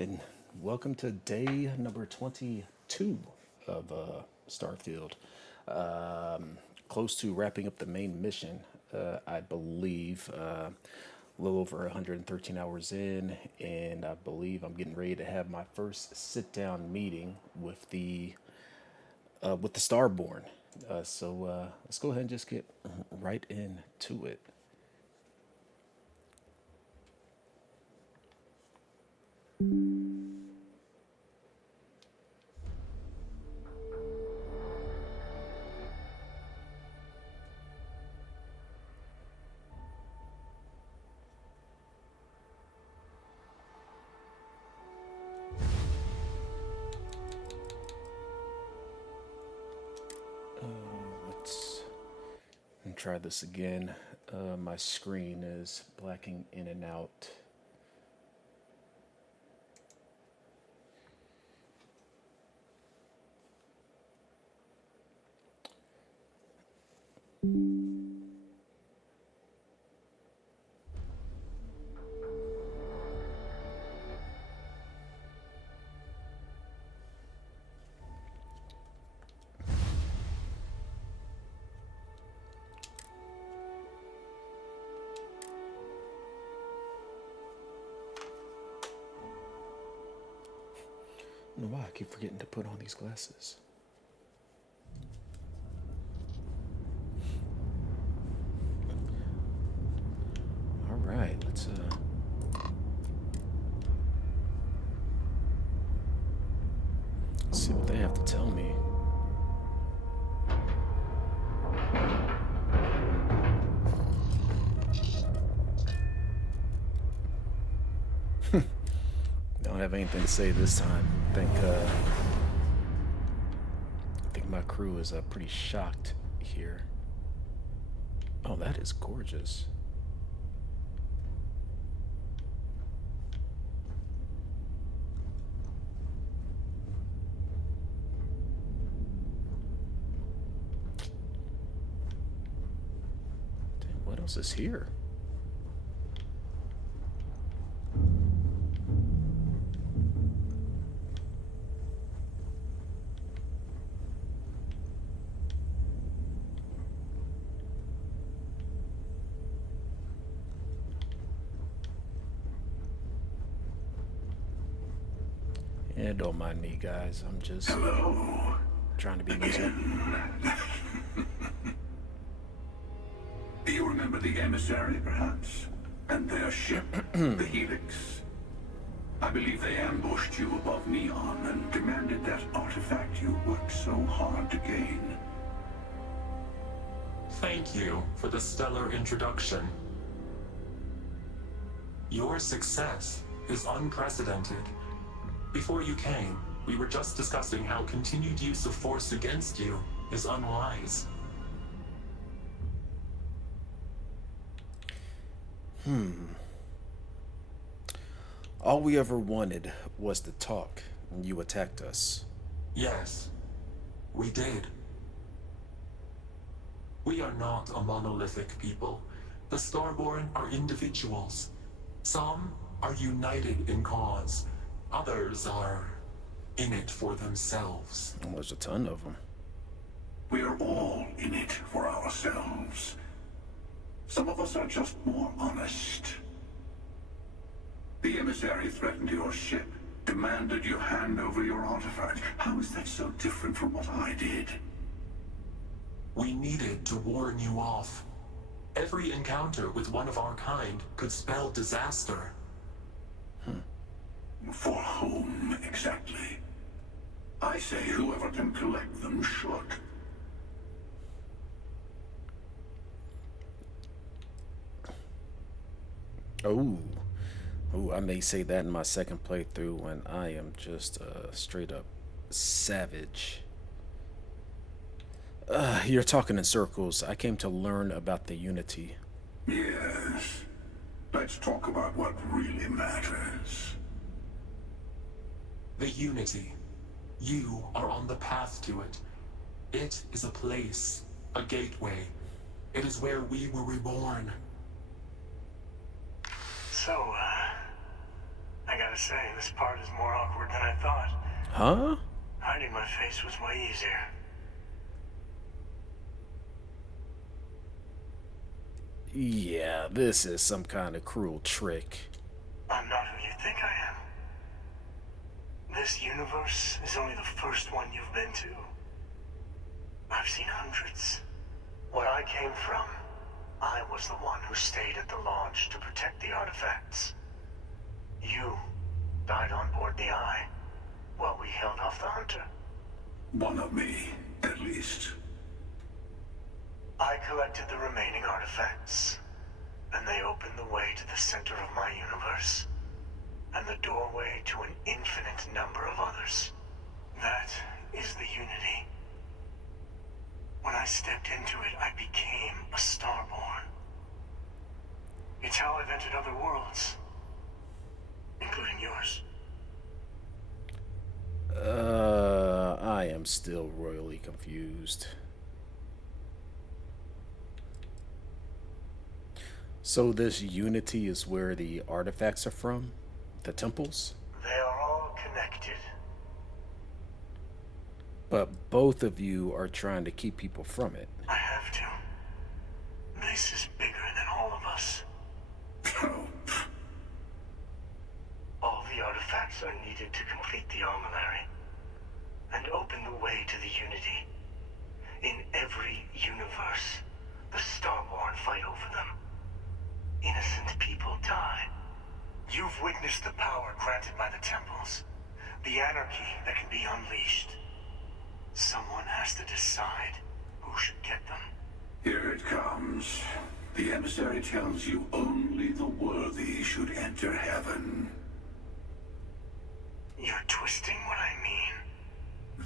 And welcome to day number 22 of Starfield. Close to wrapping up the main mission, I believe. A little over 113 hours in, and I believe I'm getting ready to have my first sit-down meeting with the Starborn. So let's go ahead and just get right into it. Let's try this again. My screen is blacking in and out. I don't know why I keep forgetting to put on these glasses. All right, let's see what they have to tell me. Don't have anything to say this time. I think my crew is pretty shocked here. Oh, that is gorgeous. Damn, what else is here? Yeah, don't mind me, guys. I'm just trying to be nosy. Do you remember the emissary, perhaps? And their ship, the Helix? I believe they ambushed you above Neon and demanded that artifact you worked so hard to gain. Thank you for the stellar introduction. Your success is unprecedented. Before you came, we were just discussing how continued use of force against you is unwise. All we ever wanted was to talk, and you attacked us. Yes, we did. We are not a monolithic people. The Starborn are individuals. Some are united in cause. Others are in it for themselves. Oh, there's a ton of them. We are all in it for ourselves. Some of us are just more honest. The emissary threatened your ship, demanded you hand over your artifact. How is that so different from what I did? We needed to warn you off. Every encounter with one of our kind could spell disaster. For whom, exactly? I say whoever can collect them should. Oh. Oh, I may say that in my second playthrough when I am just straight up savage. You're talking in circles. I came to learn about the Unity. Yes. Let's talk about what really matters. The Unity. You are on the path to it. It is a place, a gateway. It is where we were reborn. So, I gotta say, this part is more awkward than I thought. Huh? Hiding my face was way easier. Yeah, this is some kind of cruel trick. I'm not who you think I am. This universe is only the first one you've been to. I've seen hundreds. Where I came from, I was the one who stayed at the lodge to protect the artifacts. You died on board the Eye while we held off the Hunter. One of me, at least. I collected the remaining artifacts, and they opened the way to the center of my universe, and the doorway to an infinite number of others. That is the Unity. When I stepped into it, I became a Starborn. It's how I've entered other worlds, including yours. I am still royally confused. So this Unity is where the artifacts are from? The temples? They are all connected. But both of you are trying to keep people from it. I have to. This is bigger than all of us. All the artifacts are needed to complete the armillary and open the way to the Unity. In every universe, the Starborn fight over them. Innocent people die. You've witnessed the power granted by the temples, the anarchy that can be unleashed. Someone has to decide who should get them. Here it comes. The emissary tells you only the worthy should enter heaven. You're twisting what I mean.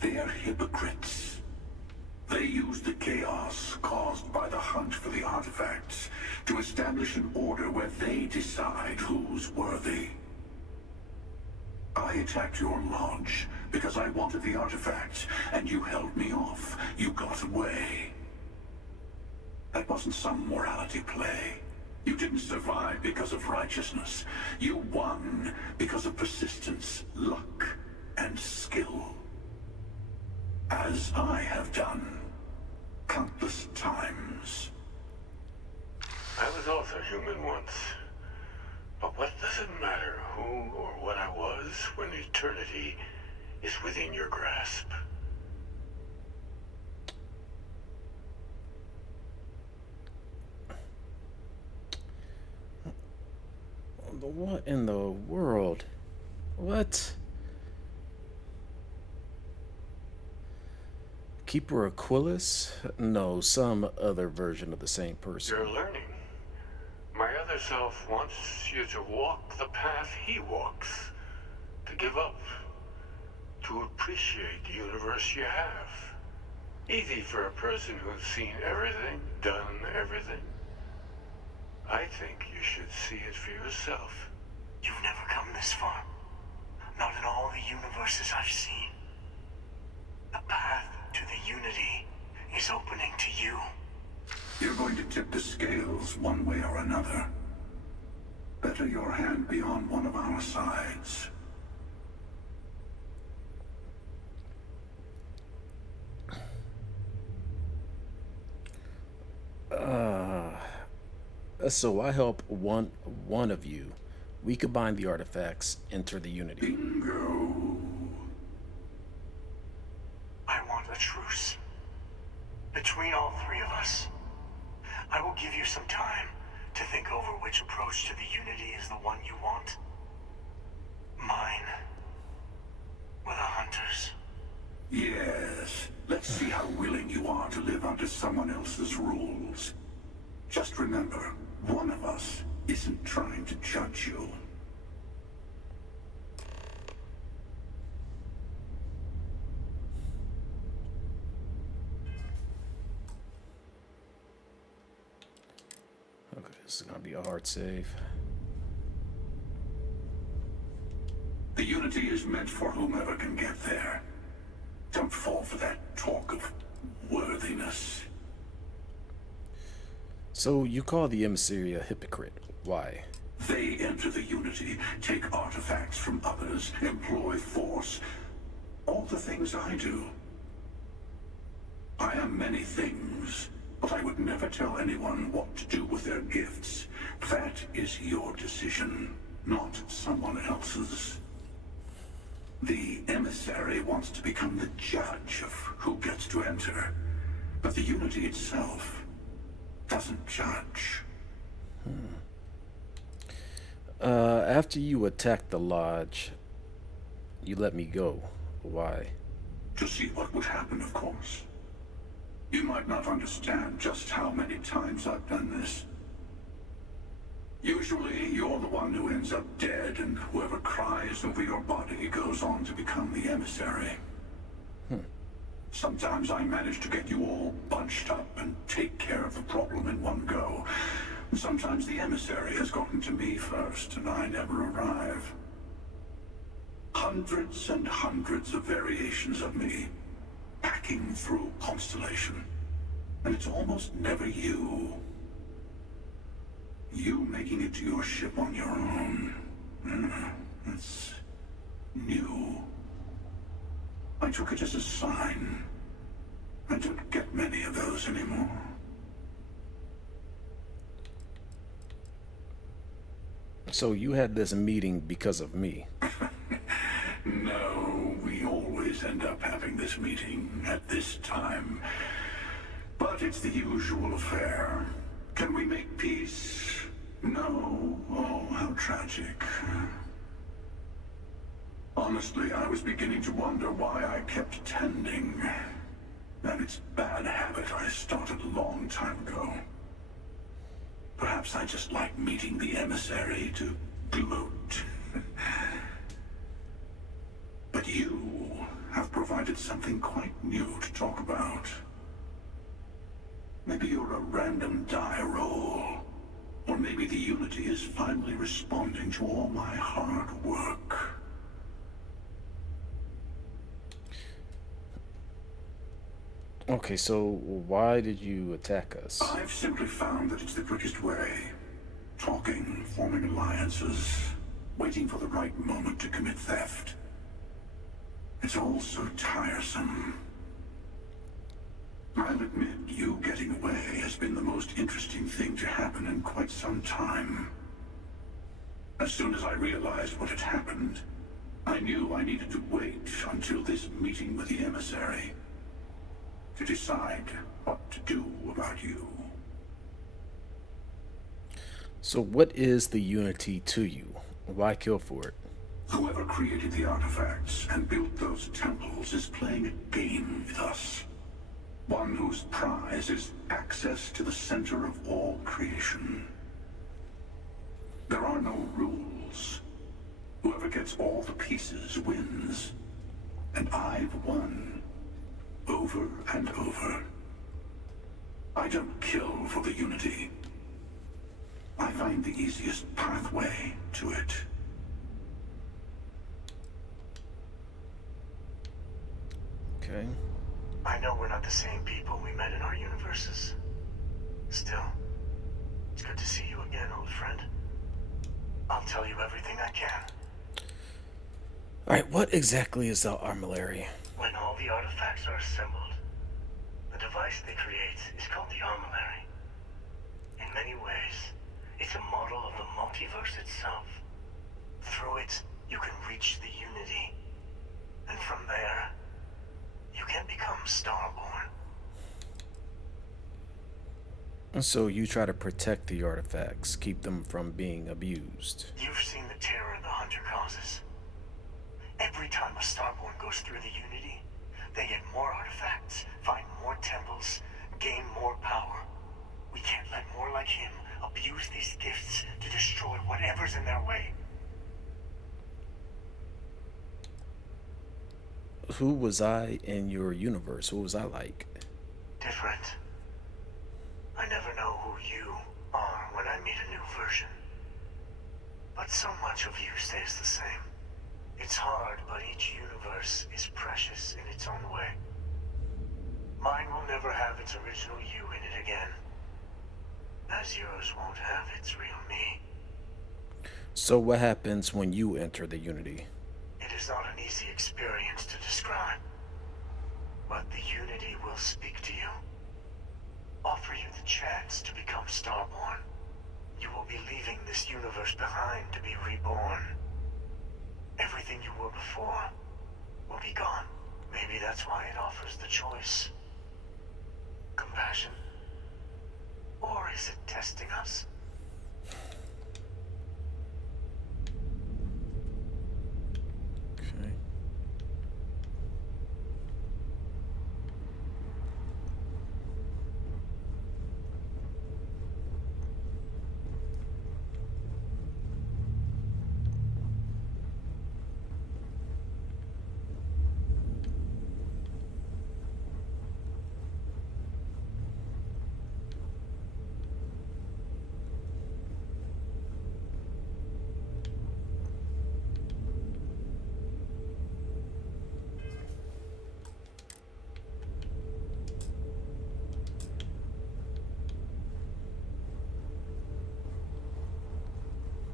They're hypocrites. They use the chaos caused by the hunt for the artifacts to establish an order where they decide who's worthy. I attacked your lodge because I wanted the artifacts, and you held me off. You got away. That wasn't some morality play. You didn't survive because of righteousness. You won because of persistence, luck, and skill. As I have done countless times. I was also human once. But what does it matter who or what I was when eternity is within your grasp? What in the world? What? Keeper Aquilus? No, some other version of the same person. You're learning. My other self wants you to walk the path he walks. To give up. To appreciate the universe you have. Easy for a person who's seen everything, done everything. I think you should see it for yourself. You've never come this far. Not in all the universes I've seen. The path to the Unity is opening to you. You're going to tip the scales one way or another. Better your hand be on one of our sides. So I help one of you. We combine the artifacts, enter the Unity. Bingo. I want a truce. Between all three of us. I will give you some time to think over which approach to the Unity is the one you want. Mine. Or the Hunters. Yes. Let's see how willing you are to live under someone else's rules. Just remember, one of us isn't trying to judge you. Okay, this is gonna be a hard save. The Unity is meant for whomever can get there. Don't fall for that talk of worthiness. So you call the emissary a hypocrite. Why? They enter the Unity, take artifacts from others, employ force. All the things I do. I am many things, but I would never tell anyone what to do with their gifts. That is your decision, not someone else's. The emissary wants to become the judge of who gets to enter, but the Unity itself doesn't judge. After you attacked the lodge, you let me go. Why? To see what would happen, of course. You might not understand just how many times I've done this. Usually, you're the one who ends up dead, and whoever cries over your body goes on to become the emissary. Sometimes I manage to get you all bunched up and take care of the problem in one go. Sometimes the emissary has gotten to me first, and I never arrive. Hundreds and hundreds of variations of me, packing through Constellation. And it's almost never you. You making it to your ship on your own. It's new. I took it as a sign. I don't get many of those anymore. So you had this meeting because of me. No, we always end up having this meeting at this time. But it's the usual affair. Can we make peace? No. Oh, how tragic. Honestly, I was beginning to wonder why I kept tending. And it's a bad habit I started a long time ago. Perhaps I just like meeting the emissary to gloat. But you have provided something quite new to talk about. Maybe you're a random die roll. Or maybe the Unity is finally responding to all my hard work. Okay, so why did you attack us? I've simply found that it's the quickest way. Talking, forming alliances, waiting for the right moment to commit theft. It's all so tiresome. I'll admit, you getting away has been the most interesting thing to happen in quite some time. As soon as I realized what had happened, I knew I needed to wait until this meeting with the emissary to decide what to do about you. So what is the Unity to you? Why kill for it? Whoever created the artifacts and built those temples is playing a game with us. One whose prize is access to the center of all creation. There are no rules. Whoever gets all the pieces wins. And I've won. Over and over. I don't kill for the Unity. I find the easiest pathway to it. Okay. I know we're not the same people we met in our universes. Still, it's good to see you again, old friend. I'll tell you everything I can. Alright, what exactly is the armillary? When all the artifacts are assembled, the device they create is called the armillary. In many ways, it's a model of the multiverse itself. Through it, you can reach the Unity. And from there, you can become Starborn. So you try to protect the artifacts, keep them from being abused. You've seen the terror the Hunter causes. Every time a Starborn goes through the Unity, they get more artifacts, find more temples, gain more power. We can't let more like him abuse these gifts to destroy whatever's in their way. Who was I in your universe? Who was I like? Different. I never know who you are when I meet a new version. But so much of you stays the same. It's hard, but each universe is precious in its own way. Mine will never have its original you in it again. As yours won't have its real me. So what happens when you enter the Unity? It is not an easy experience to describe, but the Unity will speak to you, offer you the chance to become Starborn. You will be leaving this universe behind to be reborn. Everything you were before will be gone. Maybe that's why it offers the choice. Compassion? Or is it testing us? Okay.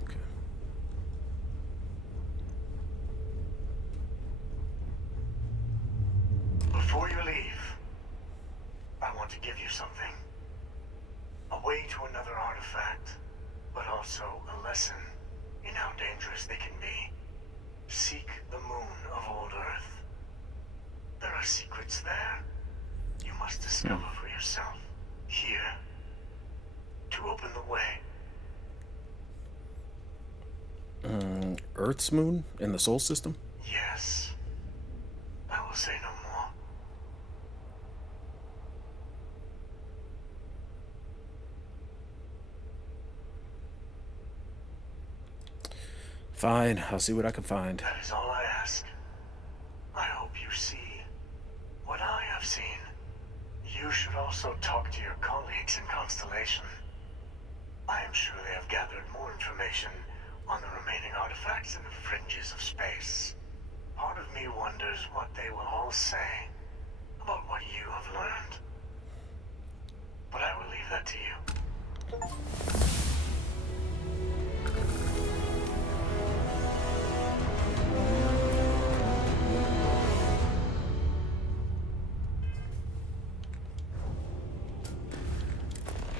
Okay. Before you leave, I want to give you something. A way to another artifact, but also a lesson in how dangerous they can be. Seek the moon of old Earth. There are secrets there you must discover for yourself. Here, to open the way. Earth's moon in the Sol system? Yes. I will say no more. Fine, I'll see what I can find. That is all I ask. I hope you see what I have seen. You should also talk to your colleagues in Constellation. I am sure they have gathered more information on the remaining artifacts in the fringes of space. Part of me wonders what they will all say about what you have learned. But I will leave that to you.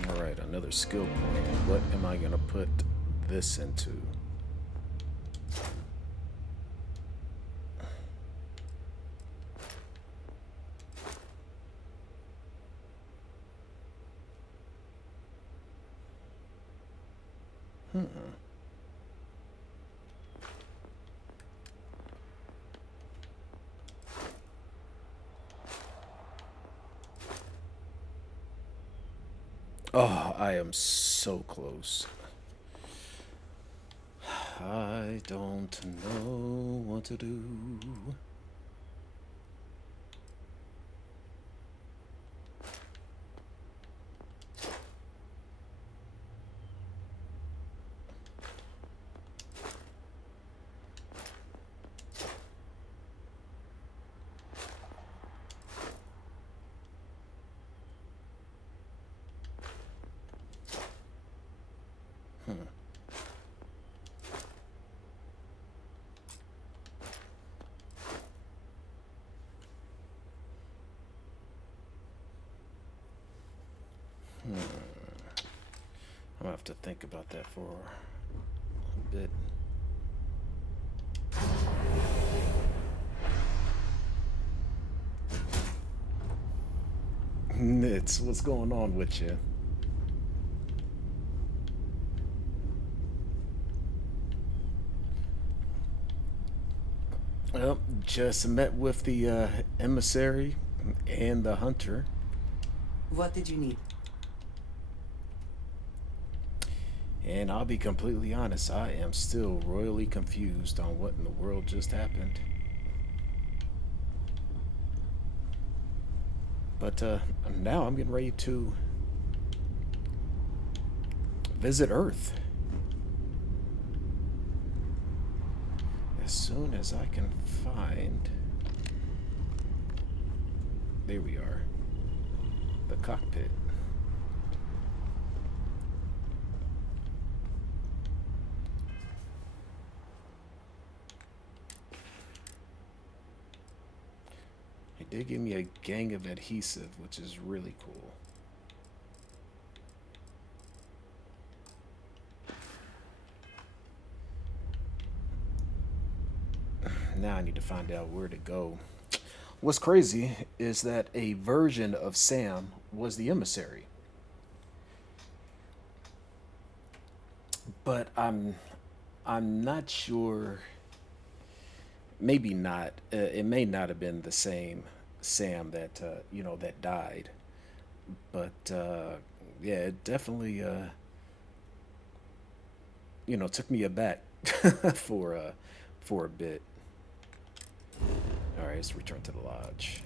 Alright, another skill point. What am I going to put this into? Oh, I am so close. I don't know what to do. I'm gonna have to think about that for a bit. Nitz, what's going on with you? Well, just met with the emissary and the hunter. What did you need? And I'll be completely honest, I am still royally confused on what in the world just happened. But now I'm getting ready to visit Earth. As soon as I can find... There we are. The cockpit. It gave me a gang of adhesive, which is really cool. Now I need to find out where to go. What's crazy is that a version of Sam was the emissary. But I'm not sure. Maybe not. It may not have been the same Sam that that died. But yeah, it definitely took me aback for a bit. All right, let's return to the lodge.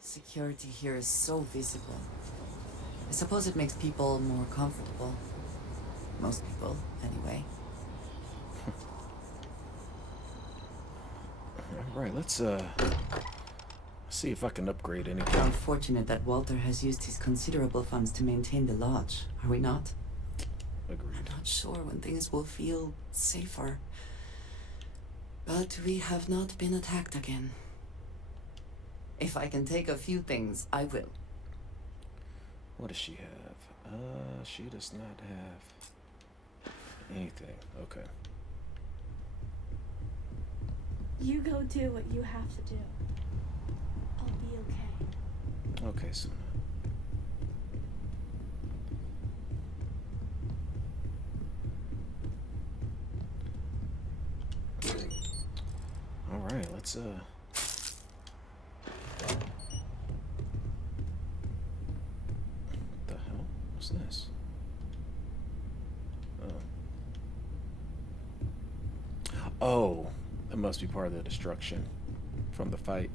Security here is so visible. I suppose it makes people more comfortable. Most people, anyway. All right, let's see if I can upgrade anything. Unfortunate that Walter has used his considerable funds to maintain the lodge, are we not? Agreed. I'm not sure when things will feel safer. But we have not been attacked again. If I can take a few things, I will. What does she have? She does not have anything. Okay. You go do what you have to do. I'll be okay. Okay, so all right, let's what the hell? What's this? Oh, it must be part of the destruction from the fight.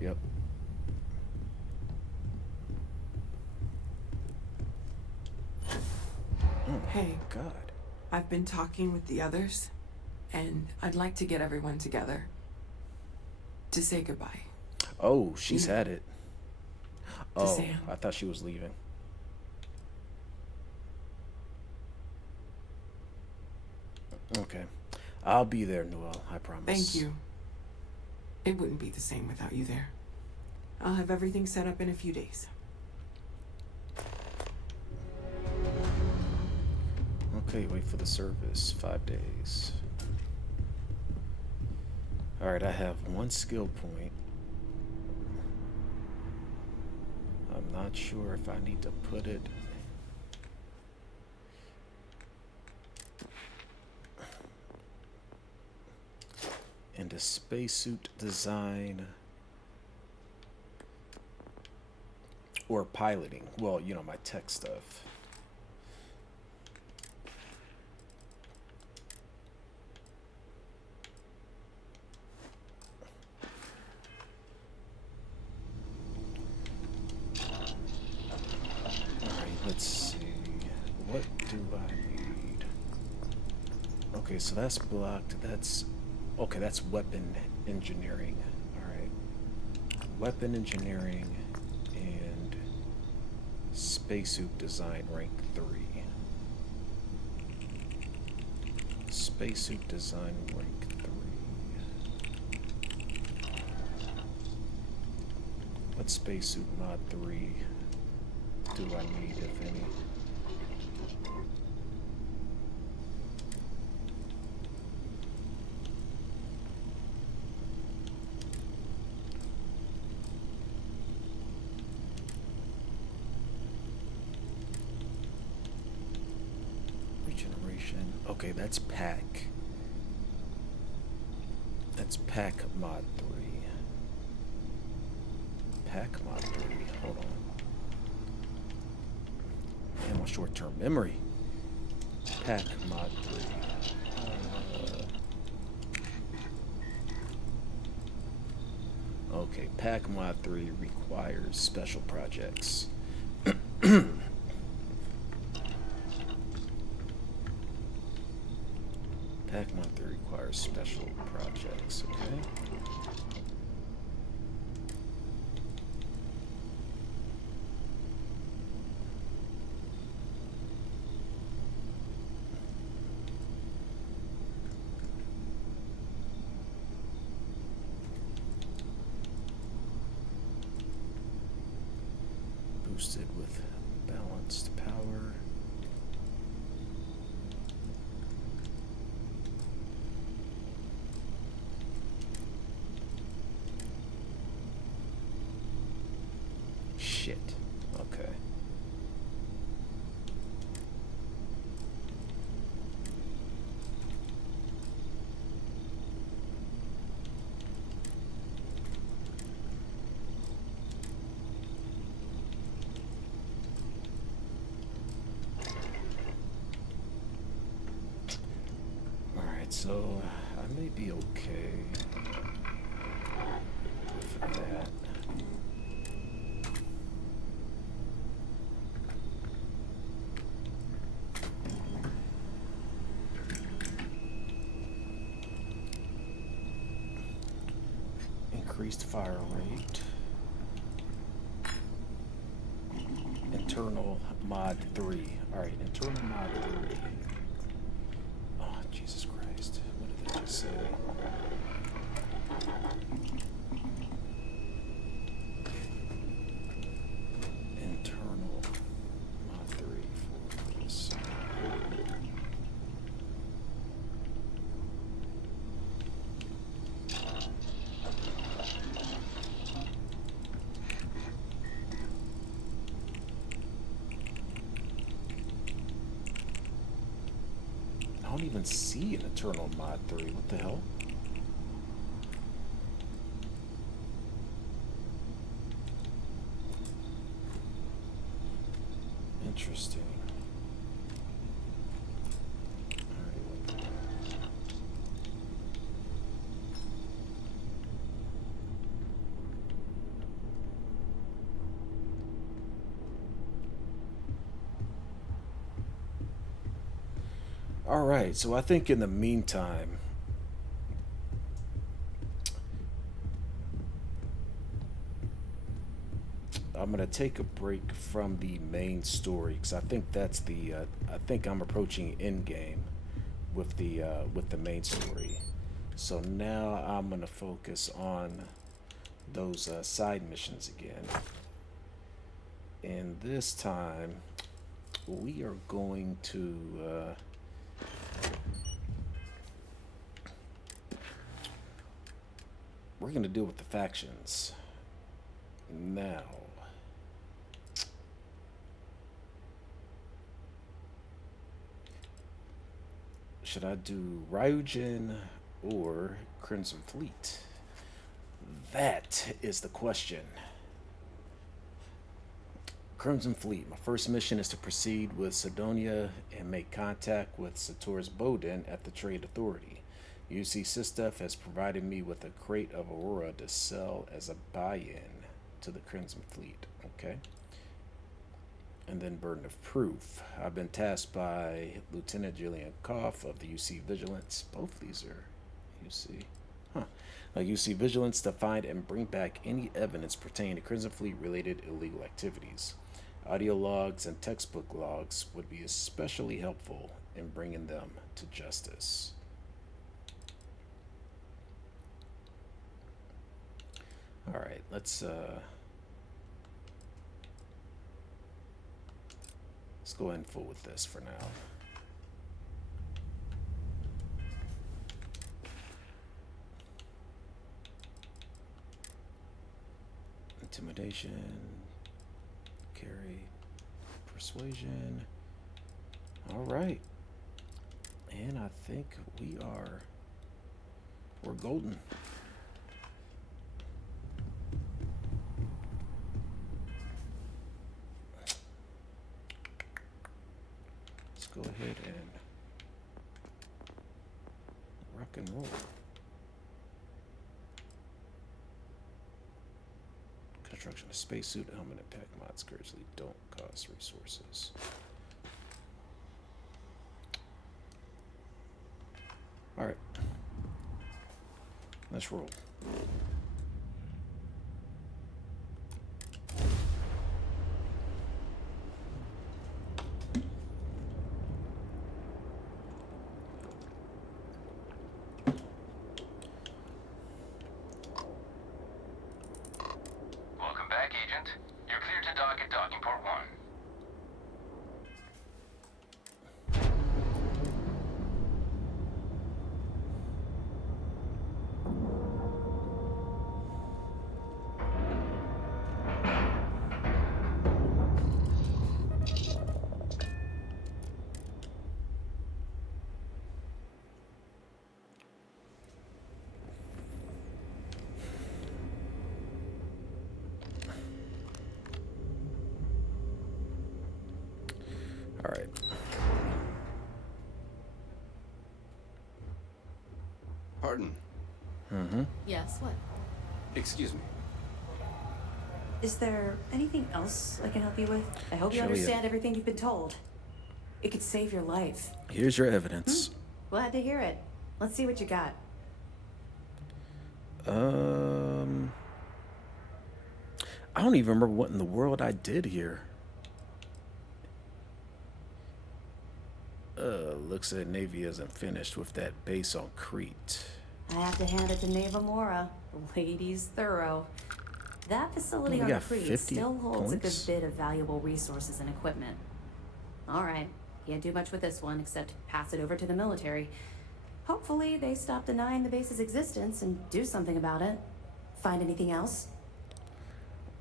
Yep. Oh, Hey. God. I've been talking with the others, and I'd like to get everyone together to say goodbye. Oh, she's had it. Oh, Sam. I thought she was leaving. Okay. I'll be there, Noel. I promise. Thank you. It wouldn't be the same without you there. I'll have everything set up in a few days. Okay, wait for the service. 5 days. Alright, I have one skill point. I'm not sure if I need to put it. Into spacesuit design or piloting. Well, my tech stuff. Alright, let's see. What do I need? Okay, so that's blocked. That's okay, that's weapon engineering. Alright. Weapon engineering and spacesuit design rank 3. Spacesuit design rank 3. What spacesuit mod 3 do I need, if any? Regeneration. Okay, that's pack. That's pack mod 3. Pack mod 3. Hold on. Man, my short-term memory. Pack mod 3. Okay, pack mod 3 requires special projects. Pack mod 3 requires special projects, okay? boosted with balanced power. Shit. Okay. Alright, so I may be okay with that. Increased fire rate. Internal mod 3. Alright, internal mod 3. Oh, Jesus Christ. What did they just say? Internal mod 3 for this. I don't even see an internal mod 3. What the hell? Interesting. All right, so I think in the meantime, I'm gonna take a break from the main story because I think that's the I think I'm approaching end game with the main story. So now I'm gonna focus on those side missions again, and this time we are going to. We're going to deal with the factions. Now, should I do Ryujin or Crimson Fleet? That is the question. Crimson Fleet. My first mission is to proceed with Sidonia and make contact with Sator's Bowden at the Trade Authority. UC Sistef has provided me with a crate of Aurora to sell as a buy-in to the Crimson Fleet. Okay. And then Burden of Proof. I've been tasked by Lieutenant Julian Koff of the UC Vigilance. Both of these are UC. Huh. UC Vigilance to find and bring back any evidence pertaining to Crimson Fleet related illegal activities. Audio logs and textbook logs would be especially helpful in bringing them to justice. All right, let's go ahead and full with this for now. Intimidation, carry, persuasion. All right, and I think we're golden. Go ahead and rock and roll. Construction of spacesuit, helmet, and pack mods scarcely don't cost resources. Alright. Let's roll. You're clear to dock at docking port All right. Pardon. Yes, what? Excuse me. Is there anything else I can help you with? I hope you Julia. understand everything you've been told. It could save your life. Here's your evidence. Glad to hear it. Let's see what you got. I don't even remember what in the world I did here. Looks like Navy isn't finished with that base on Crete. I have to hand it to Neva Mora. The lady's thorough. That facility We on got Crete 50 still holds points. a good bit of valuable resources and equipment. All right, can't do much with this one except pass it over to the military. Hopefully they stop denying the base's existence and do something about it. Find anything else?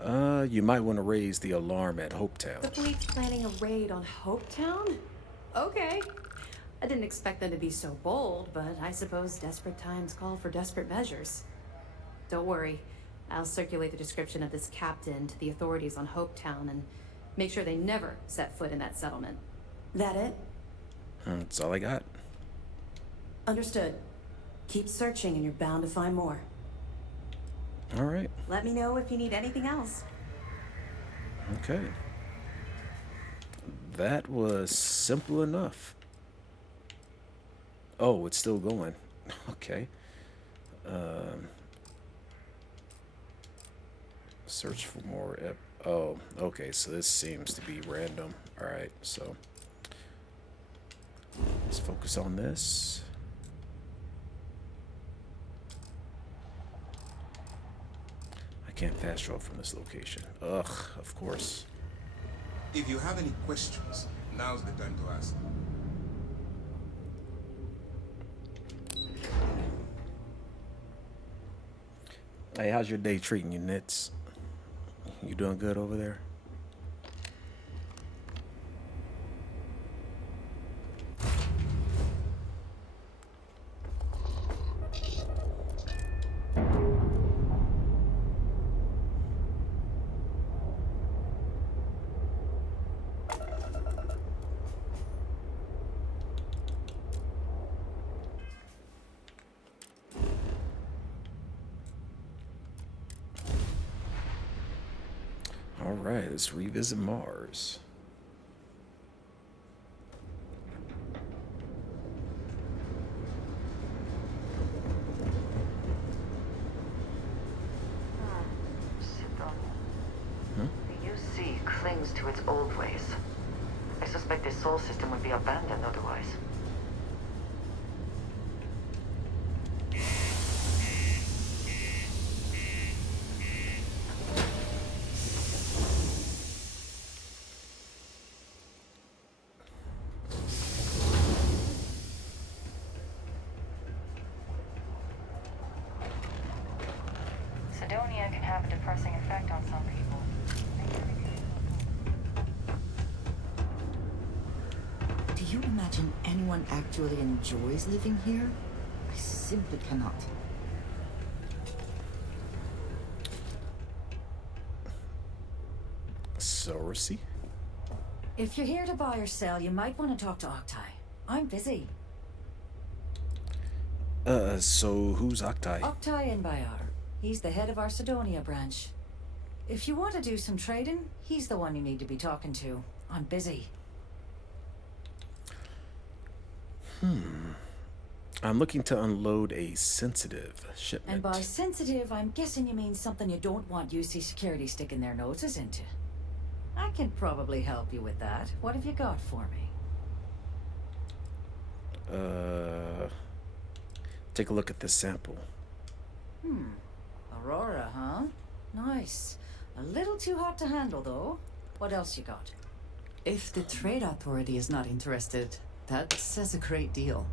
You might want to raise the alarm at Hopetown. The fleet's planning a raid on Hopetown? Okay. I didn't expect them to be so bold, but I suppose desperate times call for desperate measures. Don't worry. I'll circulate the description of this captain to the authorities on Hopetown and make sure they never set foot in that settlement. That it? That's all I got. Understood. Keep searching and you're bound to find more. All right. Let me know if you need anything else. Okay. That was simple enough. Oh, it's still going. Okay. Search for more. Oh, okay. So this seems to be random. All right. So let's focus on this. I can't fast travel from this location. Ugh, of course. If you have any questions, now's the time to ask. Hey, how's your day treating you, Nits? You doing good over there? All right, let's revisit Mars. The UC clings to its old ways. I suspect this soul system would be abandoned otherwise. Sidonia can have a depressing effect on some people. Do you imagine anyone actually enjoys living here? I simply cannot. Sorcy? If you're here to buy or sell, you might want to talk to Octai. I'm busy. So who's Octai? Octai Bayar. He's the head of our Sidonia branch. If you want to do some trading, he's the one you need to be talking to. I'm busy. I'm looking to unload a sensitive shipment. And by sensitive, I'm guessing you mean something you don't want UC security sticking their noses into. I can probably help you with that. What have you got for me? Take a look at this sample. Aurora, huh? Nice. A little too hot to handle, though. What else you got? If the trade authority is not interested, that says a great deal.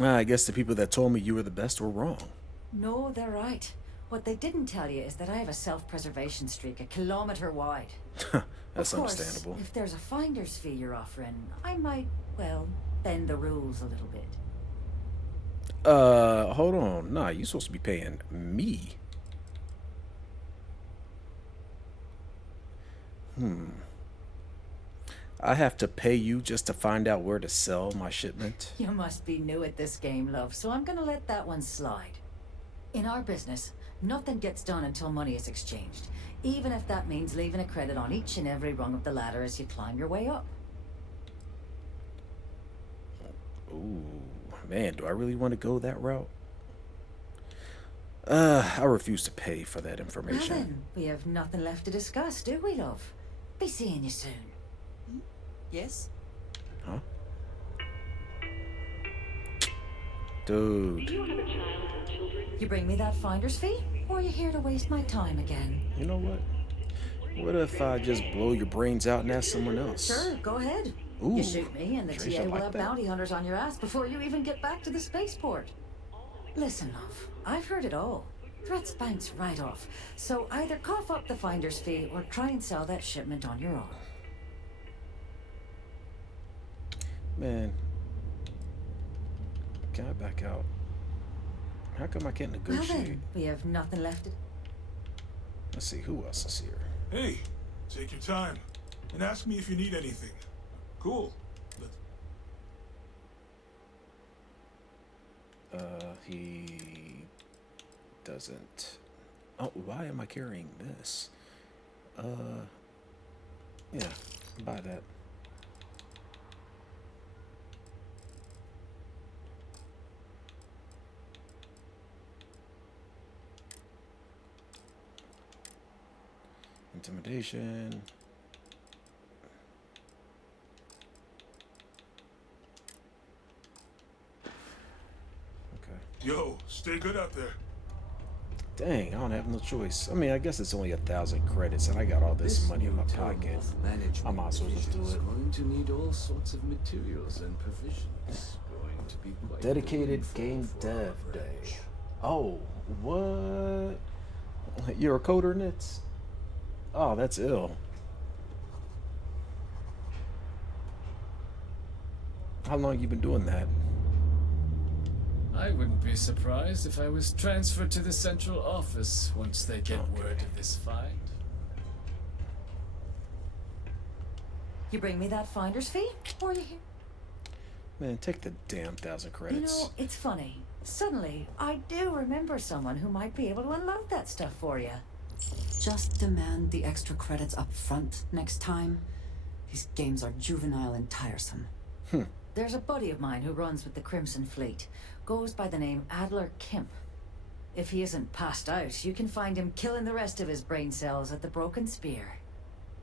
I guess the people that told me you were the best were wrong. No, they're right. What they didn't tell you is that I have a self-preservation streak 1 kilometer wide. That's Of course, understandable. if there's a finder's fee you're offering, I might, well, bend the rules a little bit. Hold on. Nah, you're supposed to be paying me. I have to pay you just to find out where to sell my shipment? You must be new at this game, love, so I'm gonna let that one slide. In our business, nothing gets done until money is exchanged, even if that means leaving a credit on each and every rung of the ladder as you climb your way up. Ooh, man, do I really want to go that route? I refuse to pay for that Well information. then, we have nothing left to discuss, do we, love? Be seeing you soon. Yes? Huh? Dude. You bring me that finder's fee, or are you here to waste my time again? You know what? What if I just blow your brains out and ask someone else? Sure, go ahead. Ooh, You shoot me, and the Trish, TA I will like have that. bounty hunters on your ass before you even get back to the spaceport. Listen, love, I've heard it all. Threats bounce right off. So either cough up the finder's fee or try and sell that shipment on your own. Man, can I back out? How come I can't Well negotiate? then, we have nothing left to... Let's see, who else is here? Hey, take your time and ask me if you need anything. Cool. He doesn't. Oh, why am I carrying this? Yeah, buy that. Intimidation. Okay. Yo, stay good out there. Dang, I don't have no choice. I mean, I guess it's only 1,000 credits, and I got all this money in my pocket. I might as well just do it. Going to need all sorts of materials and provisions. Going to be quite Dedicated game dev day. Oh, what? You're a coder, Nits? Oh, that's ill. How long you been doing that? I wouldn't be surprised if I was transferred to the central office once they get word of this find. You bring me that finder's fee, or you here? Man, take the damn 1,000 credits. You know, it's funny. Suddenly, I do remember someone who might be able to unload that stuff for you. Just demand the extra credits up front next time. These games are juvenile and tiresome. There's a buddy of mine who runs with the Crimson Fleet. Goes by the name Adler Kemp. If he isn't passed out, you can find him killing the rest of his brain cells at the Broken Spear.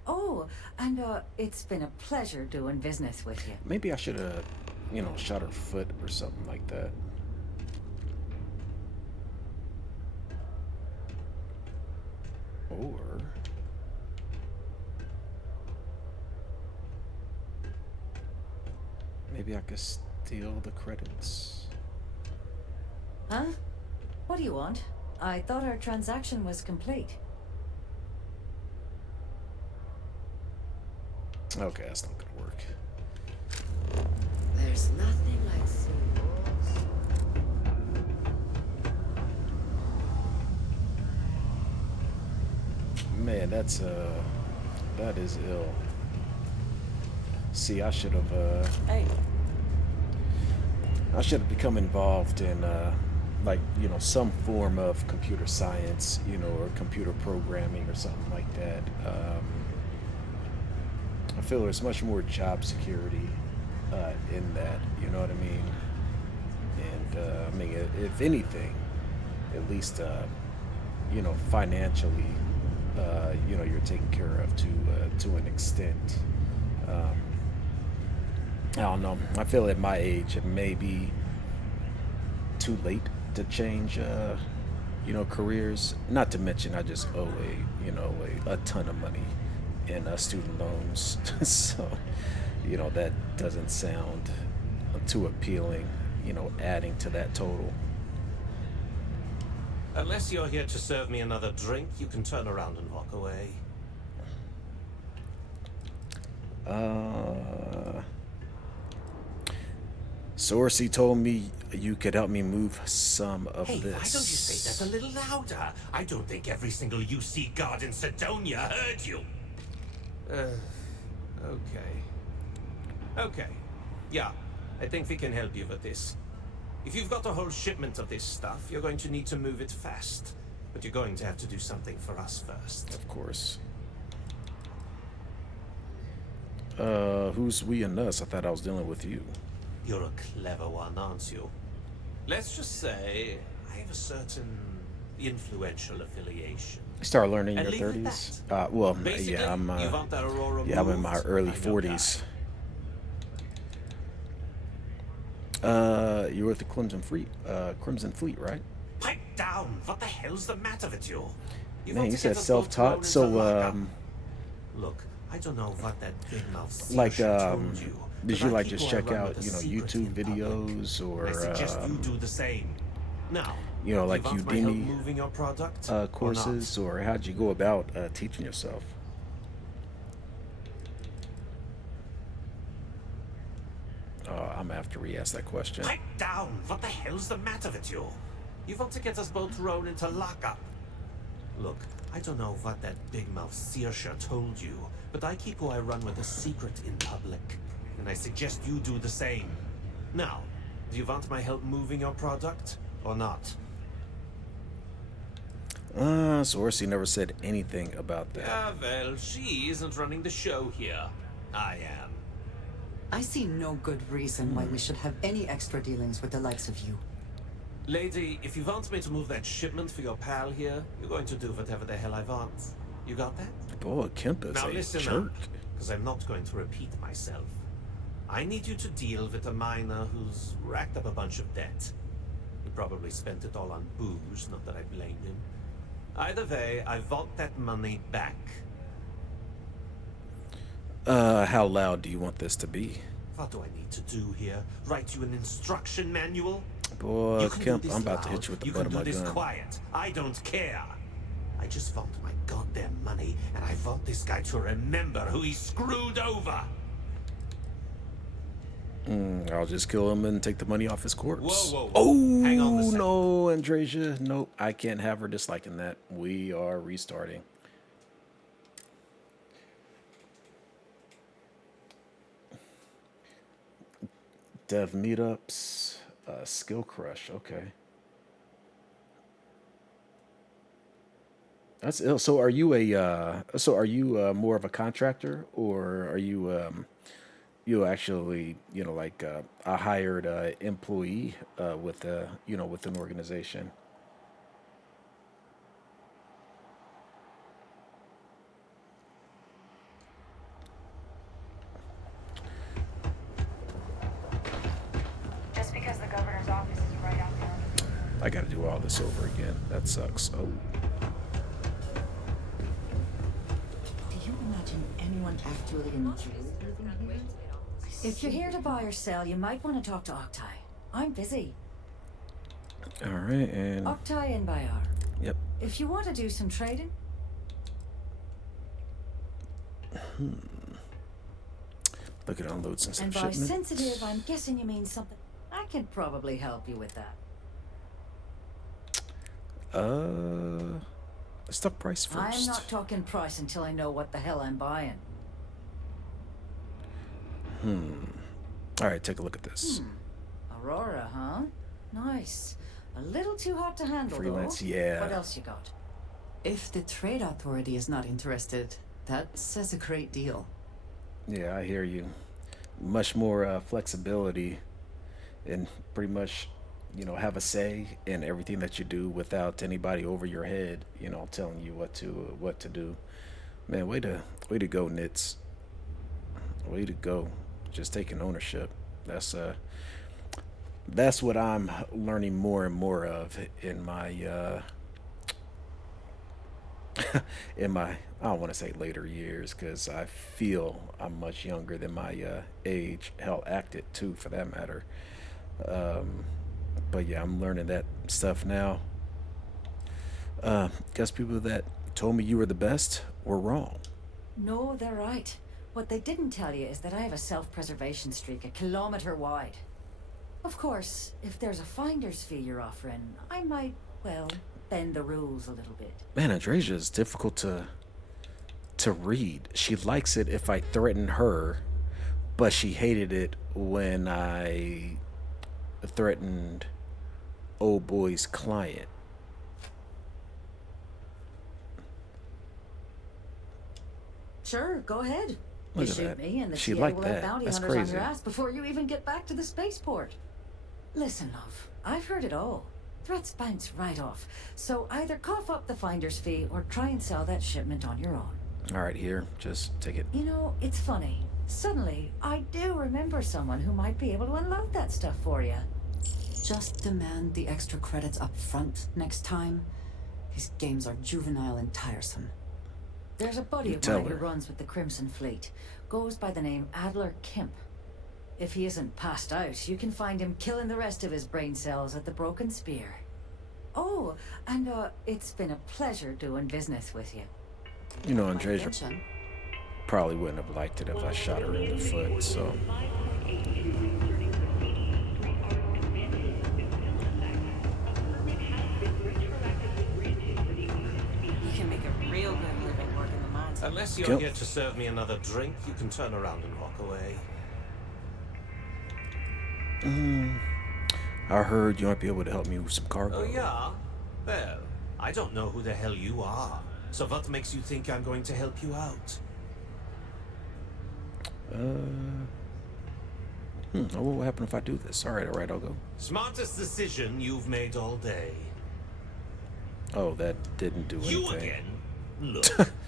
Oh, and it's been a pleasure doing business with you. Maybe I should have, you know, shot her foot or something like that. Or... maybe I could steal the credits. Huh? What do you want? I thought our transaction was complete. Okay, that's not gonna work. There's nothing like seeing Man, that is ill. See, I should have I should have become involved in like, you know, some form of computer science, you know, or computer programming or something like that. I feel there's much more job security in that, you know what I mean? And I mean, if anything, at least you know, financially, you know, you're taken care of to an extent. I don't know. I feel at my age it may be too late to change, you know, careers. Not to mention I just owe a ton of money in student loans. So, you know, that doesn't sound too appealing, you know, adding to that total. Unless you're here to serve me another drink, you can turn around and walk away. Sorsey told me you could help me move some of Hey, this. why don't you say that a little louder? I don't think every single UC guard in Sidonia heard you. Okay. Yeah, I think we can help you with this. If you've got a whole shipment of this stuff, you're going to need to move it fast. But you're going to have to do something for us first. Of course. Who's we and us? I thought I was dealing with you. You're a clever one, aren't you? Let's just say I have a certain influential affiliation. You start learning in And your leave it 30s. at Well, Basically, yeah, I'm you want that Aurora yeah, I'm in moved, my early I know 40s. You're with the Crimson Fleet, right? Pipe down! What the hell's the matter with you? Man, you said self-taught, so Look, I don't know what that big mouth like told you. did you like just check out, you know, YouTube videos or I suggest you do the same. Now, you know, like you want my help Udemy moving your product, courses, or how'd you go about teaching yourself? I'm gonna have to re-ask that question. Pipe down! What the hell's the matter with you? You want to get us both thrown into lockup? Look, I don't know what that big mouth Saoirse told you, but I keep who I run with a secret in public, and I suggest you do the same. Now, do you want my help moving your product, or not? Saoirse never said anything about that. Ah, well, she isn't running the show here. I am. I see no good reason why we should have any extra dealings with the likes of you. Lady, if you want me to move that shipment for your pal here, you're going to do whatever the hell I want. You got that? Boy, Kemp is Now a listen jerk. up, because I'm not going to repeat myself. I need you to deal with a miner who's racked up a bunch of debt. He probably spent it all on booze, not that I blamed him. Either way, I want that money back. How loud do you want this to be? What do I need to do here? Write you an instruction manual? Boy, You can Kemp, do this I'm about to loud, hit you with the you butt can of do my this gun. quiet. I don't care. I just want my goddamn money, and I want this guy to remember who he screwed over. I'll just kill him and take the money off his corpse. Whoa, whoa, whoa. Oh, Hang on a second. no, Andreja. Nope, I can't have her disliking that. We are restarting. Dev meetups, skill crush. Okay, that's ill. So are you more of a contractor, or are you you actually, you know, like a hired employee with you know, with an organization? Just because the governor's office is right out there. I got to do all this over again. That sucks. Oh, Do you imagine anyone actually enjoys living here? If you're here to buy or sell, you might want to talk to Octai. I'm busy. all right, and Octai and Bayar. yep. If you want to do some trading, Look at unloads and some and by shipment. sensitive, I'm guessing you mean something. I can probably help you with that. Stock price first. I'm not talking price until I know what the hell I'm buying. All right, take a look at this. Aurora, huh? Nice. A little too hot to handle, Freelance, though. yeah. What else you got? If the trade authority is not interested, that says a great deal. Yeah, I hear you. Much more flexibility, and pretty much, you know, have a say in everything that you do without anybody over your head, you know, telling you what to do. Man, way to go, Nits. Way to go. Just taking ownership. That's what I'm learning more and more of in my in my, I don't want to say later years, because I feel I'm much younger than my age. Hell, acted too, for that matter. But yeah, I'm learning that stuff now. Guess people that told me you were the best were wrong. No, they're right. What they didn't tell you is that I have a self-preservation streak 1 kilometer wide. Of course, if there's a finder's fee you're offering, I might, well, bend the rules a little bit. Man, Andreja is difficult to to read. She likes it if I threaten her, but she hated it when I threatened old boy's client. Sure, go ahead. Look You at shoot that. me and the She TA liked will have that. bounty That's hunters on crazy. your ass before you even get back to the spaceport. Listen, love, I've heard it all. Threats bounce right off. So either cough up the finder's fee or try and sell that shipment on your own. All right, here, just take it. You know, it's funny. Suddenly, I do remember someone who might be able to unload that stuff for you. Just demand the extra credits up front next time. These games are juvenile and tiresome. There's a buddy of mine who runs with the Crimson Fleet. Goes by the name Adler Kemp. If he isn't passed out, you can find him killing the rest of his brain cells at the Broken Spear. Oh, and it's been a pleasure doing business with you. You know, Andreja probably wouldn't have liked it if I shot her in the foot, so. You can make a real good living working the mines. Unless you're here to serve me another drink, you can turn around and walk away. I heard you might be able to help me with some cargo. Oh, yeah? Well, I don't know who the hell you are. So what makes you think I'm going to help you out? What will happen if I do this? All right, I'll go. Smartest decision you've made all day. Oh, that didn't do anything. You again? Look,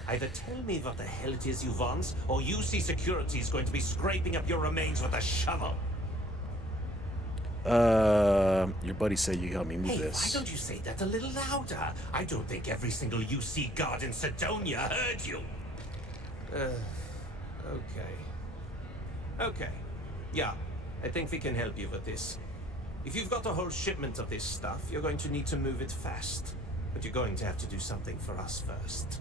either tell me what the hell it is you want, or UC Security is going to be scraping up your remains with a shovel. Your buddy said you help me move Hey, this. why don't you say that a little louder? I don't think every single UC guard in Sidonia heard you. Okay. Okay. Yeah, I think we can help you with this. If you've got a whole shipment of this stuff, you're going to need to move it fast. But you're going to have to do something for us first.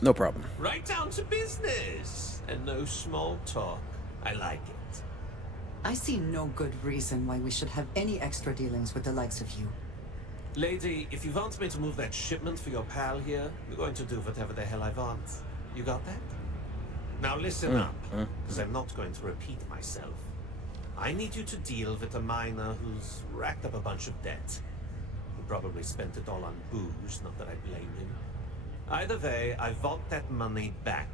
No problem. Right down to business. And no small talk. I like it. I see no good reason why we should have any extra dealings with the likes of you. Lady, if you want me to move that shipment for your pal here, you're going to do whatever the hell I want. You got that? Now listen up, because I'm not going to repeat myself. I need you to deal with a miner who's racked up a bunch of debt. He probably spent it all on booze, not that I blame him. Either way, I want that money back.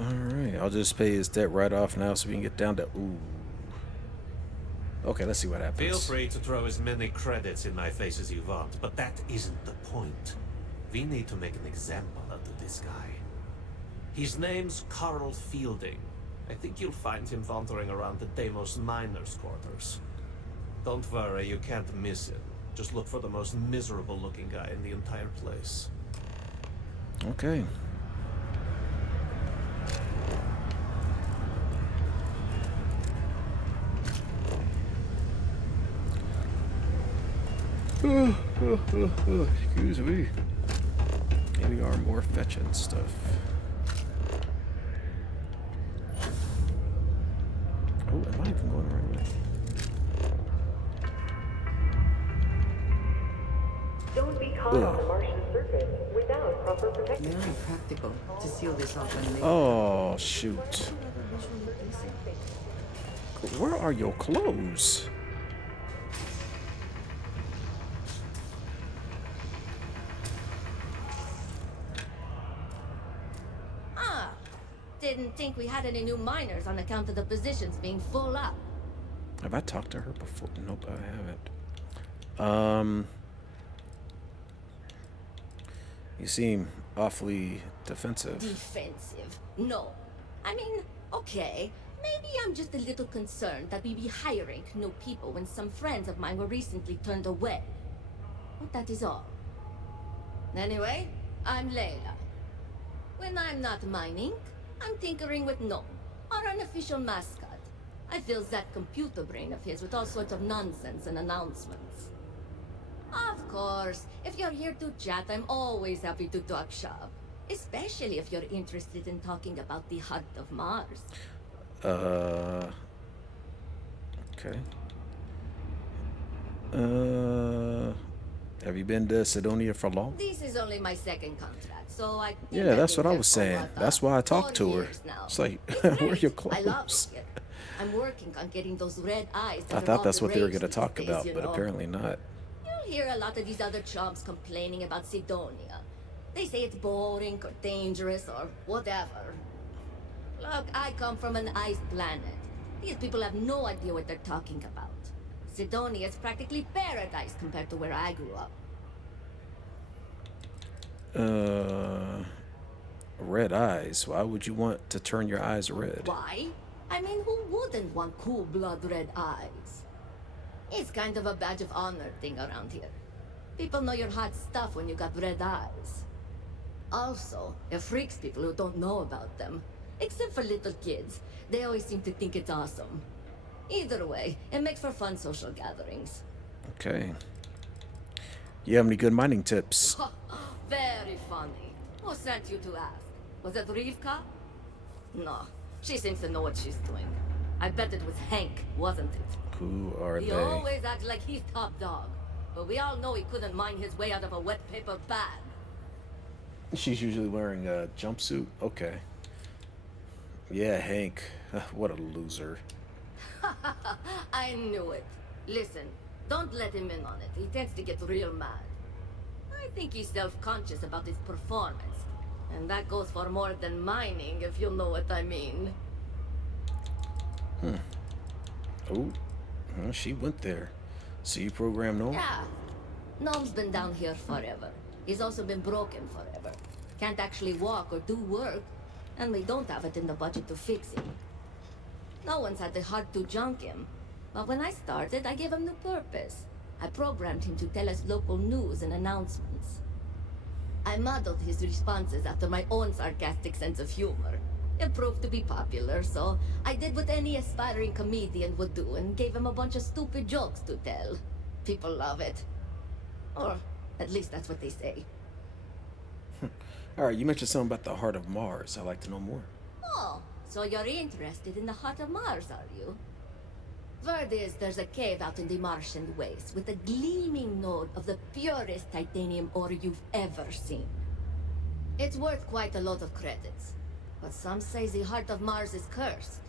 Alright, I'll just pay his debt right off now so we can get down to... Ooh. Okay, let's see what happens. Feel free to throw as many credits in my face as you want, but that isn't the point. We need to make an example out of this guy. His name's Carl Fielding. I think you'll find him wandering around the Deimos miners' quarters. Don't worry, you can't miss him. Just look for the most miserable looking guy in the entire place. Okay. Excuse me. Here we are, more fetching stuff. Oh, am I even going the right way? Don't be caught on the Martian surface without proper protection. Very practical to seal this off and make. Oh, shoot. Where are your clothes? Didn't think we had any new miners on account of the positions being full up. Have I talked to her before? Nope, I haven't. You seem awfully defensive. Defensive? No. I mean, okay. Maybe I'm just a little concerned that we be hiring new people when some friends of mine were recently turned away. But that is all. Anyway, I'm Layla. When I'm not mining, I'm tinkering with Gnome, our unofficial mascot. I fill that computer brain of his with all sorts of nonsense and announcements. Of course, if you're here to chat, I'm always happy to talk shop. Especially if you're interested in talking about the heart of Mars. Okay. Have you been to Sidonia for long? This is only my second contract, so I think Yeah, I've that's been what I here was for saying. what, That's why I talked 4 to her. years now. It's like, It's where are great. your I love clothes? it here. I'm working on getting those red eyes that I are thought all that's the what they were rage going to these talk days, about, you but know. apparently not. You'll hear a lot of these other chumps complaining about Sidonia. They say it's boring or dangerous or whatever. Look, I come from an ice planet. These people have no idea what they're talking about. Sidonia is practically paradise compared to where I grew up. Red eyes. Why would you want to turn your eyes red? Why? I mean, who wouldn't want cool blood red eyes? It's kind of a badge of honor thing around here. People know you're hot stuff when you got red eyes. Also, it freaks people who don't know about them. Except for little kids. They always seem to think it's awesome. Either way, it makes for fun social gatherings. Okay. You have any good mining tips? Very funny. Who sent you to ask? Was it Rivka? No, she seems to know what she's doing. I bet it was Hank, wasn't it? Who are He they? always acts like he's top dog. But we all know he couldn't mine his way out of a wet paper bag. She's usually wearing a jumpsuit. Okay. Yeah, Hank. What a loser. I knew it. Listen, don't let him in on it. He tends to get real mad. I think he's self-conscious about his performance. And that goes for more than mining, if you know what I mean. Oh, she went there. See, program Gnome? Yeah. Gnome's been down here forever. He's also been broken forever. Can't actually walk or do work, and we don't have it in the budget to fix him. No one's had the heart to junk him. But when I started, I gave him new purpose. I programmed him to tell us local news and announcements. I modeled his responses after my own sarcastic sense of humor. It proved to be popular, so I did what any aspiring comedian would do and gave him a bunch of stupid jokes to tell. People love it. Or at least that's what they say. All right, you mentioned something about the heart of Mars. I'd like to know more. Oh, so you're interested in the heart of Mars, are you? Word is there's a cave out in the Martian wastes with a gleaming node of the purest titanium ore you've ever seen. It's worth quite a lot of credits, but some say the heart of Mars is cursed.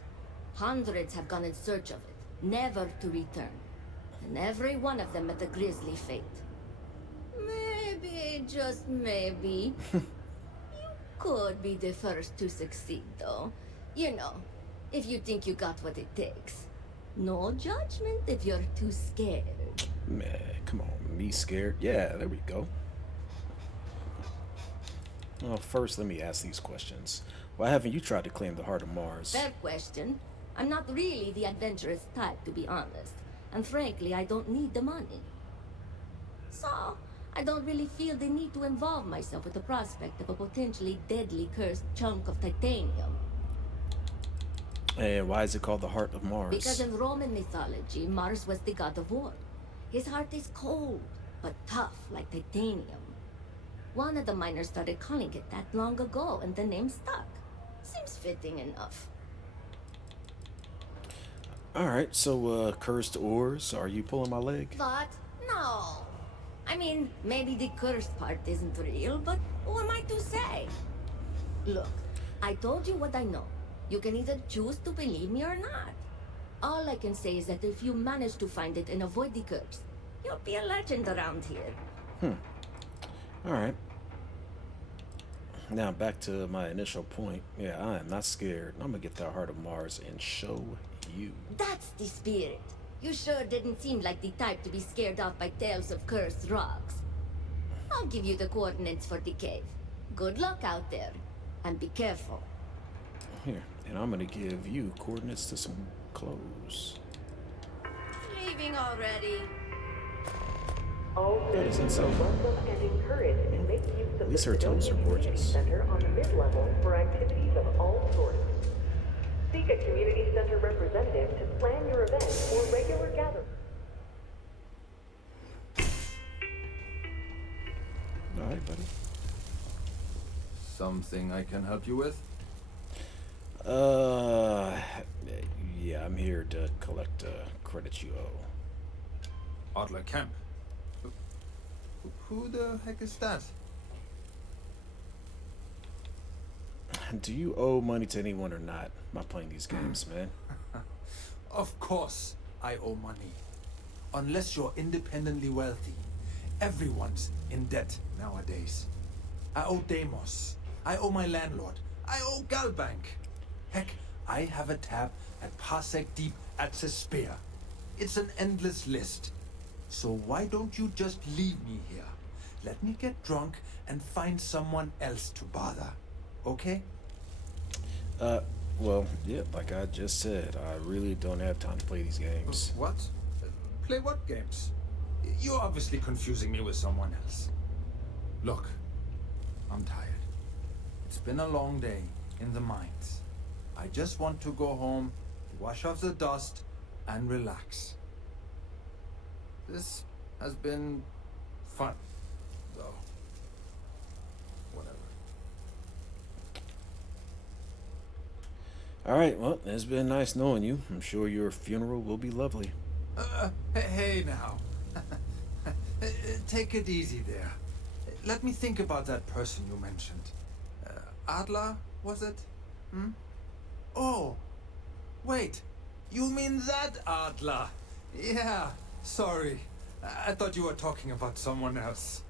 Hundreds have gone in search of it, never to return. And every one of them met a grisly fate. Maybe, just maybe, you could be the first to succeed, though. You know, if you think you got what it takes. No judgment if you're too scared. Man, come on, me scared? Yeah, there we go. Well, first, let me ask these questions. Why haven't you tried to claim the heart of Mars? Fair question. I'm not really the adventurous type, to be honest. And frankly, I don't need the money. So, I don't really feel the need to involve myself with the prospect of a potentially deadly cursed chunk of titanium. And why is it called the heart of Mars? Because in Roman mythology, Mars was the god of war. His heart is cold, but tough like titanium. One of the miners started calling it that long ago, and the name stuck. Seems fitting enough. Alright, so, cursed ores, are you pulling my leg? But, no. I mean, maybe the cursed part isn't real, but who am I to say? Look, I told you what I know. You can either choose to believe me or not. All I can say is that if you manage to find it and avoid the curse, you'll be a legend around here. Alright. Now, back to my initial point. Yeah, I am not scared. I'm gonna get the heart of Mars and show you. That's the spirit. You sure didn't seem like the type to be scared off by tales of cursed rocks. I'll give you the coordinates for the cave. Good luck out there, and be careful. Here, and I'm gonna give you coordinates to some clothes. Leaving already. All That is insane. welcome and encouraged to make use of At least the her toes are Community gorgeous. Center on the mid-level for activities of all sorts. Seek a community center representative to plan your event or regular gathering. All right, buddy. Something I can help you with? Yeah, I'm here to collect credits you owe. Adler Kemp. Who the heck is that? Do you owe money to anyone or not by playing these games, man? Of course I owe money. Unless you're independently wealthy. Everyone's in debt nowadays. I owe Deimos. I owe my landlord. I owe Galbank. Heck, I have a tab at Parsec Deep at Cespea. It's an endless list. So why don't you just leave me here? Let me get drunk and find someone else to bother. Okay? Well, yeah, like I just said, I really don't have time to play these games. What? Play what games? You're obviously confusing me with someone else. Look, I'm tired. It's been a long day in the mines. I just want to go home, wash off the dust, and relax. This has been fun, though. Whatever. All right, well, it's been nice knowing you. I'm sure your funeral will be lovely. Hey now. Take it easy there. Let me think about that person you mentioned. Adler, was it? Hmm? Oh, wait. You mean that Adler? Yeah, sorry. I thought you were talking about someone else.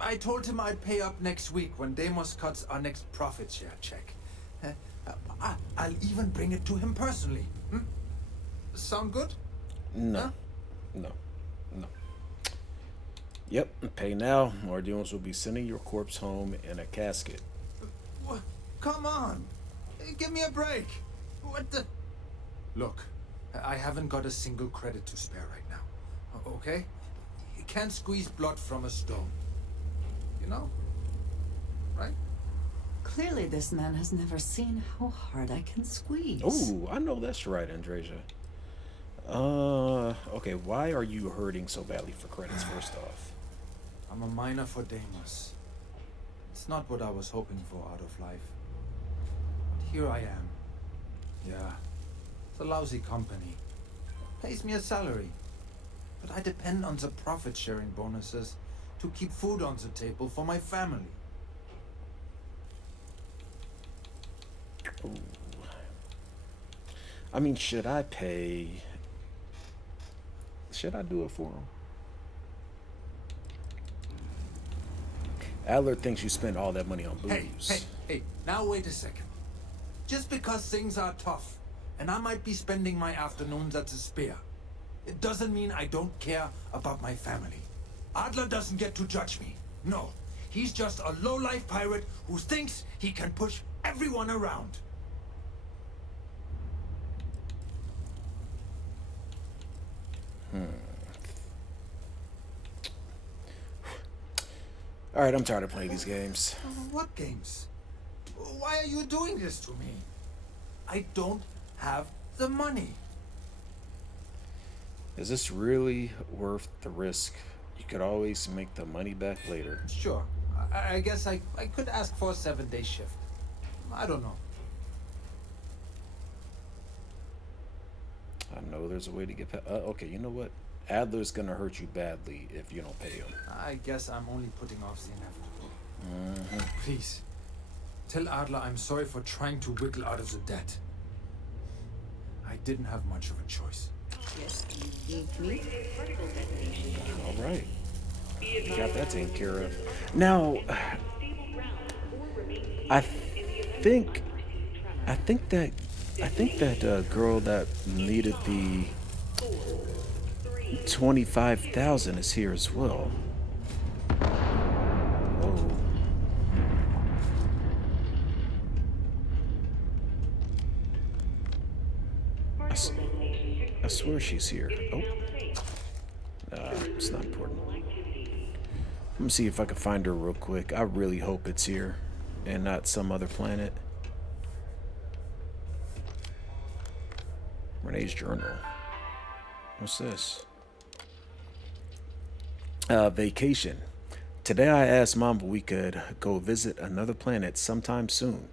I told him I'd pay up next week when Deimos cuts our next profit share check. I'll even bring it to him personally. Hmm? Sound good? No. Huh? No. No. Yep, pay now, or Deimos will be sending your corpse home in a casket. Come on. Give me a break. What the... Look, I haven't got a single credit to spare right now. Okay? You can't squeeze blood from a stone. You know? Right? Clearly this man has never seen how hard I can squeeze. Oh, I know that's right, Andreja. Okay, why are you hurting so badly for credits, first off? I'm a miner for Deimos. It's not what I was hoping for out of life. But here I am. Yeah, it's a lousy company. Pays me a salary. But I depend on the profit-sharing bonuses to keep food on the table for my family. Ooh. I mean, should I pay... Should I do it for him? Adler thinks you spent all that money on booze. Hey, now wait a second. Just because things are tough, and I might be spending my afternoons at the spear, it doesn't mean I don't care about my family. Adler doesn't get to judge me. No, he's just a low-life pirate who thinks he can push everyone around. Alright, I'm tired of playing these games. What games? Why are you doing this to me? I don't have the money. Is this really worth the risk? You could always make the money back later. Sure. I guess I could ask for a 7-day shift. I don't know. I know there's a way to get past. Okay, you know what? Adler's gonna hurt you badly if you don't pay him. I guess I'm only putting off the inevitable. Please, tell Adler I'm sorry for trying to wiggle out of the debt. I didn't have much of a choice. Yes, you need me. All right. You got that taken care of. Now, I think that girl that needed the 25,000 is here as well. Oh. I swear she's here. Oh. It's not important. Let me see if I can find her real quick. I really hope it's here and not some other planet. Renee's journal. What's this? Vacation. Today I asked Mom if we could go visit another planet sometime soon,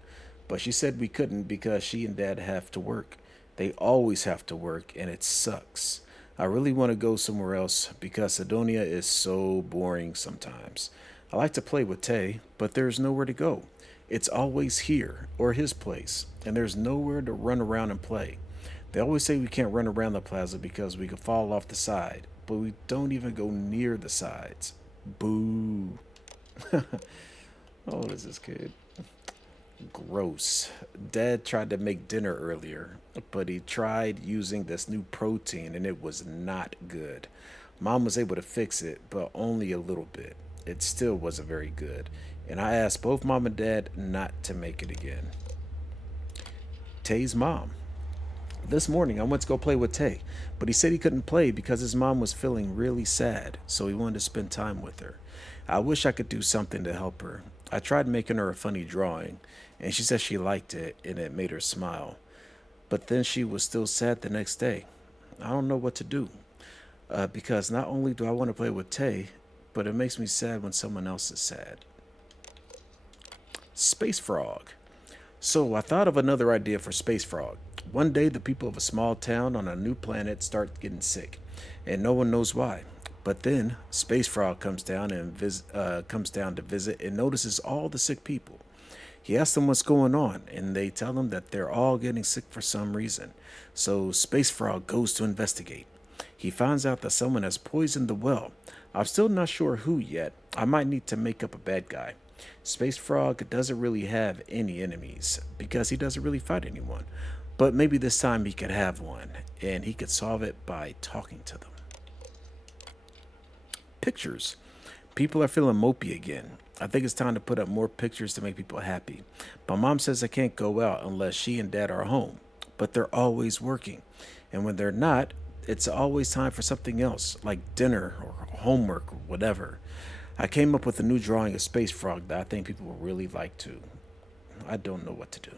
but she said we couldn't because she and Dad have to work. They always have to work and it sucks. I really want to go somewhere else because Sidonia is so boring sometimes. I like to play with Tay, but there's nowhere to go. It's always here or his place, and there's nowhere to run around and play. They always say we can't run around the plaza because we could fall off the side, but we don't even go near the sides. Boo. How old is this kid? Gross. Dad tried to make dinner earlier, but he tried using this new protein and it was not good. Mom was able to fix it, but only a little bit. It still wasn't very good, and I asked both mom and dad not to make it again. Tay's mom. This morning I went to go play with Tay, but he said he couldn't play because his mom was feeling really sad, so he wanted to spend time with her. I wish I could do something to help her. I tried making her a funny drawing, and she said she liked it and it made her smile. But then she was still sad the next day. I don't know what to do because not only do I want to play with Tay, but it makes me sad when someone else is sad. Space Frog. So I thought of another idea for Space Frog. One day the people of a small town on a new planet start getting sick, and no one knows why. But then Space Frog comes down to visit and notices all the sick people. He asks them what's going on, and they tell him that they're all getting sick for some reason. So Space Frog goes to investigate. He finds out that someone has poisoned the well. I'm still not sure who yet. I might need to make up a bad guy. Space Frog doesn't really have any enemies because he doesn't really fight anyone. But maybe this time he could have one, and he could solve it by talking to them. Pictures. People are feeling mopey again. I think it's time to put up more pictures to make people happy. My mom says I can't go out unless she and dad are home, but they're always working. And when they're not, it's always time for something else, like dinner or homework or whatever. I came up with a new drawing of Space Frog that I think people will really like too. I don't know what to do.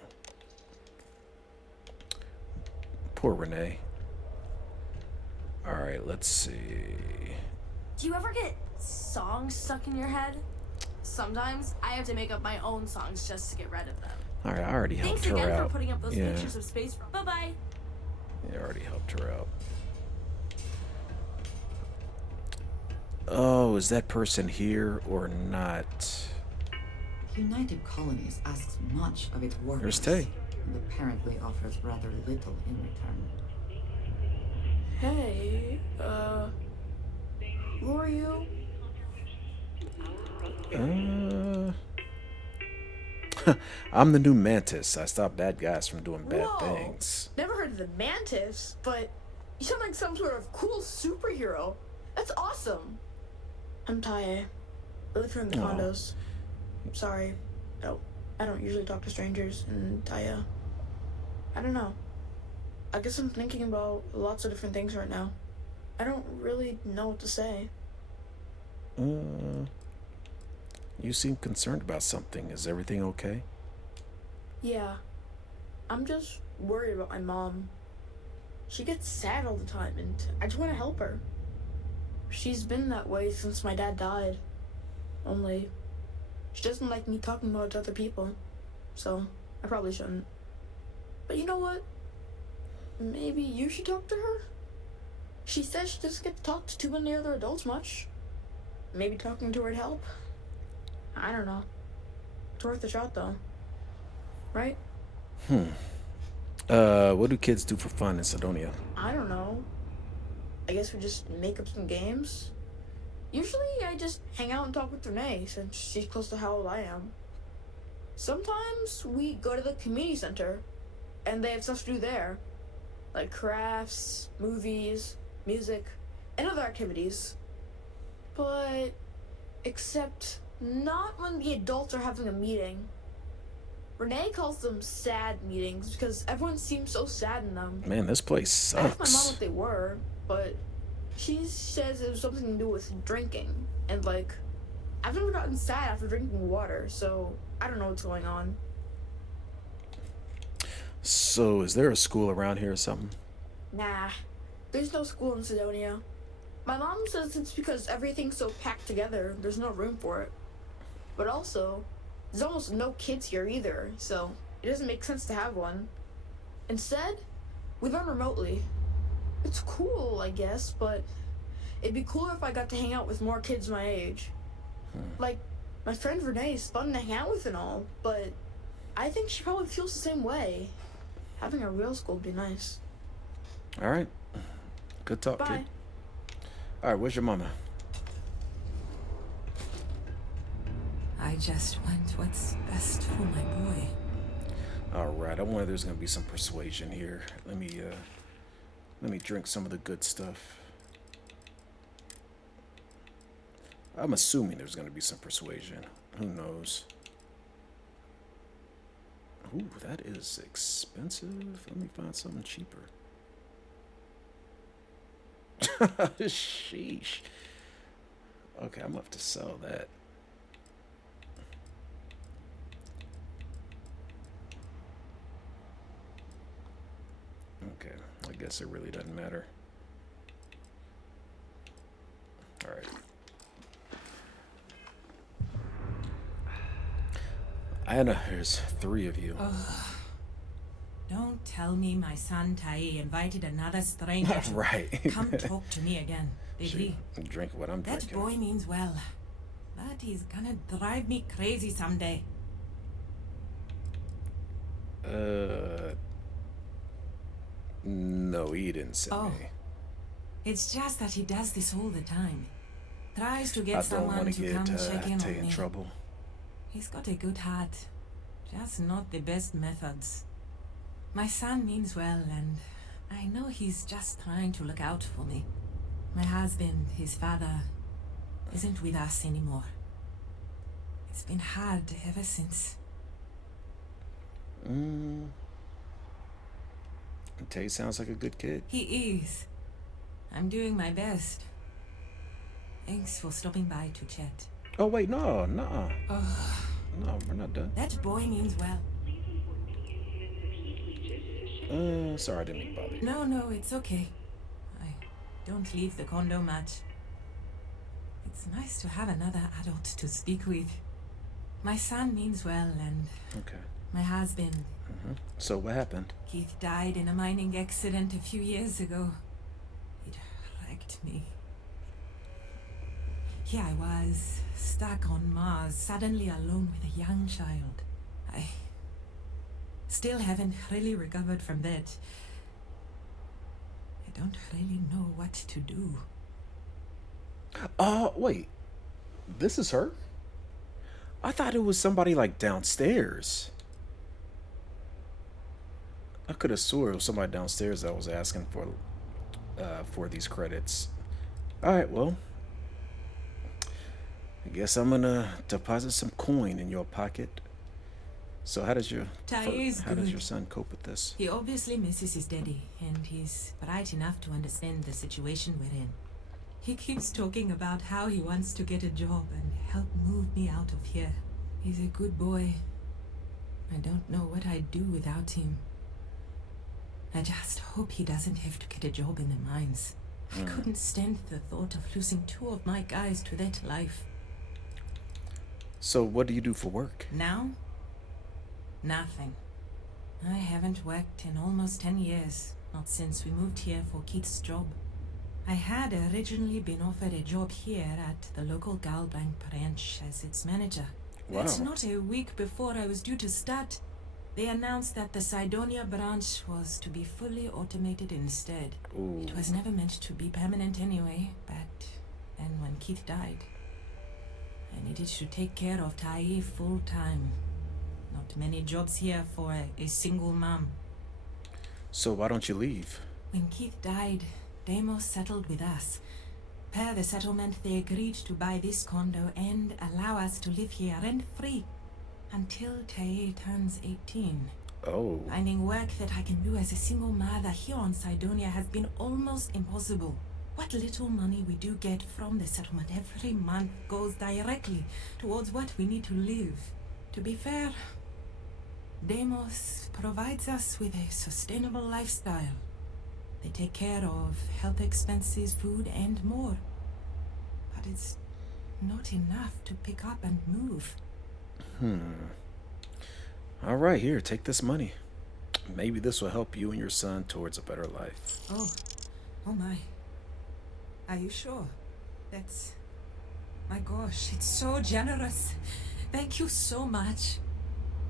Poor Renee. Alright, let's see. Do you ever get songs stuck in your head? Sometimes I have to make up my own songs just to get rid of them. Alright, I already helped her out. Thanks again for putting up those pictures of Space Frog. Bye-bye. Yeah, I already helped her out. Oh, is that person here or not? United Colonies asks much of its workers. There's Tay. And apparently offers rather little in return. Hey, who are you? I'm the new Mantis. I stop bad guys from doing bad Whoa. things. Never heard of the Mantis, but you sound like some sort of cool superhero. That's awesome. I'm Taya. I live here in the condos. Sorry. I don't usually talk to strangers, and Taya. I don't know. I guess I'm thinking about lots of different things right now. I don't really know what to say. You seem concerned about something. Is everything okay? Yeah. I'm just worried about my mom. She gets sad all the time, and I just want to help her. She's been that way since my dad died. Only, she doesn't like me talking about it to other people. So, I probably shouldn't. But you know what? Maybe you should talk to her? She says she doesn't get to talk to too many other adults much. Maybe talking to her would help. I don't know. It's worth a shot, though. Right? What do kids do for fun in Sidonia? I don't know. I guess we just make up some games. Usually I just hang out and talk with Renee since she's close to how old I am. Sometimes we go to the community center and they have stuff to do there. Like crafts, movies, music, and other activities. But except not when the adults are having a meeting. Renee calls them sad meetings because everyone seems so sad in them. Man, this place I asked my mom sucks. what they were, but she says it was something to do with drinking. And like, I've never gotten sad after drinking water, so I don't know what's going on. So, is there a school around here or something? Nah, there's no school in Sidonia. My mom says it's because everything's so packed together, there's no room for it. But also, there's almost no kids here either, so it doesn't make sense to have one. Instead, we learn remotely. It's cool, I guess, but it'd be cooler if I got to hang out with more kids my age. Like, my friend Renee is fun to hang out with and all, but I think she probably feels the same way. Having a real school would be nice. All right. Good talk, Bye. kid. All right, where's your mama? I just want what's best for my boy. All right, I wonder if there's gonna be some persuasion here. Let me drink some of the good stuff. I'm assuming there's gonna be some persuasion. Who knows? Ooh, that is expensive. Let me find something cheaper. Sheesh. Okay, I'm gonna have to sell that. Okay, I guess it really doesn't matter. All right. Anna, there's 3 of you. Don't tell me my son Tai invited another stranger to Right. come talk to me again. Did he? Drink what I'm That drinking. boy means well, but he's gonna drive me crazy someday. No, he didn't send me. It's just that he does this all the time. Tries to I get don't someone want to to come get check in Tay on in me. trouble. He's got a good heart, just not the best methods. My son means well, and I know he's just trying to look out for me. My husband, his father, isn't with us anymore. It's been hard ever since. Tay sounds like a good kid. He is. I'm doing my best. Thanks for stopping by to chat. Oh wait, no, no, we're not done. That boy means well. Sorry, I didn't mean to bother you. No, it's okay. I don't leave the condo much. It's nice to have another adult to speak with. My son means well, and Okay. my husband, So what happened? Keith, died in a mining accident a few years ago. It wrecked me. Here I was, stuck on Mars, suddenly alone with a young child. I still haven't really recovered from that. I don't really know what to do. Wait. This is her? I thought it was somebody like downstairs. I could have swore it was somebody downstairs that was asking for these credits. Alright, well. I guess I'm gonna deposit some coin in your pocket. So how does your son cope with this? He obviously misses his daddy, and he's bright enough to understand the situation we're in. He keeps talking about how he wants to get a job and help move me out of here. He's a good boy. I don't know what I'd do without him. I just hope he doesn't have to get a job in the mines. I couldn't stand the thought of losing 2 of my guys to that life. So what do you do for work? Now? Nothing. I haven't worked in almost 10 years, not since we moved here for Keith's job. I had originally been offered a job here at the local Galbank branch as its manager. Wow. But not a week before I was due to start, they announced that the Cydonia branch was to be fully automated instead. Ooh. It was never meant to be permanent anyway, but then when Keith died, I needed to take care of Tai full time. Not many jobs here for a single mom. So why don't you leave? When Keith died, Deimos settled with us. Per the settlement, they agreed to buy this condo and allow us to live here rent-free until Tai turns 18. Oh. Finding work that I can do as a single mother here on Cydonia has been almost impossible. What little money we do get from the settlement every month goes directly towards what we need to live. To be fair, Deimos provides us with a sustainable lifestyle. They take care of health expenses, food, and more. But it's not enough to pick up and move. All right, here, take this money. Maybe this will help you and your son towards a better life. Oh, Oh my. Are you sure? That's... My gosh, it's so generous. Thank you so much.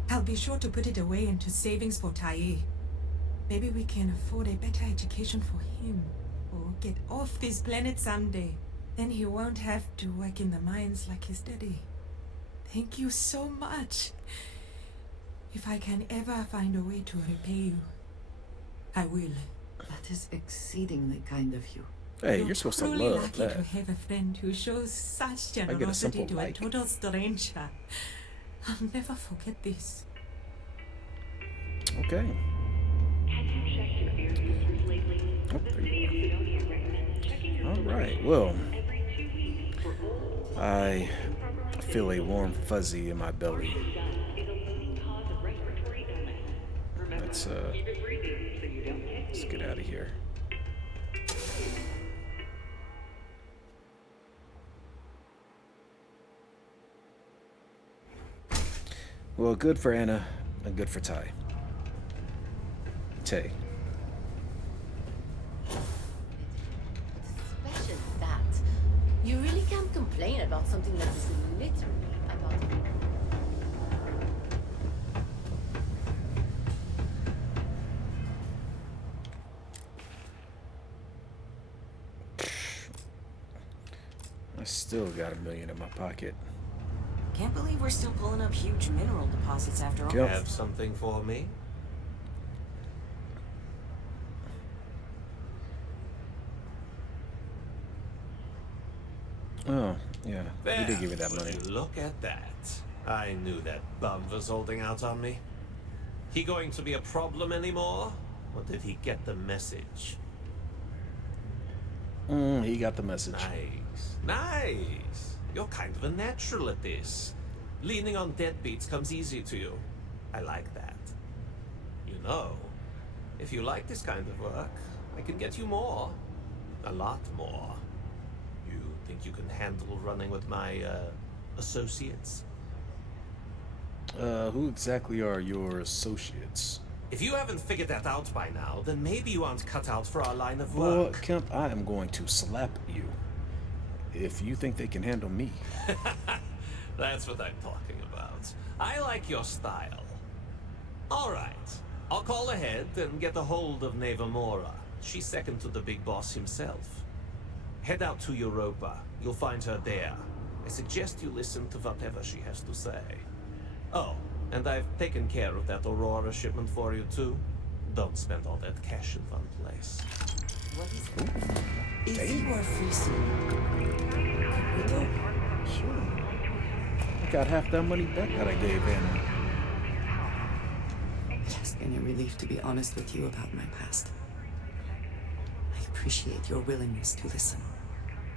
I'll be sure to put it away into savings for Tai. Maybe we can afford a better education for him. Or get off this planet someday. Then he won't have to work in the mines like his daddy. Thank you so much. If I can ever find a way to repay you, I will. That is exceedingly kind of you. Hey, you're supposed to Truly love lucky that. to have a friend who shows such I get a generosity simple to a like. total stranger. I'll never forget this. Okay. Have you checked your air filters lately? Oh, The there you city of Sidonia recommends checking your All right. Well, I feel a warm fuzzy in my belly. Let's get out of here. Well, good for Anna and good for Tai. Tay. Especially that. You really can't complain about something that is literally about to be. I still got $1 million in my pocket. Can't believe we're still pulling up huge mineral deposits after all. Yep. Have something for me? Oh, yeah. There, You did give me that money. would you look at that. I knew that bum was holding out on me. He going to be a problem anymore? Or did he get the message? He got the message. Nice. Nice. You're kind of a natural at this. Leaning on deadbeats comes easy to you. I like that. You know, if you like this kind of work, I can get you more. A lot more. You think you can handle running with my, associates? Who exactly are your associates? If you haven't figured that out by now, then maybe you aren't cut out for our line of Well, work. Kemp, I am going to slap you if you think they can handle me. That's what I'm talking about. I like your style. All right. I'll call ahead and get a hold of Nevamora. She's second to the big boss himself. Head out to Europa. You'll find her there. I suggest you listen to whatever she has to say. Oh, and I've taken care of that Aurora shipment for you too. Don't spend all that cash in one place. What is it? If you are free soon, could we go? Sure. I got half that money back that I gave Anna. It has been a relief to be honest with you about my past. I appreciate your willingness to listen.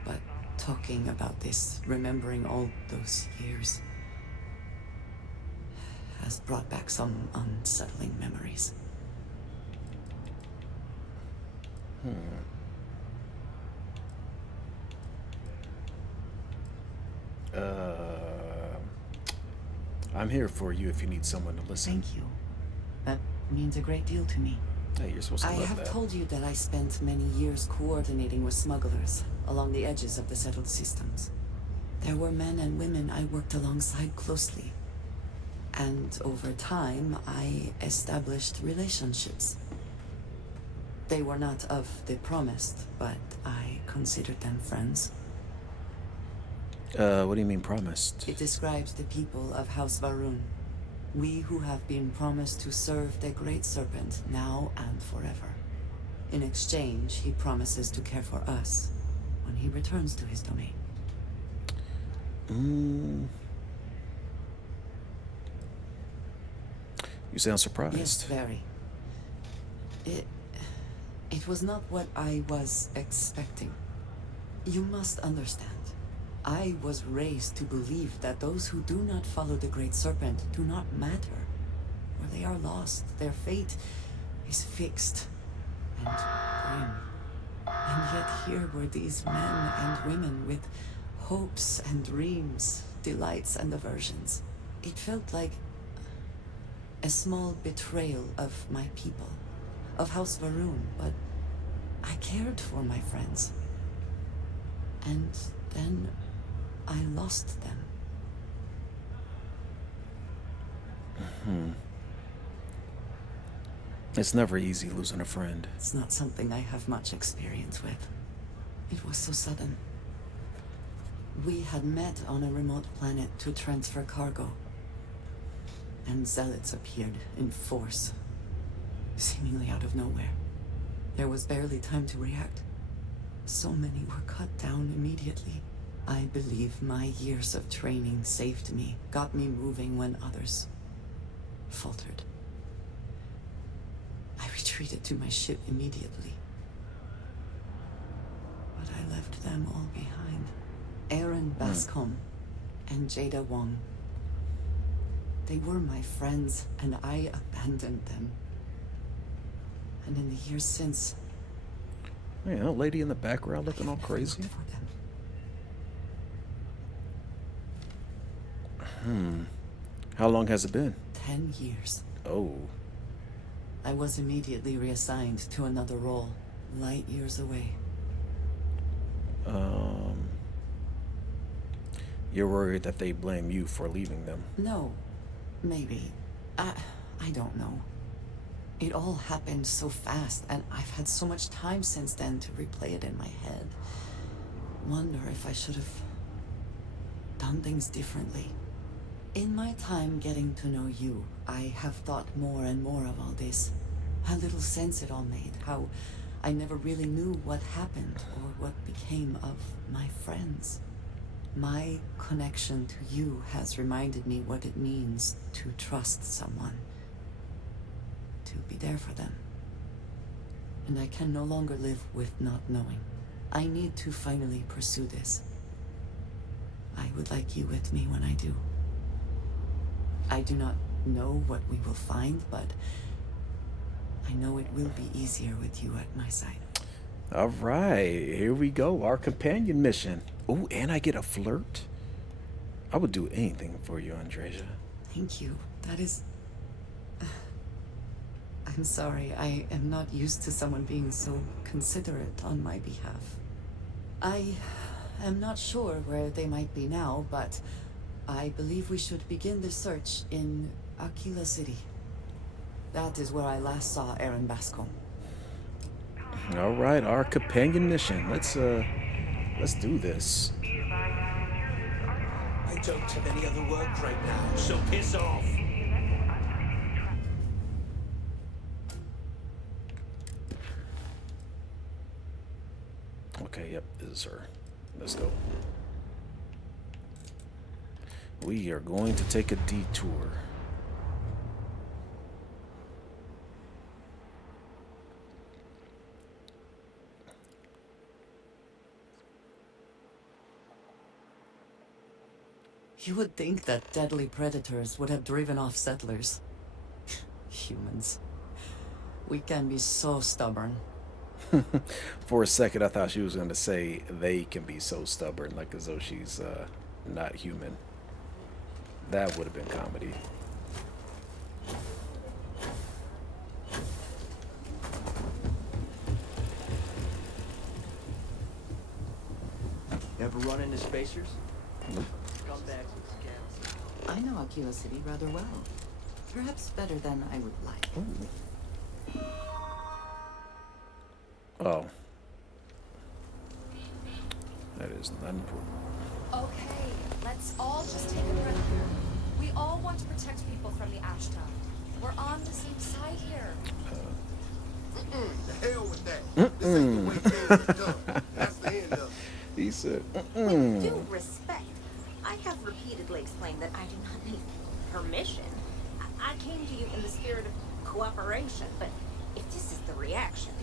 But talking about this, remembering all those years, has brought back some unsettling memories. I'm here for you if you need someone to listen. Thank you. That means a great deal to me. Hey, you're supposed to I love have that. told you that I spent many years coordinating with smugglers along the edges of the settled systems. There were men and women I worked alongside closely. And over time, I established relationships. They were not of the promised, but I considered them friends. What do you mean promised? It describes the people of House Varun. We who have been promised to serve the Great Serpent now and forever. In exchange, he promises to care for us when he returns to his domain. You sound surprised. Yes, very. It was not what I was expecting. You must understand. I was raised to believe that those who do not follow the Great Serpent do not matter. Or they are lost. Their fate is fixed and grim. And yet here were these men and women with hopes and dreams, delights and aversions. It felt like a small betrayal of my people, of House Varun, but I cared for my friends. And then I lost them. It's never easy losing a friend. It's not something I have much experience with. It was so sudden. We had met on a remote planet to transfer cargo. And zealots appeared in force, seemingly out of nowhere. There was barely time to react. So many were cut down immediately. I believe my years of training saved me, got me moving when others faltered. I retreated to my ship immediately. But I left them all behind. Aaron Bascom and Jada Wong. They were my friends, and I abandoned them. And in the years since... Yeah, that lady in the background looking all crazy. How long has it been? 10 years. Oh. I was immediately reassigned to another role, light years away. You're worried that they blame you for leaving them? No. Maybe. I don't know. It all happened so fast, and I've had so much time since then to replay it in my head. Wonder if I should have done things differently. In my time getting to know you, I have thought more and more of all this. How little sense it all made. How I never really knew what happened or what became of my friends. My connection to you has reminded me what it means to trust someone. To be there for them. And I can no longer live with not knowing. I need to finally pursue this. I would like you with me when I do. I do not know what we will find, but I know it will be easier with you at my side. All right, here we go. Our companion mission. Oh, and I get a flirt? I would do anything for you, Andreja. Thank you. That is... I'm sorry. I am not used to someone being so considerate on my behalf. I am not sure where they might be now, but I believe we should begin the search in Aquila City. That is where I last saw Aaron Bascom. All right, our companion mission. Let's do this. I don't have any other work right now, so piss off. Okay, yep, this is her. Let's go. We are going to take a detour. You would think that deadly predators would have driven off settlers. Humans. We can be so stubborn. For a second, I thought she was going to say they can be so stubborn, like as though she's not human. That would have been comedy. Ever run into spacers? Nope. Scumbags and scams. I know Aquila City rather well. Perhaps better than I would like. Ooh. Oh. That is not important. Okay, let's all just take a breath here. We all want to protect people from the Ashton. We're on the same side here. The hell with that. This ain't the way things are done. That's the end of it. He said, With due respect, I have repeatedly explained that I do not need permission. I came to you in the spirit of cooperation, but if this is the reaction...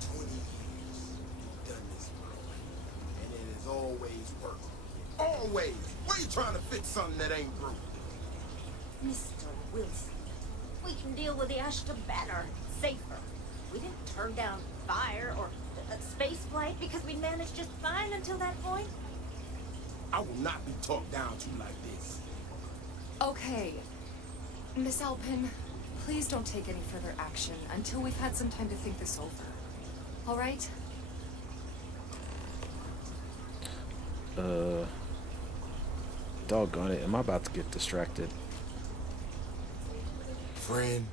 20 years. You've done this my way. And it has always worked. Always! Why are you trying to fix something that ain't broke? Mr. Wilson, we can deal with the Ashta better, safer. We didn't turn down fire or a space flight because we managed just fine until that point. I will not be talked down to like this. Okay. Miss Alpin, please don't take any further action until we've had some time to think this over. All right? Doggone it, am I about to get distracted? Friend,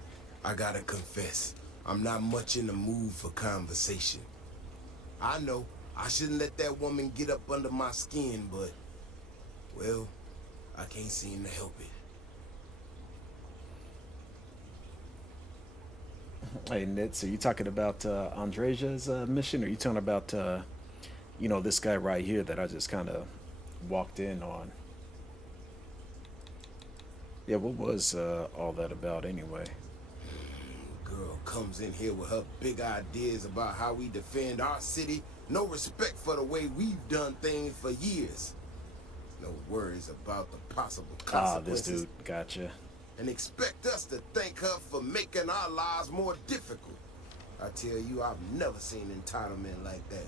I gotta confess, I'm not much in the mood for conversation. I know I shouldn't let that woman get up under my skin, but, well, I can't seem to help it. Hey, Nit, so you talking about Andreja's mission, or you talking about, you know, this guy right here that I just kind of walked in on? Yeah, what was all that about anyway? Girl comes in here with her big ideas about how we defend our city. No respect for the way we've done things for years. No worries about the possible consequences. This dude, gotcha. And expect us to thank her for making our lives more difficult. I tell you, I've never seen entitlement like that.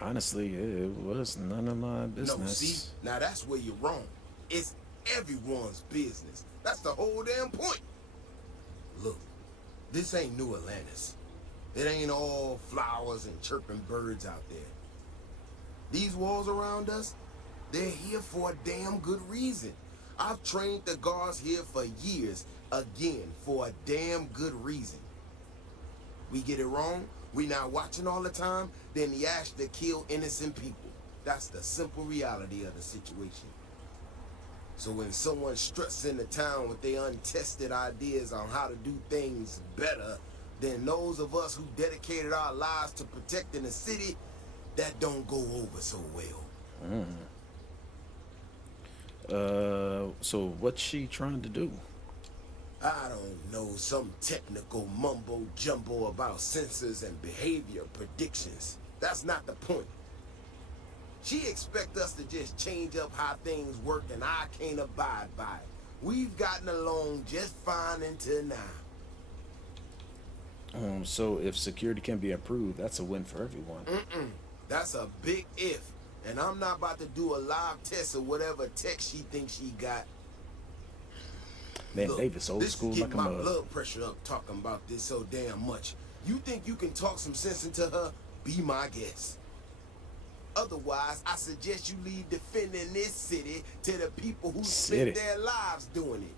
Honestly, it was none of my business. No, see? Now that's where you're wrong. It's everyone's business. That's the whole damn point. Look, this ain't New Atlantis. It ain't all flowers and chirping birds out there. These walls around us, they're here for a damn good reason. I've trained the guards here for years, again, for a damn good reason. We get it wrong, we not watching all the time, then the ash to kill innocent people. That's the simple reality of the situation. So when someone struts into town with their untested ideas on how to do things better than those of us who dedicated our lives to protecting the city, that don't go over so well. So what's she trying to do? I don't know, some technical mumbo jumbo about sensors and behavior predictions. That's not the point. She expects us to just change up how things work, and I can't abide by it. We've gotten along just fine until now. So if security can be improved, that's a win for everyone. That's a big if. And I'm not about to do a live test of whatever tech she thinks she got. Man, Look, Davis old this school get like a my mug. blood pressure up talking about this so damn much. You think you can talk some sense into her? Be my guest. Otherwise, I suggest you leave defending this city to the people who spent their lives doing it.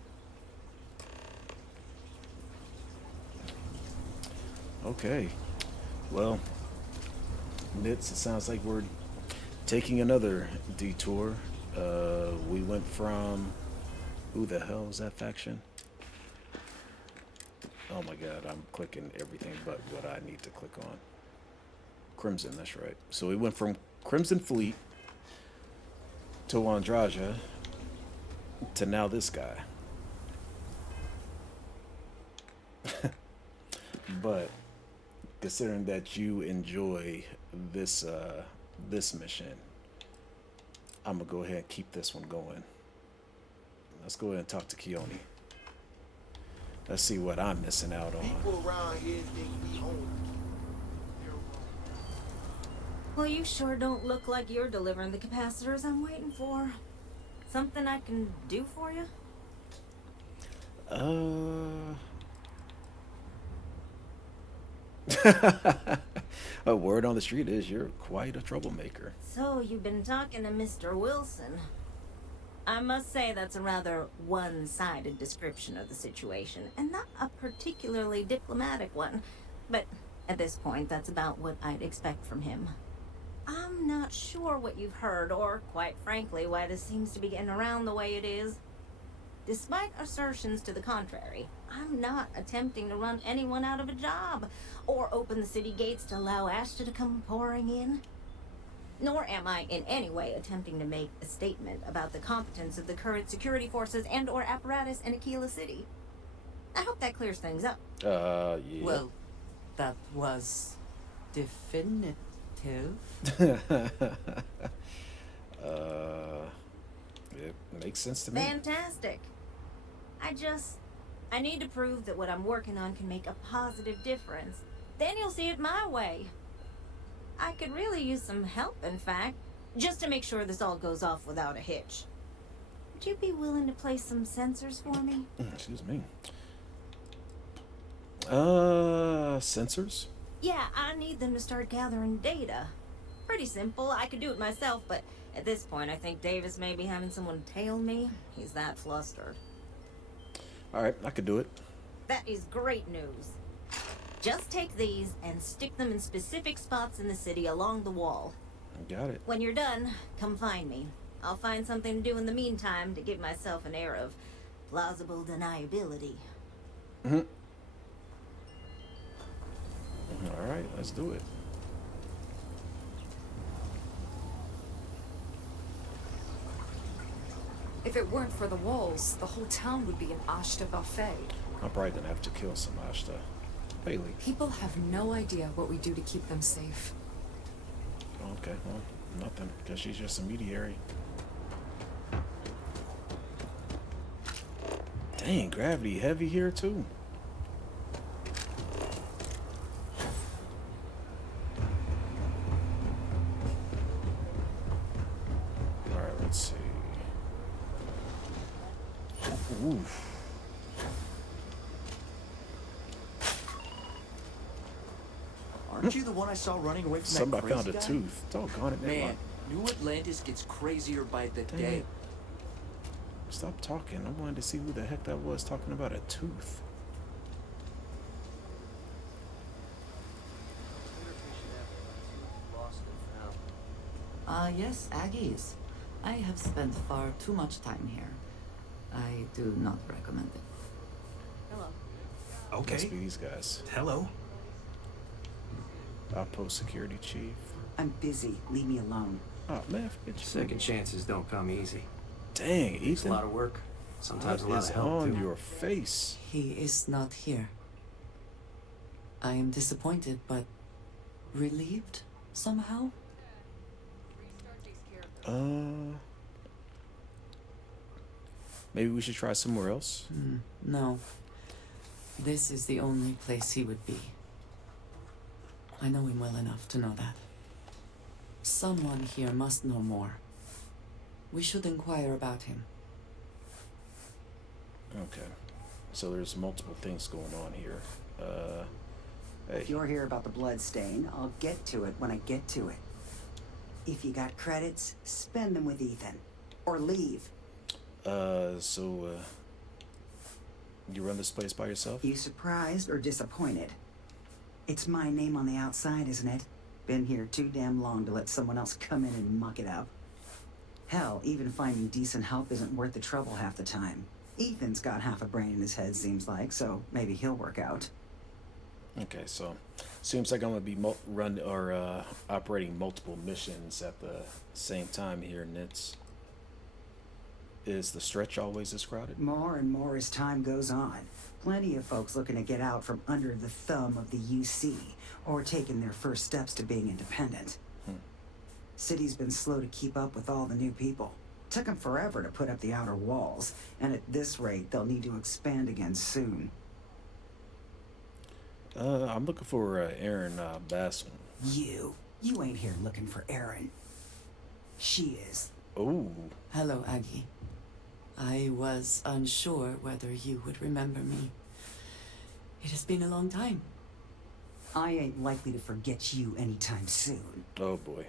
Okay. Well, Nits, it sounds like we're taking another detour. We went from... Who the hell is that faction? Oh my god, I'm clicking everything but what I need to click on. Crimson, that's right. So we went from Crimson Fleet to Andreja to now this guy. But considering that you enjoy this this mission, I'm gonna go ahead and keep this one going. Let's go ahead and talk to Keone. Let's see what I'm missing out on. People around here think we own. Well, you sure don't look like you're delivering the capacitors I'm waiting for. Something I can do for you? A word on the street is you're quite a troublemaker. So, you've been talking to Mr. Wilson. I must say that's a rather one-sided description of the situation, and not a particularly diplomatic one. But at this point, that's about what I'd expect from him. I'm not sure what you've heard, or quite frankly, why this seems to be getting around the way it is. Despite assertions to the contrary, I'm not attempting to run anyone out of a job, or open the city gates to allow Ashton to come pouring in. Nor am I in any way attempting to make a statement about the competence of the current security forces and or apparatus in Aquila City. I hope that clears things up. Yeah. Well, that was definitive. It makes sense to me. Fantastic. I need to prove that what I'm working on can make a positive difference. Then you'll see it my way. I could really use some help, in fact, just to make sure this all goes off without a hitch. Would you be willing to place some sensors for me? Excuse me. Sensors? Yeah, I need them to start gathering data. Pretty simple. I could do it myself, but at this point, I think Davis may be having someone tail me. He's that flustered. All right, I could do it. That is great news. Just take these and stick them in specific spots in the city along the wall. Got it. When you're done, come find me. I'll find something to do in the meantime to give myself an air of plausible deniability. Mm-hmm. All right, let's do it. If it weren't for the walls, the whole town would be an Ashta buffet. I'm probably gonna have to kill some Ashta. Bailey. People have no idea what we do to keep them safe. Okay, well, nothing, because she's just a mediary. Dang, gravity heavy here too. All right, let's see. Oof. Aren't you the one I saw running away from Somebody that found crazy a guy? tooth. Doggone it, Man, New Atlantis gets crazier by the Dang day. it. Stop talking. I wanted to see who the heck that was talking about a tooth. Yes, Aggies. I have spent far too much time here. I do not recommend it. Hello. Must be these guys. Hello. Outpost security chief. I'm busy. Leave me alone. Oh man, forget you. Second chances don't come easy. Dang, It's a Ethan. lot of work. Sometimes a lot What is of help on too. your face? He is not here. I am disappointed, but relieved somehow. Maybe we should try somewhere else. No. This is the only place he would be. I know him well enough to know that. Someone here must know more. We should inquire about him. Okay. So there's multiple things going on here. Hey. If you're here about the blood stain, I'll get to it when I get to it. If you got credits, spend them with Ethan. Or leave. You run this place by yourself? You surprised or disappointed? It's my name on the outside, isn't it? Been here too damn long to let someone else come in and muck it up. Hell, even finding decent help isn't worth the trouble half the time. Ethan's got half a brain in his head, seems like, so maybe he'll work out. Okay, so seems like I'm gonna be operating multiple missions at the same time here, Nitz. Is the stretch always this crowded? More and more as time goes on. Plenty of folks looking to get out from under the thumb of the UC, or taking their first steps to being independent. City's been slow to keep up with all the new people. Took them forever to put up the outer walls, and at this rate, they'll need to expand again soon. I'm looking for Aaron Bassel. You ain't here looking for Erin. She is. Oh. Hello, Aggie. I was unsure whether you would remember me. It has been a long time. I ain't likely to forget you anytime soon. Oh boy.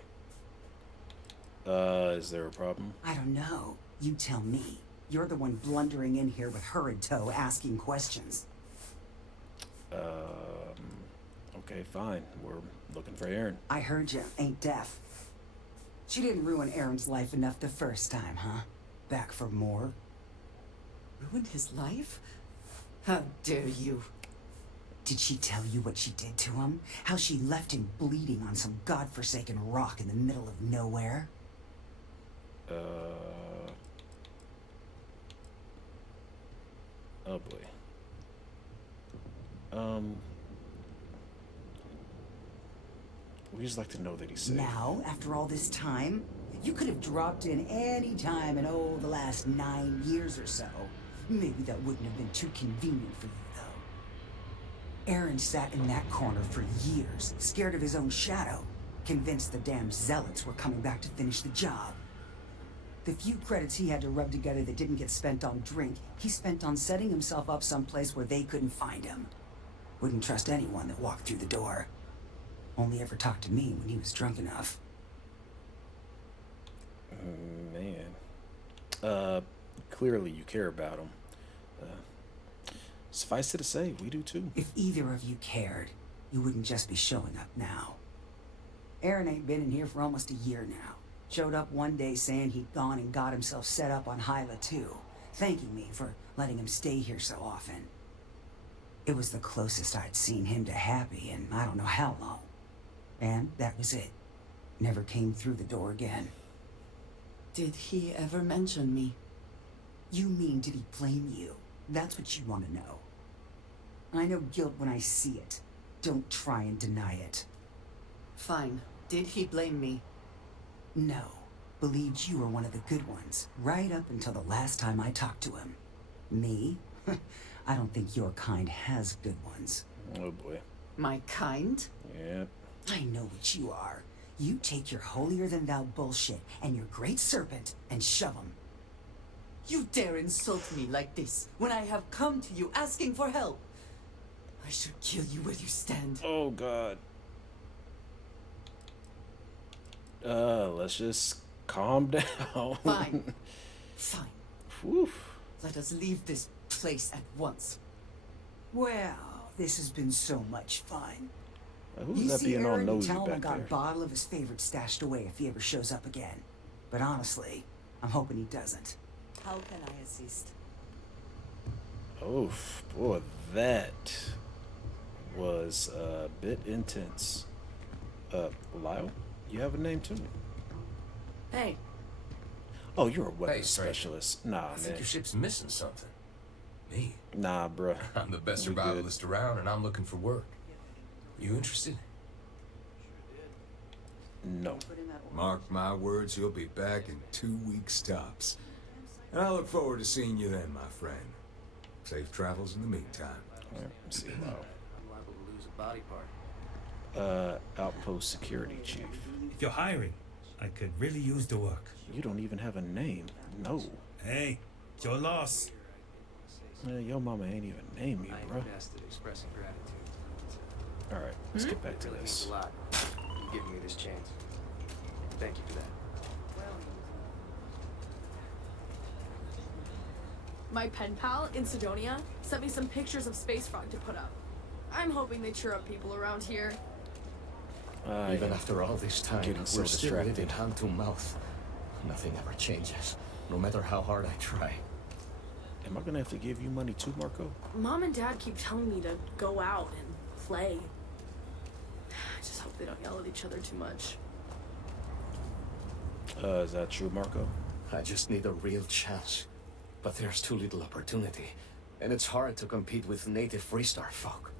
Is there a problem? I don't know. You tell me. You're the one blundering in here with her in tow, asking questions. Okay, fine. We're looking for Aaron. I heard you. Ain't deaf. She didn't ruin Aaron's life enough the first time, huh? Back for more? Ruined his life? How dare you? Did she tell you what she did to him? How she left him bleeding on some godforsaken rock in the middle of nowhere? Oh boy. We just like to know that he's safe. Now, after all this time, you could have dropped in any time in, the last 9 years or so. Maybe that wouldn't have been too convenient for you, though. Aaron sat in that corner for years, scared of his own shadow, convinced the damn zealots were coming back to finish the job. The few credits he had to rub together that didn't get spent on drink, he spent on setting himself up someplace where they couldn't find him. Wouldn't trust anyone that walked through the door. Only ever talked to me when he was drunk enough. Man. Clearly you care about him. Suffice it to say, we do too. If either of you cared, you wouldn't just be showing up now. Aaron ain't been in here for almost a year now. Showed up one day saying he'd gone and got himself set up on Hyla too, thanking me for letting him stay here so often. It was the closest I'd seen him to happy in I don't know how long. And that was it. Never came through the door again. Did he ever mention me? You mean did he blame you? That's what you want to know. I know guilt when I see it. Don't try and deny it. Fine. Did he blame me? No. Believed you were one of the good ones, right up until the last time I talked to him. Me? I don't think your kind has good ones. Oh boy. My kind? Yep. I know what you are. You take your holier-than-thou bullshit and your great serpent and shove them. You dare insult me like this when I have come to you asking for help. I should kill you where you stand. Oh God. Let's just calm down. Fine. Fine. Whew. Let us leave this place at once. Well, this has been so much fun. Who's You that see being all Aaron, you nosy tell him I back got there? a bottle of his favorite stashed away if he ever shows up again. But honestly, I'm hoping he doesn't. How can I assist? Oh boy, that was a bit intense. Lyle, you have a name too? Hey. Oh, you're a weapons Hey, stranger. specialist. Nah, I man. think your ship's missing something. Me? Nah, bruh. I'm the best We good. survivalist around, and I'm looking for work. You interested? No. Mark my words, you'll be back in 2 weeks tops. And I look forward to seeing you then, my friend. Safe travels in the meantime. Let's see, Lyle. I'm liable to lose a body part. Outpost security chief. If you're hiring, I could really use the work. You don't even have a name. No. Hey, it's your loss. Your mama ain't even named you, I bro. ain't best at expressing gratitude. Alright, let's get back to Really means this. a lot. You giving me this chance. Thank you for that. My pen pal in Sidonia sent me some pictures of Space Frog to put up. I'm hoping they cheer up people around here. Even after all this time, getting so we're still living distracted. hand to mouth. Nothing ever changes, no matter how hard I try. Am I gonna have to give you money too, Marco? Mom and Dad keep telling me to go out and play. I just hope they don't yell at each other too much. Is that true, Marco? I just need a real chance. But there's too little opportunity, and it's hard to compete with native Freestar folk.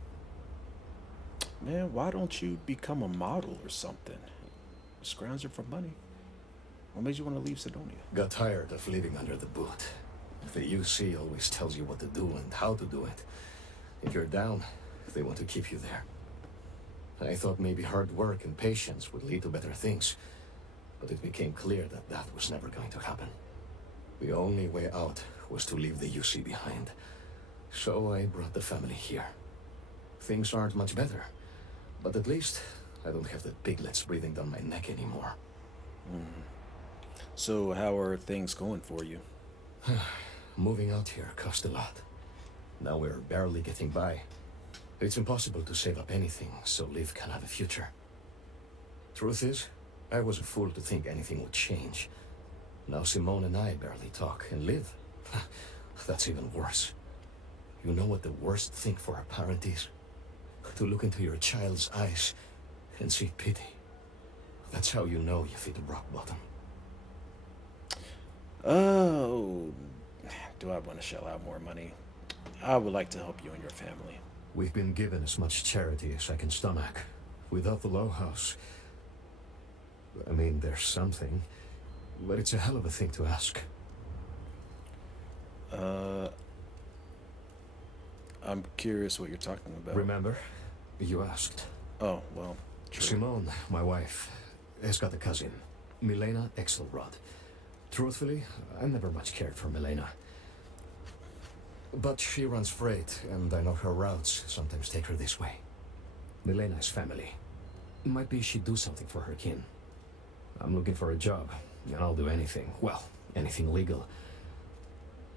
Man, why don't you become a model or something? Scrounger for money. What made you want to leave Sidonia? Got tired of living under the boot. The UC always tells you what to do and how to do it. If you're down, they want to keep you there. I thought maybe hard work and patience would lead to better things, but it became clear that that was never going to happen. The only way out was to leave the UC behind. So I brought the family here. Things aren't much better, but at least I don't have the piglets breathing down my neck anymore. So how are things going for you? Moving out here cost a lot. Now we're barely getting by. It's impossible to save up anything so Liv can have a future. Truth is, I was a fool to think anything would change. Now Simone and I barely talk and live. That's even worse. You know what the worst thing for a parent is? To look into your child's eyes and see pity. That's how you know you've hit rock bottom. Oh, do I want to shell out more money? I would like to help you and your family. We've been given as much charity as I can stomach. Without the low house, I mean, there's something, but it's a hell of a thing to ask. I'm curious what you're talking about. Remember? You asked. Oh, well, true. Simone, my wife, has got a cousin, Milena Exelrod. Truthfully, I never much cared for Milena. But she runs freight, and I know her routes sometimes take her this way. Milena is family. Might be she'd do something for her kin. I'm looking for a job, and I'll do anything. Well, anything legal.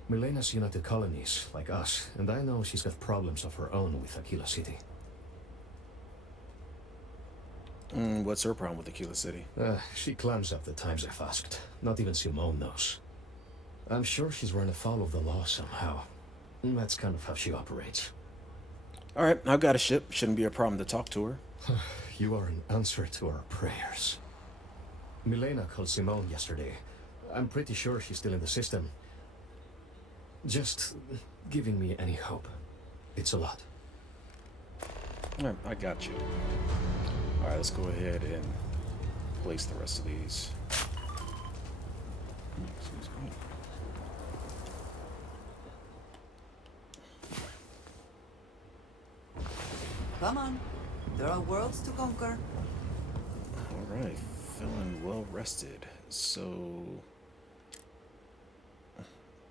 Milena's United Colonies, like us, and I know she's got problems of her own with Aquila City. What's her problem with Aquila City? She climbs up the times I've asked. Not even Simone knows. I'm sure she's run afoul of the law somehow. That's kind of how she operates. Alright, I've got a ship. Shouldn't be a problem to talk to her. You are an answer to our prayers. Milena called Simone yesterday. I'm pretty sure she's still in the system. Just giving me any hope. It's a lot. Alright, I got you. Alright, let's go ahead and place the rest of these. Excuse me. Come on. There are worlds to conquer. Alright, feeling well rested. So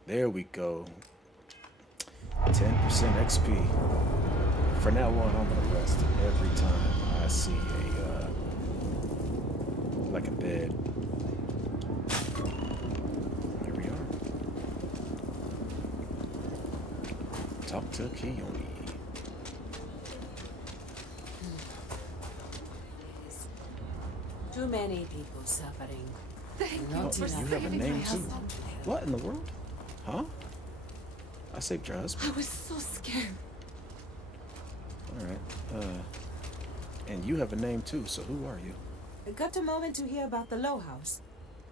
there we go. 10% XP. For now on, I'm gonna rest every time I see a like a bed. Here we are. Talk to Kiyomi. Too many people suffering. Thank Not you for enough. You have a saving name my too. husband. What in the world? Huh? I saved your husband. I was so scared. Alright. And you have a name too, so who are you? Got a moment to hear about the Low House?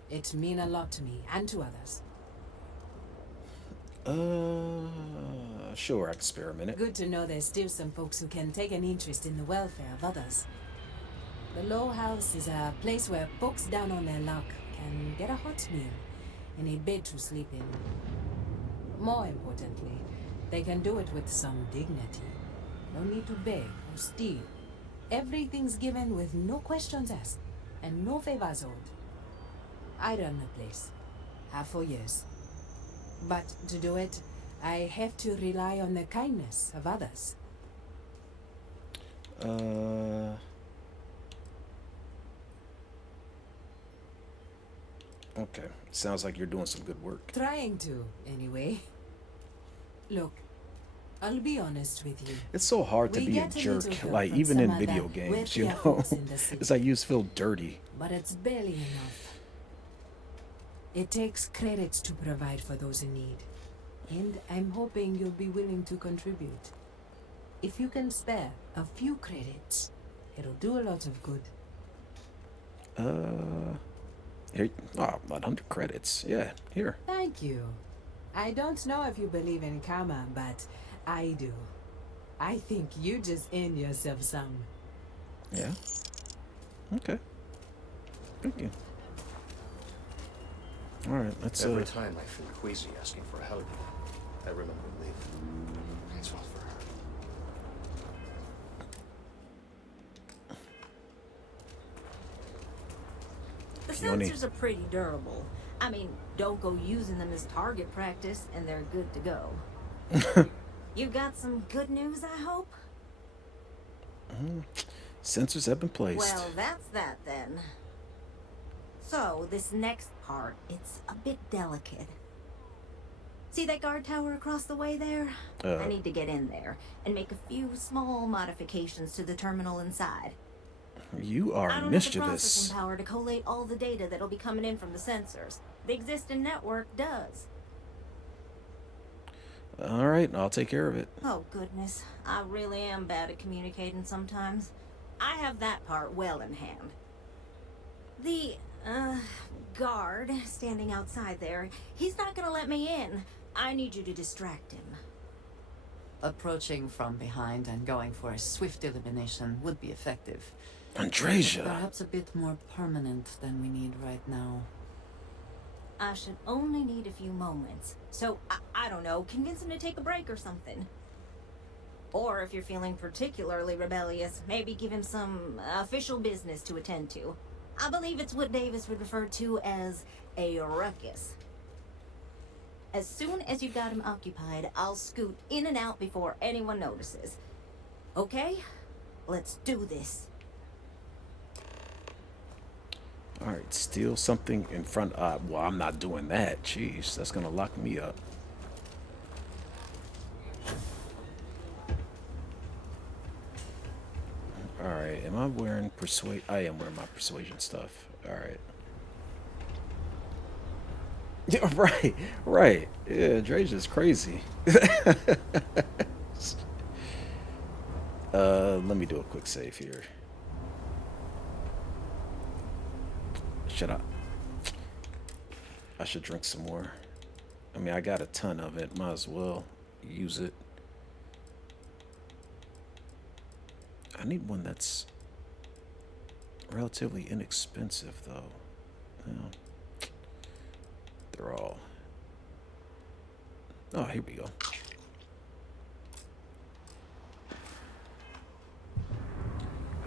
It mean a lot to me and to others. Sure, I can spare a minute. Good to know there's still some folks who can take an interest in the welfare of others. The Low House is a place where folks down on their luck can get a hot meal and a bed to sleep in. More importantly, they can do it with some dignity. No need to beg or steal. Everything's given with no questions asked and no favors owed. I run the place. Have for years. But to do it, I have to rely on the kindness of others. Okay. Sounds like you're doing some good work. Trying to, anyway. Look, I'll be honest with you. It's so hard to We be a get a little jerk, help like from even some in of video the games, you wealthier know? folks in the city. It's like you just feel dirty. But it's barely enough. It takes credits to provide for those in need. And I'm hoping you'll be willing to contribute. If you can spare a few credits, it'll do a lot of good. Here, 100 credits. Yeah, here. Thank you. I don't know if you believe in karma, but I do. I think you just earned yourself some. Yeah. Okay. Thank you. All right, let's. Every time I feel queasy asking for help, I remember Liv. It's all for her. The Keone. sensors are pretty durable. I mean, don't go using them as target practice, and they're good to go. You got some good news, I hope? Sensors have been placed. Well, that's that then. So, this next part, it's a bit delicate. See that guard tower across the way there? I need to get in there and make a few small modifications to the terminal inside. You I are don't have the mischievous. processing power to collate all the data that'll be coming in from the sensors. The existing network does. All right, I'll take care of it. Oh, goodness. I really am bad at communicating sometimes. I have that part well in hand. The, guard standing outside there, he's not gonna let me in. I need you to distract him. Approaching from behind and going for a swift elimination would be effective. Andreja! Perhaps a bit more permanent than we need right now. I should only need a few moments. So, I don't know, convince him to take a break or something. Or if you're feeling particularly rebellious, maybe give him some official business to attend to. I believe it's what Davis would refer to as a ruckus. As soon as you've got him occupied, I'll scoot in and out before anyone notices. Okay? Let's do this. Alright, steal something in front of... well, I'm not doing that. Jeez, that's gonna lock me up. Alright, am I wearing persuade? I am wearing my persuasion stuff. Alright. Yeah, right, right. Yeah, Andreja's crazy. Let me do a quick save here. I should drink some more. I mean, I got a ton of it. Might as well use it. I need one that's relatively inexpensive, though. Well, they're all... oh, here we go.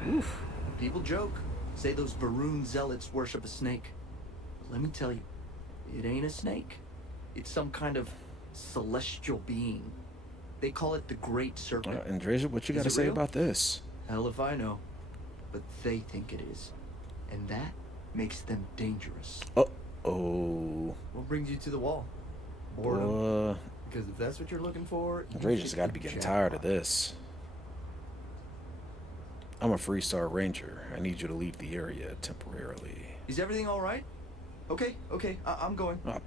Oof. People joke. Say those Varun zealots worship a snake. But let me tell you, it ain't a snake. It's some kind of celestial being. They call it the Great Serpent. Andreja, what you got to say about this? Hell if I know. But they think it is. And that makes them dangerous. Uh-oh. What brings you to the wall? Boredom? Because if that's what you're looking for... Andreja's got to be getting tired of this. I'm a Freestar Ranger. I need you to leave the area temporarily. Is everything all right? Okay, I'm going. Oh,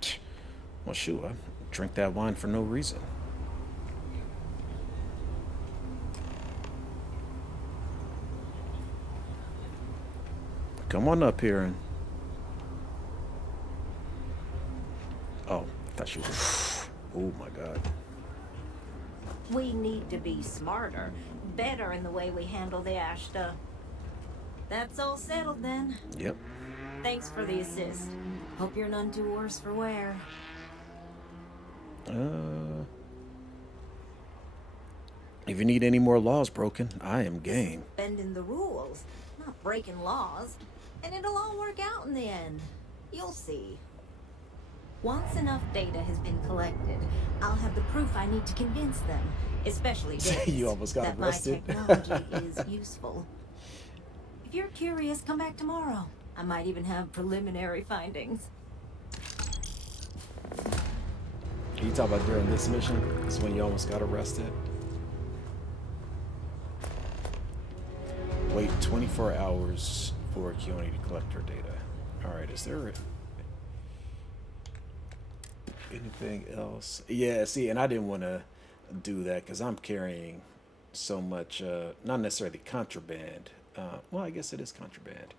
well, shoot, I drink that wine for no reason. Come on up here and... oh, I thought she was... oh my god. We need to be smarter, better in the way we handle the Ashta. That's all settled then. Yep. Thanks for the assist. Hope you're none too worse for wear. If you need any more laws broken, I am game. Bending the rules, not breaking laws. And it'll all work out in the end. You'll see. Once enough data has been collected, I'll have the proof I need to convince them, especially Davis, you almost got that arrested. my technology is useful. If you're curious, come back tomorrow. I might even have preliminary findings. You talk about during this mission? Is when you almost got arrested? Wait 24 hours for Keone to collect her data. Alright, is there anything else? Yeah, see, and I didn't want to do that because I'm carrying so much, not necessarily contraband. Well, I guess it is contraband.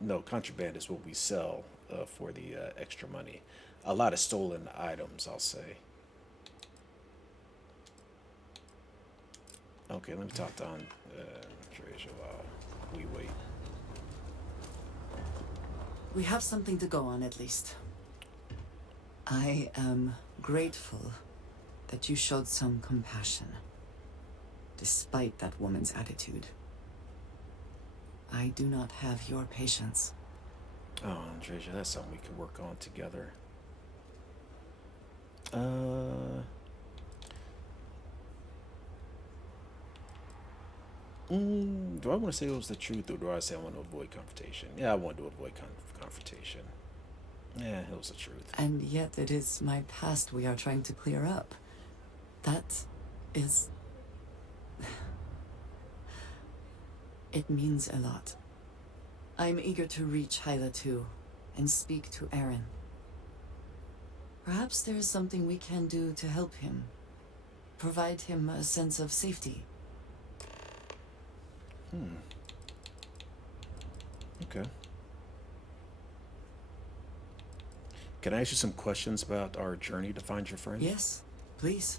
No, contraband is what we sell for the extra money. A lot of stolen items, I'll say. Okay, let me talk to Andreja while we wait. We have something to go on, at least. I am grateful that you showed some compassion, despite that woman's attitude. I do not have your patience. Oh, Andreja, that's something we could work on together. Do I want to say it was the truth, or do I say I want to avoid confrontation? Yeah, I want to avoid confrontation. Yeah, it was the truth. And yet it is my past we are trying to clear up. That is... it means a lot. I'm eager to reach Hyla too, and speak to Aaron. Perhaps there is something we can do to help him. Provide him a sense of safety. Okay. Can I ask you some questions about our journey to find your friend? Yes, please.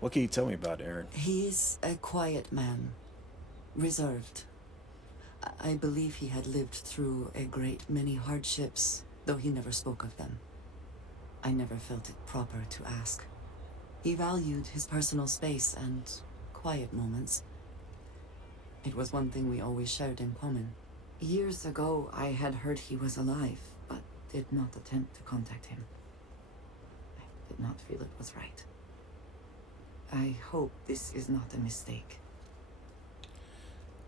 What can you tell me about Aaron? He is a quiet man, reserved. I believe he had lived through a great many hardships, though he never spoke of them. I never felt it proper to ask. He valued his personal space and quiet moments. It was one thing we always shared in common. Years ago, I had heard he was alive, but did not attempt to contact him. I did not feel it was right. I hope this is not a mistake.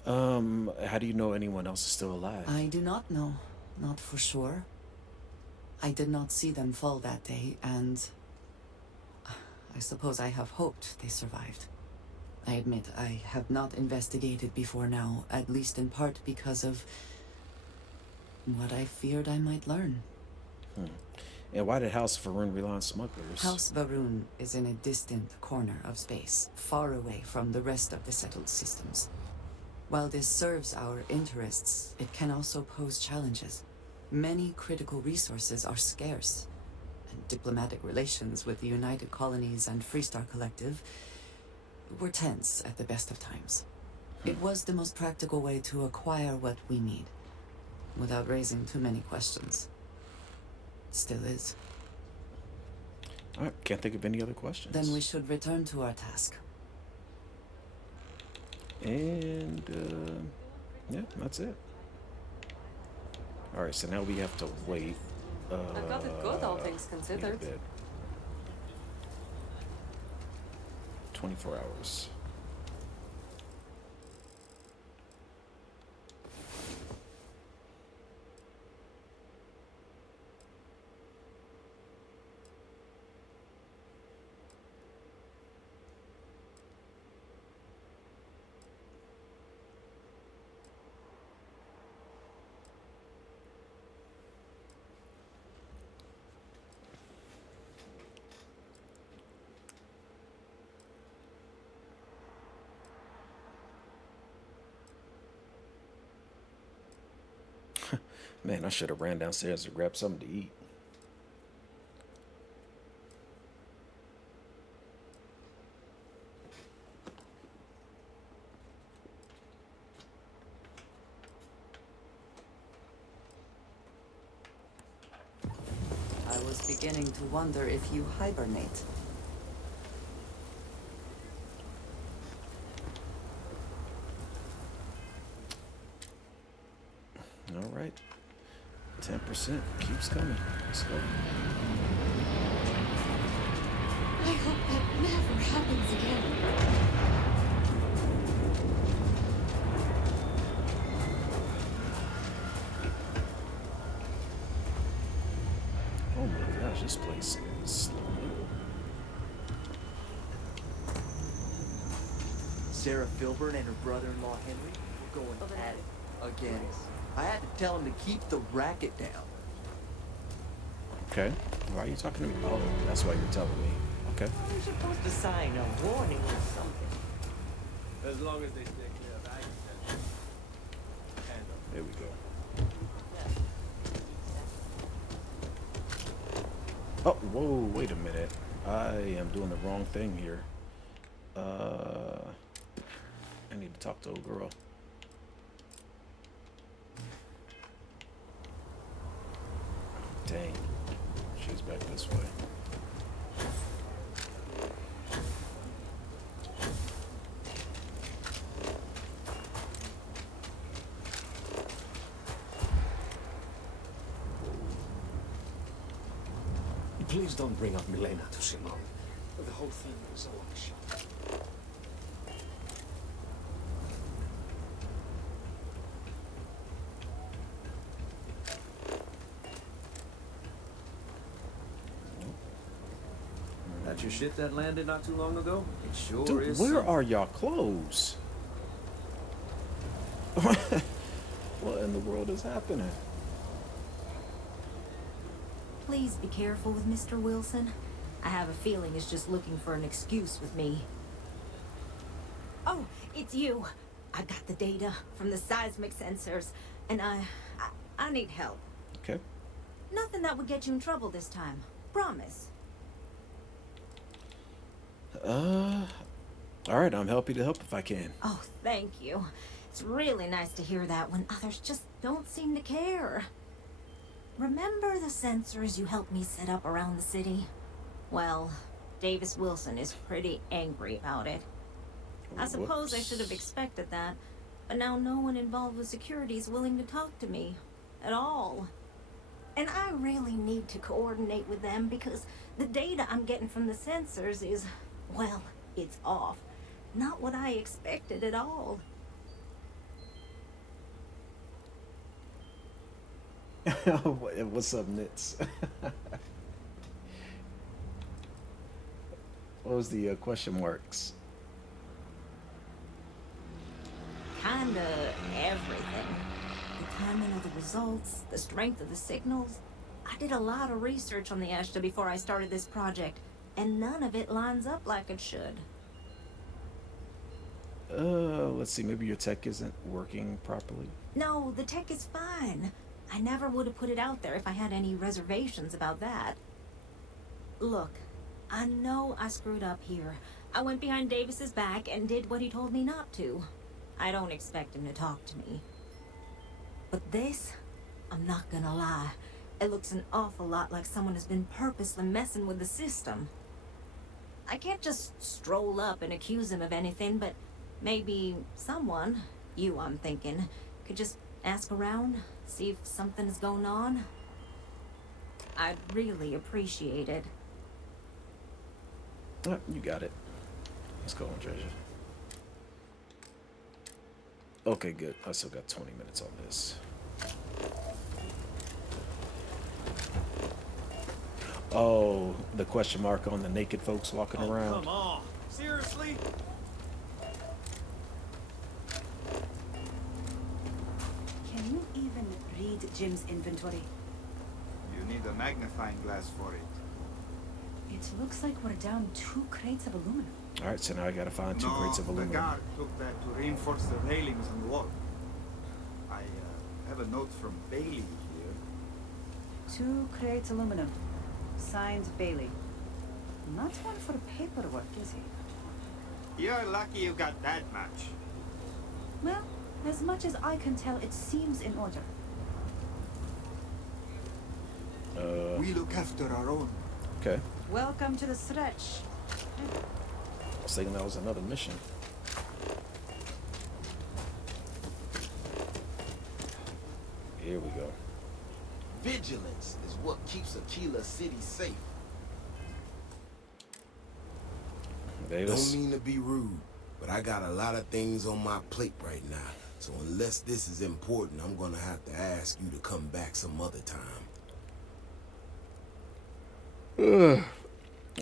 How do you know anyone else is still alive? I do not know. Not for sure. I did not see them fall that day, and I suppose I have hoped they survived. I admit I have not investigated before now, at least in part because of what I feared I might learn. And why did House Varun rely on smugglers? House Varun is in a distant corner of space, far away from the rest of the settled systems. While this serves our interests, it can also pose challenges. Many critical resources are scarce, and diplomatic relations with the United Colonies and Freestar Collective were tense at the best of times. It was the most practical way to acquire what we need, without raising too many questions. Still is. Alright, can't think of any other questions. Then we should return to our task. And, yeah, that's it. Alright, so now we have to wait. I got it good, all things considered. 24 hours. Man, I should have ran downstairs to grab something to eat. I was beginning to wonder if you hibernate. All right. 10% keeps coming. Let's go. I hope that never happens again. Oh my gosh, this place is Sarah Filburn and her brother-in-law Henry were going at it again. I had to tell him to keep the racket down. Okay. Why are you talking to me? Oh, that's why you're telling me. Okay. You're supposed to sign a warning or something. As long as they stay clear of accidents. There we go. Oh, whoa, wait a minute. I am doing the wrong thing here. I need to talk to old girl. Dang. She's back this way. Please don't bring up Milena to Simone. The whole thing is a long shot. That's your ship that landed not too long ago? It sure Dude, is. where are y'all clothes? What in the world is happening? Please be careful with Mr. Wilson. I have a feeling he's just looking for an excuse with me. Oh, it's you. I got the data from the seismic sensors, and I need help. Okay. Nothing that would get you in trouble this time. Promise. All right, I'm happy to help if I can. Oh, thank you. It's really nice to hear that when others just don't seem to care. Remember the sensors you helped me set up around the city? Well, Davis Wilson is pretty angry about it. I suppose I should have expected that, but now no one involved with security is willing to talk to me. At all. And I really need to coordinate with them because the data I'm getting from the sensors is, well, it's off. Not what I expected at all. What's up, Nits? What was the question marks? Kinda everything. The timing of the results, the strength of the signals. I did a lot of research on the Ashta before I started this project, and none of it lines up like it should. Let's see, maybe your tech isn't working properly. No, the tech is fine. I never would have put it out there if I had any reservations about that. Look, I know I screwed up here. I went behind Davis's back and did what he told me not to. I don't expect him to talk to me. But this, I'm not gonna lie, it looks an awful lot like someone has been purposely messing with the system. I can't just stroll up and accuse him of anything, but maybe someone, you I'm thinking, could just ask around, see if something's going on. I'd really appreciate it. You got it. Let's go, Andreja. Okay, good. I still got 20 minutes on this. Oh, the question mark on the naked folks walking around. Come on. Seriously? Can you even read Jim's inventory? You need a magnifying glass for it. It looks like we're down 2 crates of aluminum. Alright, so now I gotta find 2 crates of aluminum. The guard took that to reinforce the railings on the wall. I have a note from Bailey here. 2 crates aluminum. Signed Bailey. Not one for paperwork, is he? You're lucky you got that much. Well, as much as I can tell, it seems in order. We look after our own. Okay. Welcome to the stretch. I was thinking that was another mission. Here we go. Vigilance is what keeps Aquila City safe. Davis. Don't mean to be rude, but I got a lot of things on my plate right now. So unless this is important, I'm gonna have to ask you to come back some other time.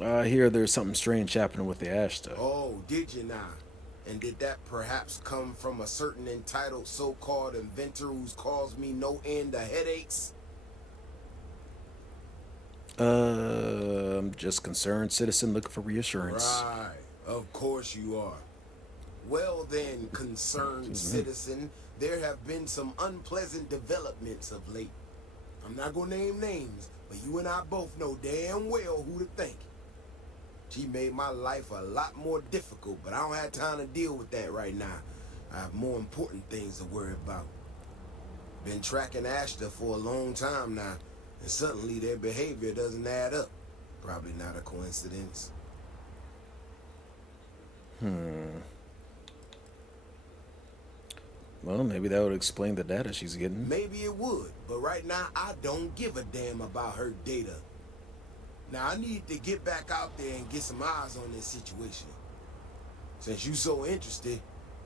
I hear there's something strange happening with the Ashta. Oh, did you now? And did that perhaps come from a certain entitled so-called inventor who's caused me no end of headaches? I'm just concerned citizen looking for reassurance. Right, of course you are. Well then, concerned citizen, there have been some unpleasant developments of late. I'm not gonna name names, but you and I both know damn well who to thank. She made my life a lot more difficult, but I don't have time to deal with that right now. I have more important things to worry about. Been tracking Ashta for a long time now, and suddenly their behavior doesn't add up. Probably not a coincidence. Well, maybe that would explain the data she's getting. Maybe it would, but right now I don't give a damn about her data. Now I need to get back out there and get some eyes on this situation. Since you so interested,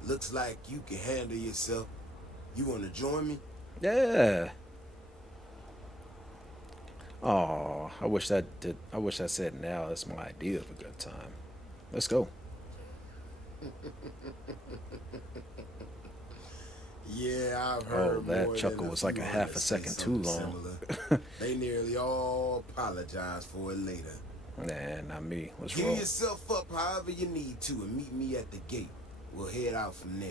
looks like you can handle yourself. You want to join me? Yeah. Oh, I wish I said now. That's my idea of a good time. Let's go. Yeah, I've heard. Oh, that more chuckle than was like a half a second too long. They nearly all apologize for it later. Nah, not me. Let's Give roll. yourself up however you need to and meet me at the gate. We'll head out from there.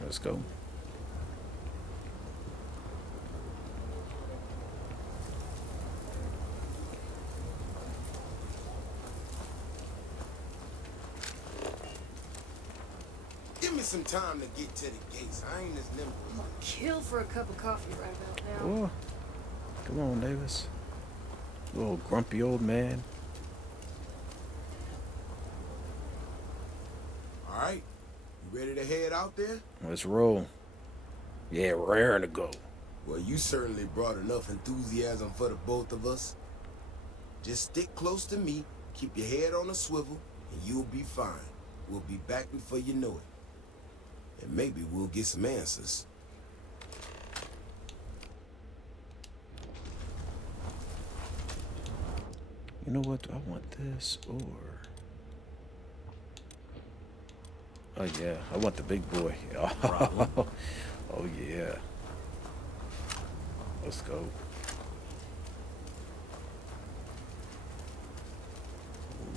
Let's go. Give me some time to get to the gates. I ain't as nimble as Kill for a cup of coffee right about now. Oh, come on, Davis. Little grumpy old man. All right, you ready to head out there? Let's roll. Yeah, raring to go. Well, you certainly brought enough enthusiasm for the both of us. Just stick close to me, keep your head on a swivel, and you'll be fine. We'll be back before you know it. And maybe we'll get some answers. You know what? Do I want this or... Oh, yeah. I want the big boy. Oh, oh yeah. Let's go.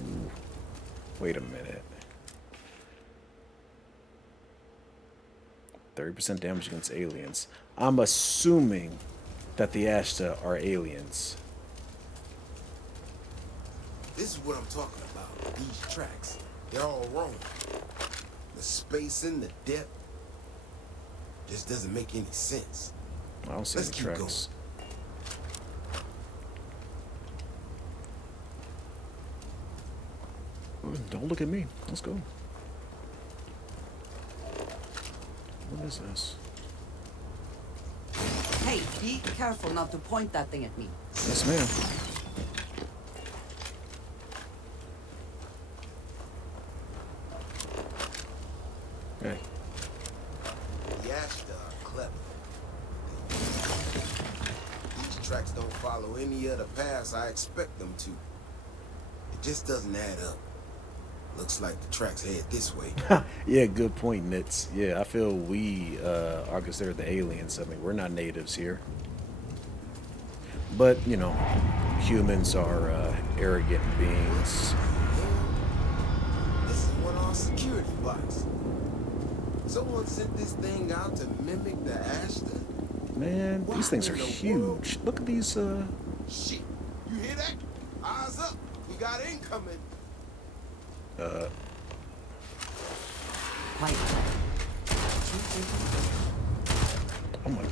Ooh. Wait a minute. 30% damage against aliens. I'm assuming that the Ashta are aliens. This is what I'm talking about. These tracks, they're all wrong. The spacing, the depth, just doesn't make any sense. I don't see Let's any keep tracks. Don't look at me. Let's go. What is this? Hey, be careful not to point that thing at me. Yes, ma'am. Hey. The Ashta are clever. These tracks don't follow any other paths I expect them to. It just doesn't add up. Looks like the tracks head this way. Yeah, good point, Nits. Yeah, I feel we are considered the aliens. I mean, we're not natives here. But, you know, humans are arrogant beings. This is one of our security bots. Someone sent this thing out to mimic the Ashta. Man, these things are huge. Look at these, Shit, you hear that? Eyes up, we got incoming. Oh my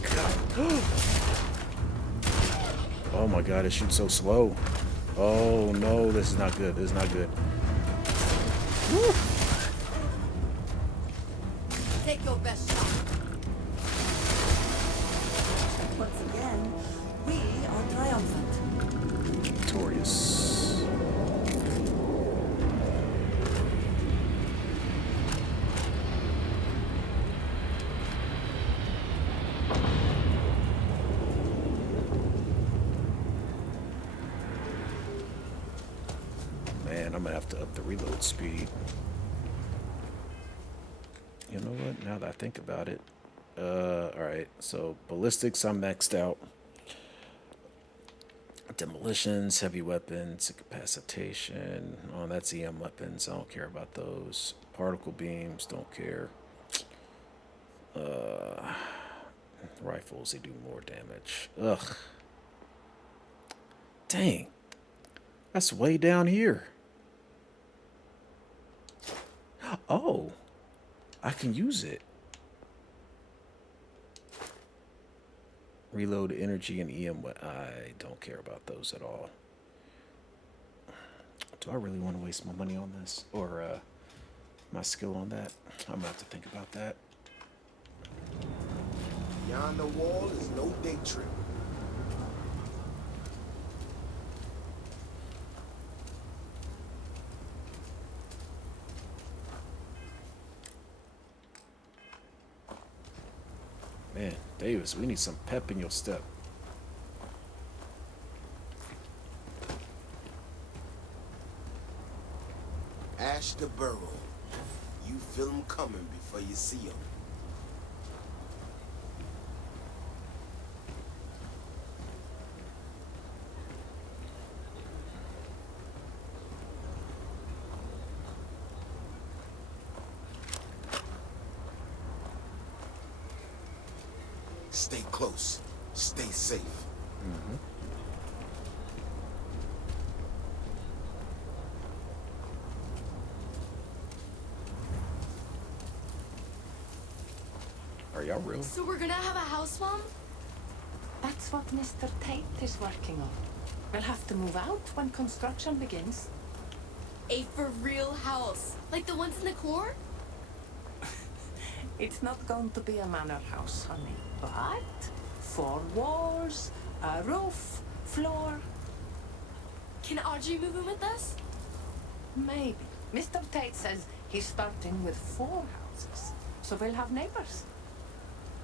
god. Oh my god, it shoots so slow. Oh no, this is not good. This is not good. Woo. Take your best shot. Once again, we are triumphant. Victorious. Man, I'm gonna have to up the reload speed. You know what? Now that I think about it. Alright, so ballistics, I'm maxed out. Demolitions, heavy weapons, incapacitation. Oh, that's EM weapons. I don't care about those. Particle beams, don't care. Rifles, they do more damage. Ugh. Dang. That's way down here. Oh. I can use it. Reload energy and EM. I don't care about those at all. Do I really want to waste my money on this? Or my skill on that? I'm going to have to think about that. Beyond the wall is no day trip. Man, Davis, we need some pep in your step. Ashta Burrow. You feel them coming before you see them. Stay close. Stay safe. Mm-hmm. Are y'all real? So we're gonna have a house, Mom? That's what Mr. Tate is working on. We'll have to move out when construction begins. A for real house, like the ones in the core? It's not going to be a manor house, honey, but 4 walls, a roof, floor. Can Audrey move in with us? Maybe. Mr. Tate says he's starting with 4 houses, so we'll have neighbors.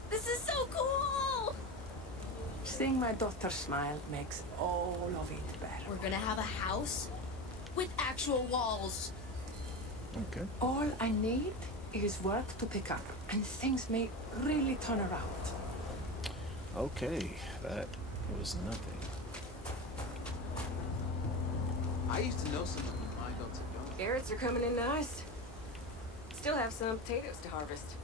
This is so cool! Seeing my daughter smile makes all of it better. We're gonna have a house with actual walls. Okay. All I need is work to pick up, and things may really turn around. Okay, that was nothing. I used to know someone who mined up to young. Carrots are coming in nice. Still have some potatoes to harvest.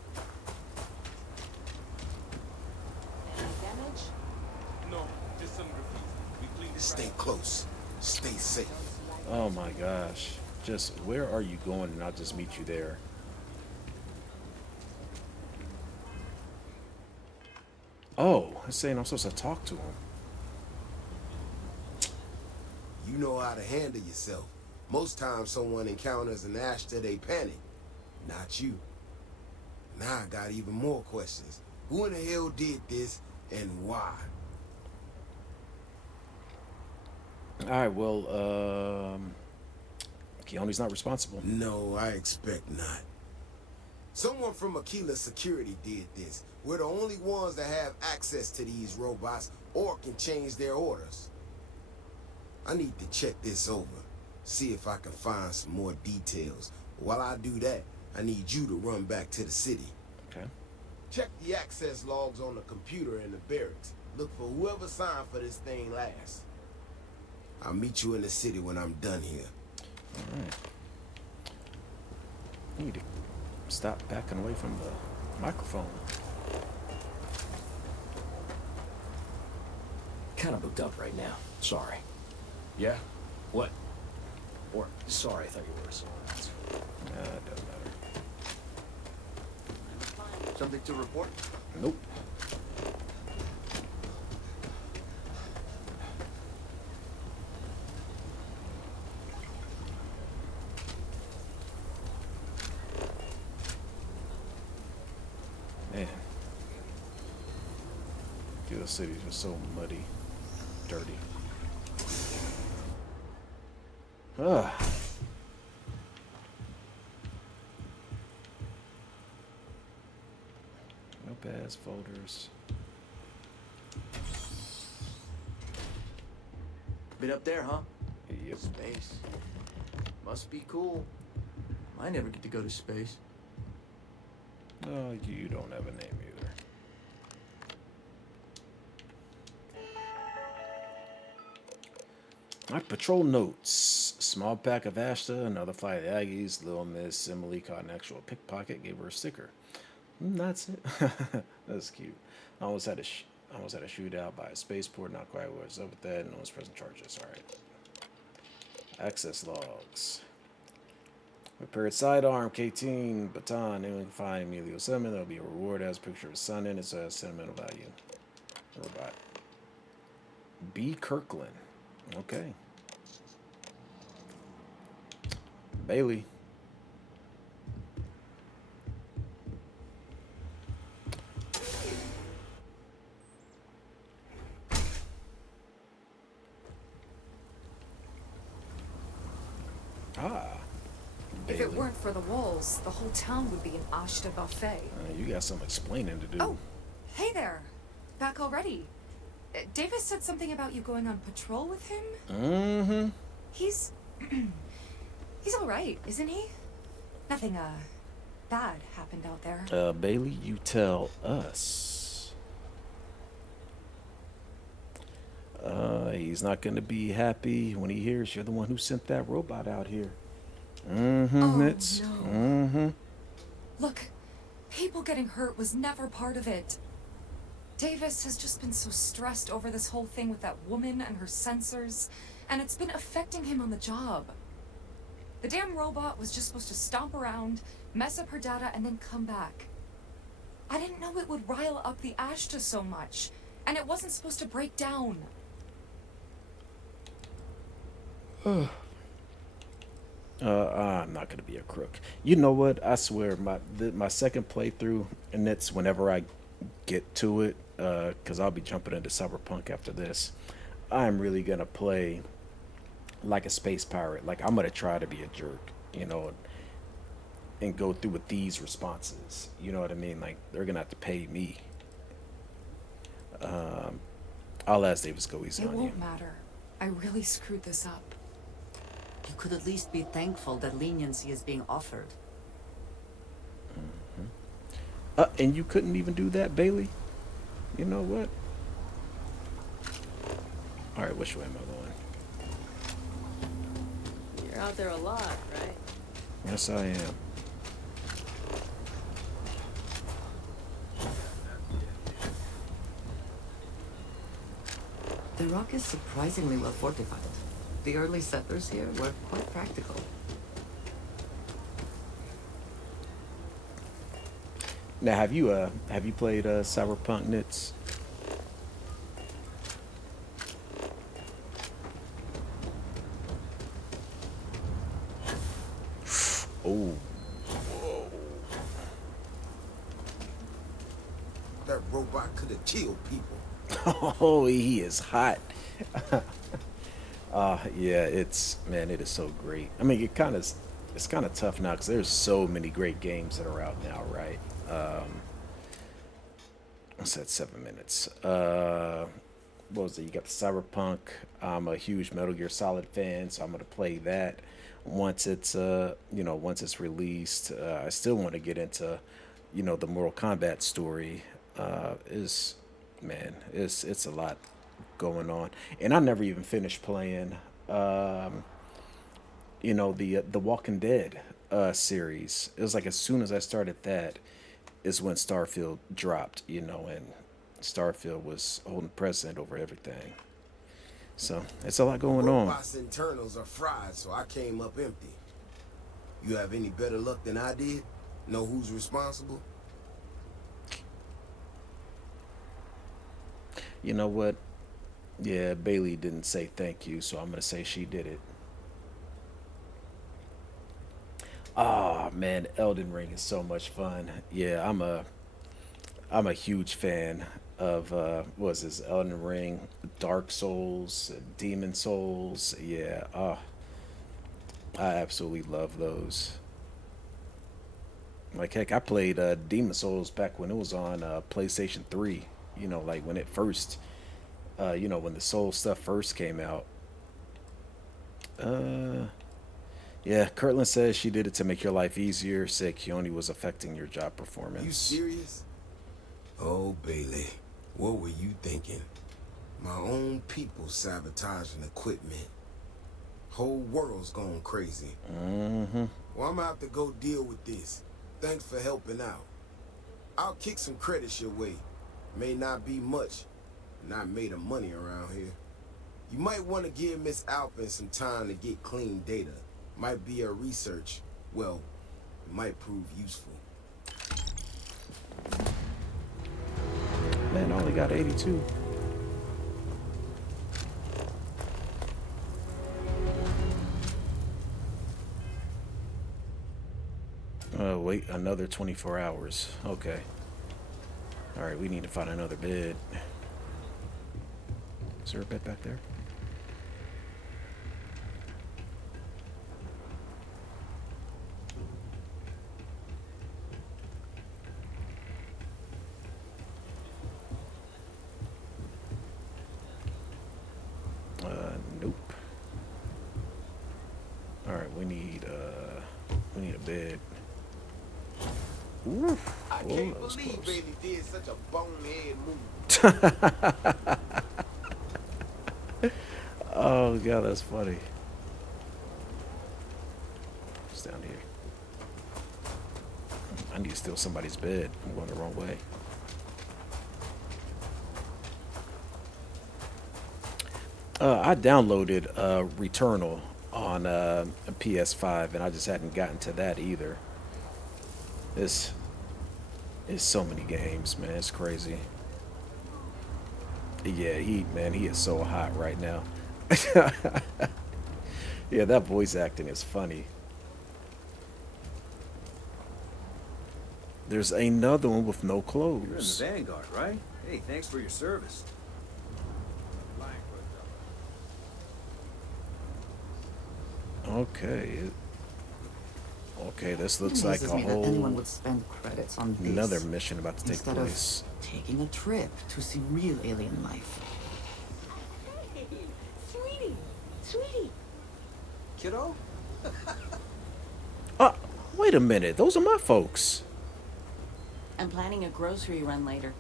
Any damage? No, just some graffiti. We cleaned it. Stay close. Stay safe. Oh my gosh. Just where are you going, and I'll just meet you there. Oh, it's saying I'm supposed to talk to him. You know how to handle yourself. Most times someone encounters an Ashta, they panic. Not you. Now I got even more questions. Who in the hell did this, and why? Alright, well, Keone's not responsible. No, I expect not. Someone from Aquila Security did this. We're the only ones that have access to these robots or can change their orders. I need to check this over, see if I can find some more details. While I do that, I need you to run back to the city. Okay. Check the access logs on the computer in the barracks. Look for whoever signed for this thing last. I'll meet you in the city when I'm done here. Alright. I need to stop backing away from the microphone. Kind of booked up right now. Sorry. Yeah? What? Or, sorry, I thought you were, so that's... It doesn't matter. Something to report? Nope. Man. Dude, the cities are so muddy, dirty. Ugh. Notepads, folders. Bit up there, huh? Yep. Space. Must be cool. I never get to go to space. Oh, you don't have a name either. My patrol notes. Small pack of Ashta, another flight of Aggies. Little Miss Emily caught an actual pickpocket, gave her a sticker. That's it. That's cute. I almost had a shootout by a spaceport. Not quite what's up with that. No one's pressing charges. All right. Access logs. Repaired sidearm, K-10, baton. Anyone can find Emilio Summon. There'll be a reward as a picture of his son in. It's a sentimental value. Robot. B. Kirkland. Okay. Bailey. If it weren't for the walls, the whole town would be an Ashta buffet. You got some explaining to do. Oh, hey there. Back already. Davis said something about you going on patrol with him? Mm-hmm. He's... he's alright, isn't he? Nothing, bad happened out there. Bailey, you tell us. He's not gonna be happy when he hears you're the one who sent that robot out here. Mm-hmm, Oh, Mitz. no. Mm-hmm. Look, people getting hurt was never part of it. Davis has just been so stressed over this whole thing with that woman and her sensors, and it's been affecting him on the job. The damn robot was just supposed to stomp around, mess up her data, and then come back. I didn't know it would rile up the Ashta so much, and it wasn't supposed to break down. I'm not gonna be a crook. You know what? I swear, my second playthrough, and it's whenever I get to it, because I'll be jumping into Cyberpunk after this. I'm really gonna play like a space pirate. Like I'm gonna try to be a jerk, you know, and go through with these responses. You know what I mean? Like they're gonna have to pay me. Um, I'll ask Davis go easy It on you. won't matter. I really screwed this up. You could at least be thankful that leniency is being offered. And you couldn't even do that, Bailey? You know what? Alright, which way am I going? You're out there a lot, right? Yes, I am. The rock is surprisingly well fortified. The early settlers here were quite practical. Now, have you played Cyberpunk Nits? Oh, That robot could have killed people. oh, he is hot. Yeah, it is so great. I mean, it's kind of tough now because there's so many great games that are out now, right? What's that? 7 minutes. What was it? You got the Cyberpunk. I'm a huge Metal Gear Solid fan, so I'm gonna play that once it's once it's released. I still want to get into, the Mortal Kombat story. Is man, it's a lot going on, and I never even finished playing. The Walking Dead series. It was like as soon as I started that is when Starfield dropped, and Starfield was holding precedent over everything. So it's a lot going on. Robots' internals are fried, so I came up empty. You have any better luck than I did? Know who's responsible? You know what? Yeah, Bailey didn't say thank you, so I'm gonna say she did it. Oh man, Elden Ring is so much fun. Yeah, I'm a huge fan of what was this, Elden Ring, Dark Souls, Demon Souls. Yeah, I absolutely love those. Like heck, I played Demon Souls back when it was on PlayStation 3. Like when it first, when the Soul stuff first came out. Yeah, Kirtland says she did it to make your life easier. Said Keone was affecting your job performance. You serious? Oh, Bailey, what were you thinking? My own people sabotaging equipment. Whole world's going crazy. Mm-hmm. Well, I'm gonna have to go deal with this. Thanks for helping out. I'll kick some credits your way. May not be much. Not made of money around here. You might want to give Miss Alpin some time to get clean data. Might be her research. Well, it might prove useful. Man, I only got 82. Wait another 24 hours. Okay. All right, we need to find another bed. Is there a bed back there? Nope. All right, we need a bed. Oof. I Whoa, can't that was believe close. Bailey did such a bonehead move. Oh god, that's funny. It's down here. I need to steal somebody's bed. I'm going the wrong way. I downloaded Returnal on a PS5, and I just hadn't gotten to that either. It's so many games, man. It's crazy. Yeah, he is so hot right now. Yeah, that voice acting is funny. There's another one with no You're in the clothes. Vanguard, right? Hey, thanks for your service. Okay. Okay, this It looks like amazes a me that anyone whole would spend credits on this another mission about to take instead place. of taking a trip to see real alien life. Hey, sweetie, sweetie. Kiddo? Wait a minute. Those are my folks. I'm planning a grocery run later.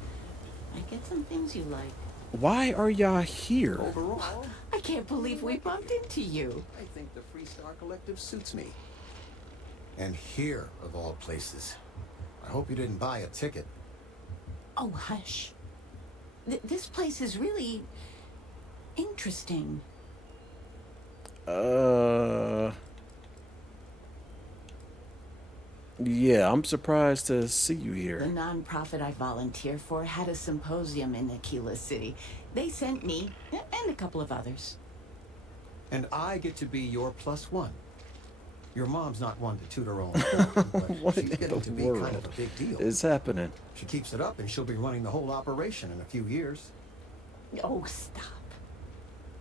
I get some things you like. Why are y'all here? Overall, I can't believe we bumped into you. I think the Freestar Collective suits me. And here, of all places. I hope you didn't buy a ticket. Oh, hush. This place is really interesting. Yeah, I'm surprised to see you The here. nonprofit I volunteer for had a symposium in Aquila City. They sent me and a couple of others. And I get to be your +1. Your mom's not one to toot her own horn, but What she's in getting the to be world kind of a big deal. is happening? She keeps it up and she'll be running the whole operation in a few years. Oh, stop.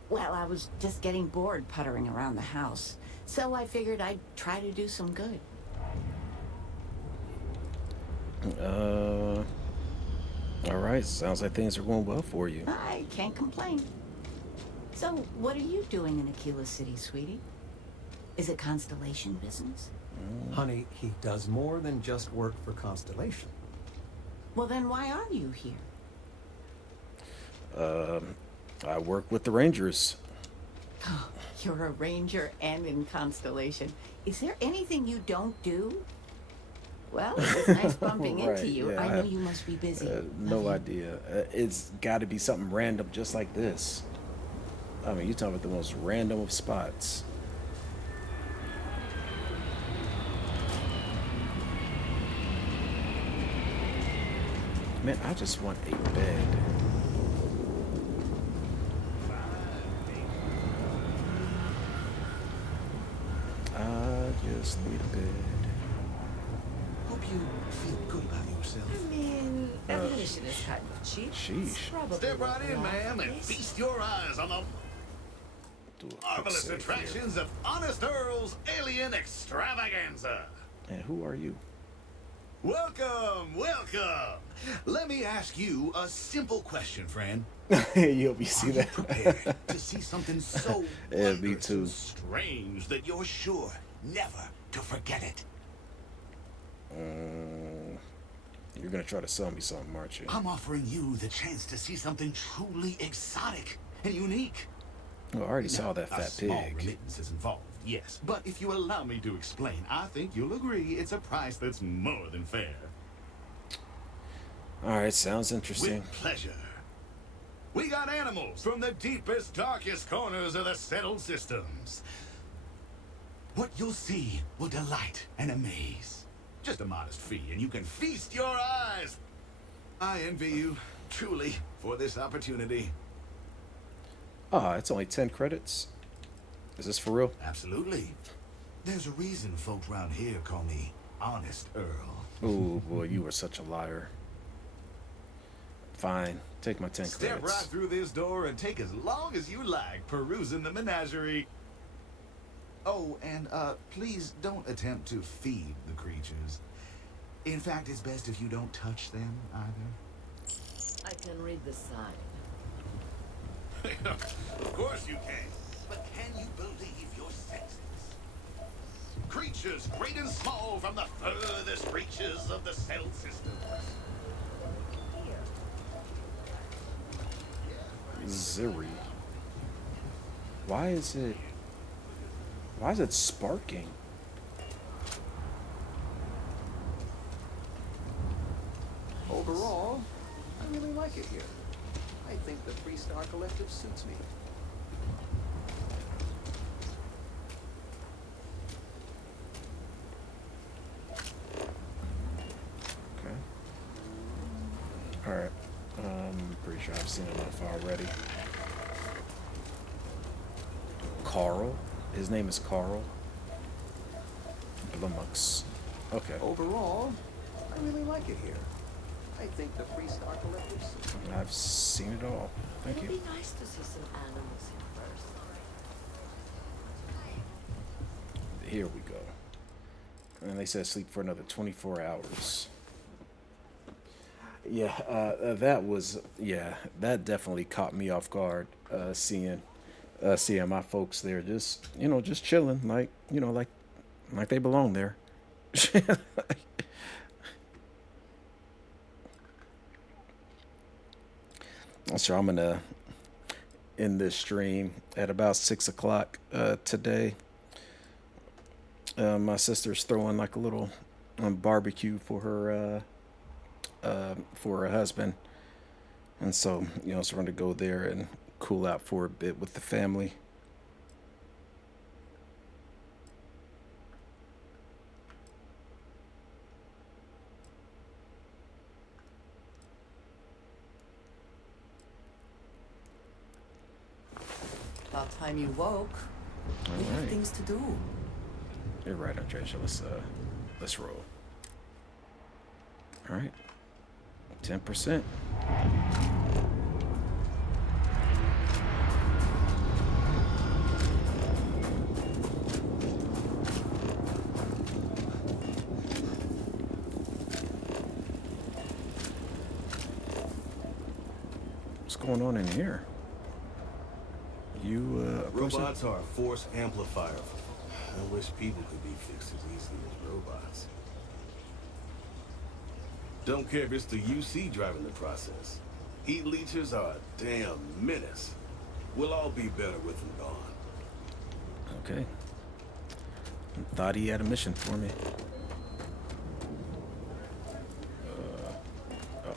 Well, I was just getting bored puttering around the house, so I figured I'd try to do some good. All right. Sounds like things are going well for you. I can't complain. So, what are you doing in Aquila City, sweetie? Is it Constellation business? Honey, he does more than just work for Constellation. Well, then why are you here? I work with the Rangers. Oh, you're a ranger and in Constellation. Is there anything you don't do? Well, it was nice bumping Right, into you. yeah, I I know have, you must be busy. No idea. It's got to be something random just like this. I mean, you're talking about the most random of spots. Man, I just want a bed. I just need a bed. Hope you feel good about yourself. I mean, evolution is kind of cheap. Sheesh. Probably Step right in, worth ma'am, and this. feast your eyes on the Do a quick marvelous save attractions of Honest Earl's Alien Extravaganza. here. And who are you? Welcome, welcome. Let me ask you a simple question, friend. Yo, you see that? Prepared to see something so Yeah, me wondrous too. and strange that you're sure never to forget it. You're gonna try to sell me something, aren't you? I'm offering you the chance to see something truly exotic and unique. Oh, I already Now, saw that a fat small pig. remittance is involved, yes. But if you allow me to explain, I think you'll agree it's a price that's more than fair. All right, sounds interesting. With pleasure. We got animals from the deepest, darkest corners of the settled systems. What you'll see will delight and amaze. Just a modest fee, and you can feast your eyes. I envy you, truly, for this opportunity. It's only 10 credits. Is this for real? Absolutely. There's a reason folks around here call me Honest Earl. Oh boy, you are such a liar. Fine, take my 10 Step right credits. through this door and take as long as you like perusing the menagerie. Oh, and please don't attempt to feed the creatures. In fact, it's best if you don't touch them either. I can read the sign. Of course you can. But can you believe your senses? Creatures great and small from the furthest reaches of the settled systems. Ziri. Why is it sparking? Overall, I really like it here. I think the Freestar Collective suits me. Okay. Alright. I'm pretty sure I've seen enough already. Carl His name is Carl Blumux. Okay. Overall, I really like it here. I think the Freestar Collective system. I've seen it all. Thank you. It'd be nice to see some animals in person. Here we go. And they said sleep for another 24 hours. Yeah, that definitely caught me off guard. Seeing my folks there, just just chilling, like they belong there. So I'm gonna end this stream at about 6 o'clock today. My sister's throwing like a little barbecue for her husband, and so so we're gonna go there and cool out for a bit with the family. About time you woke. All We have right. things to do. You're right, Andreja. Let's roll. All right, 10%. What's going on in here? You, Robots are a force amplifier. I wish people could be fixed as easily as robots. Don't care if it's the UC driving the process. Heat leechers are a damn menace. We'll all be better with them gone. Okay. Thought he had a mission for me. Oh.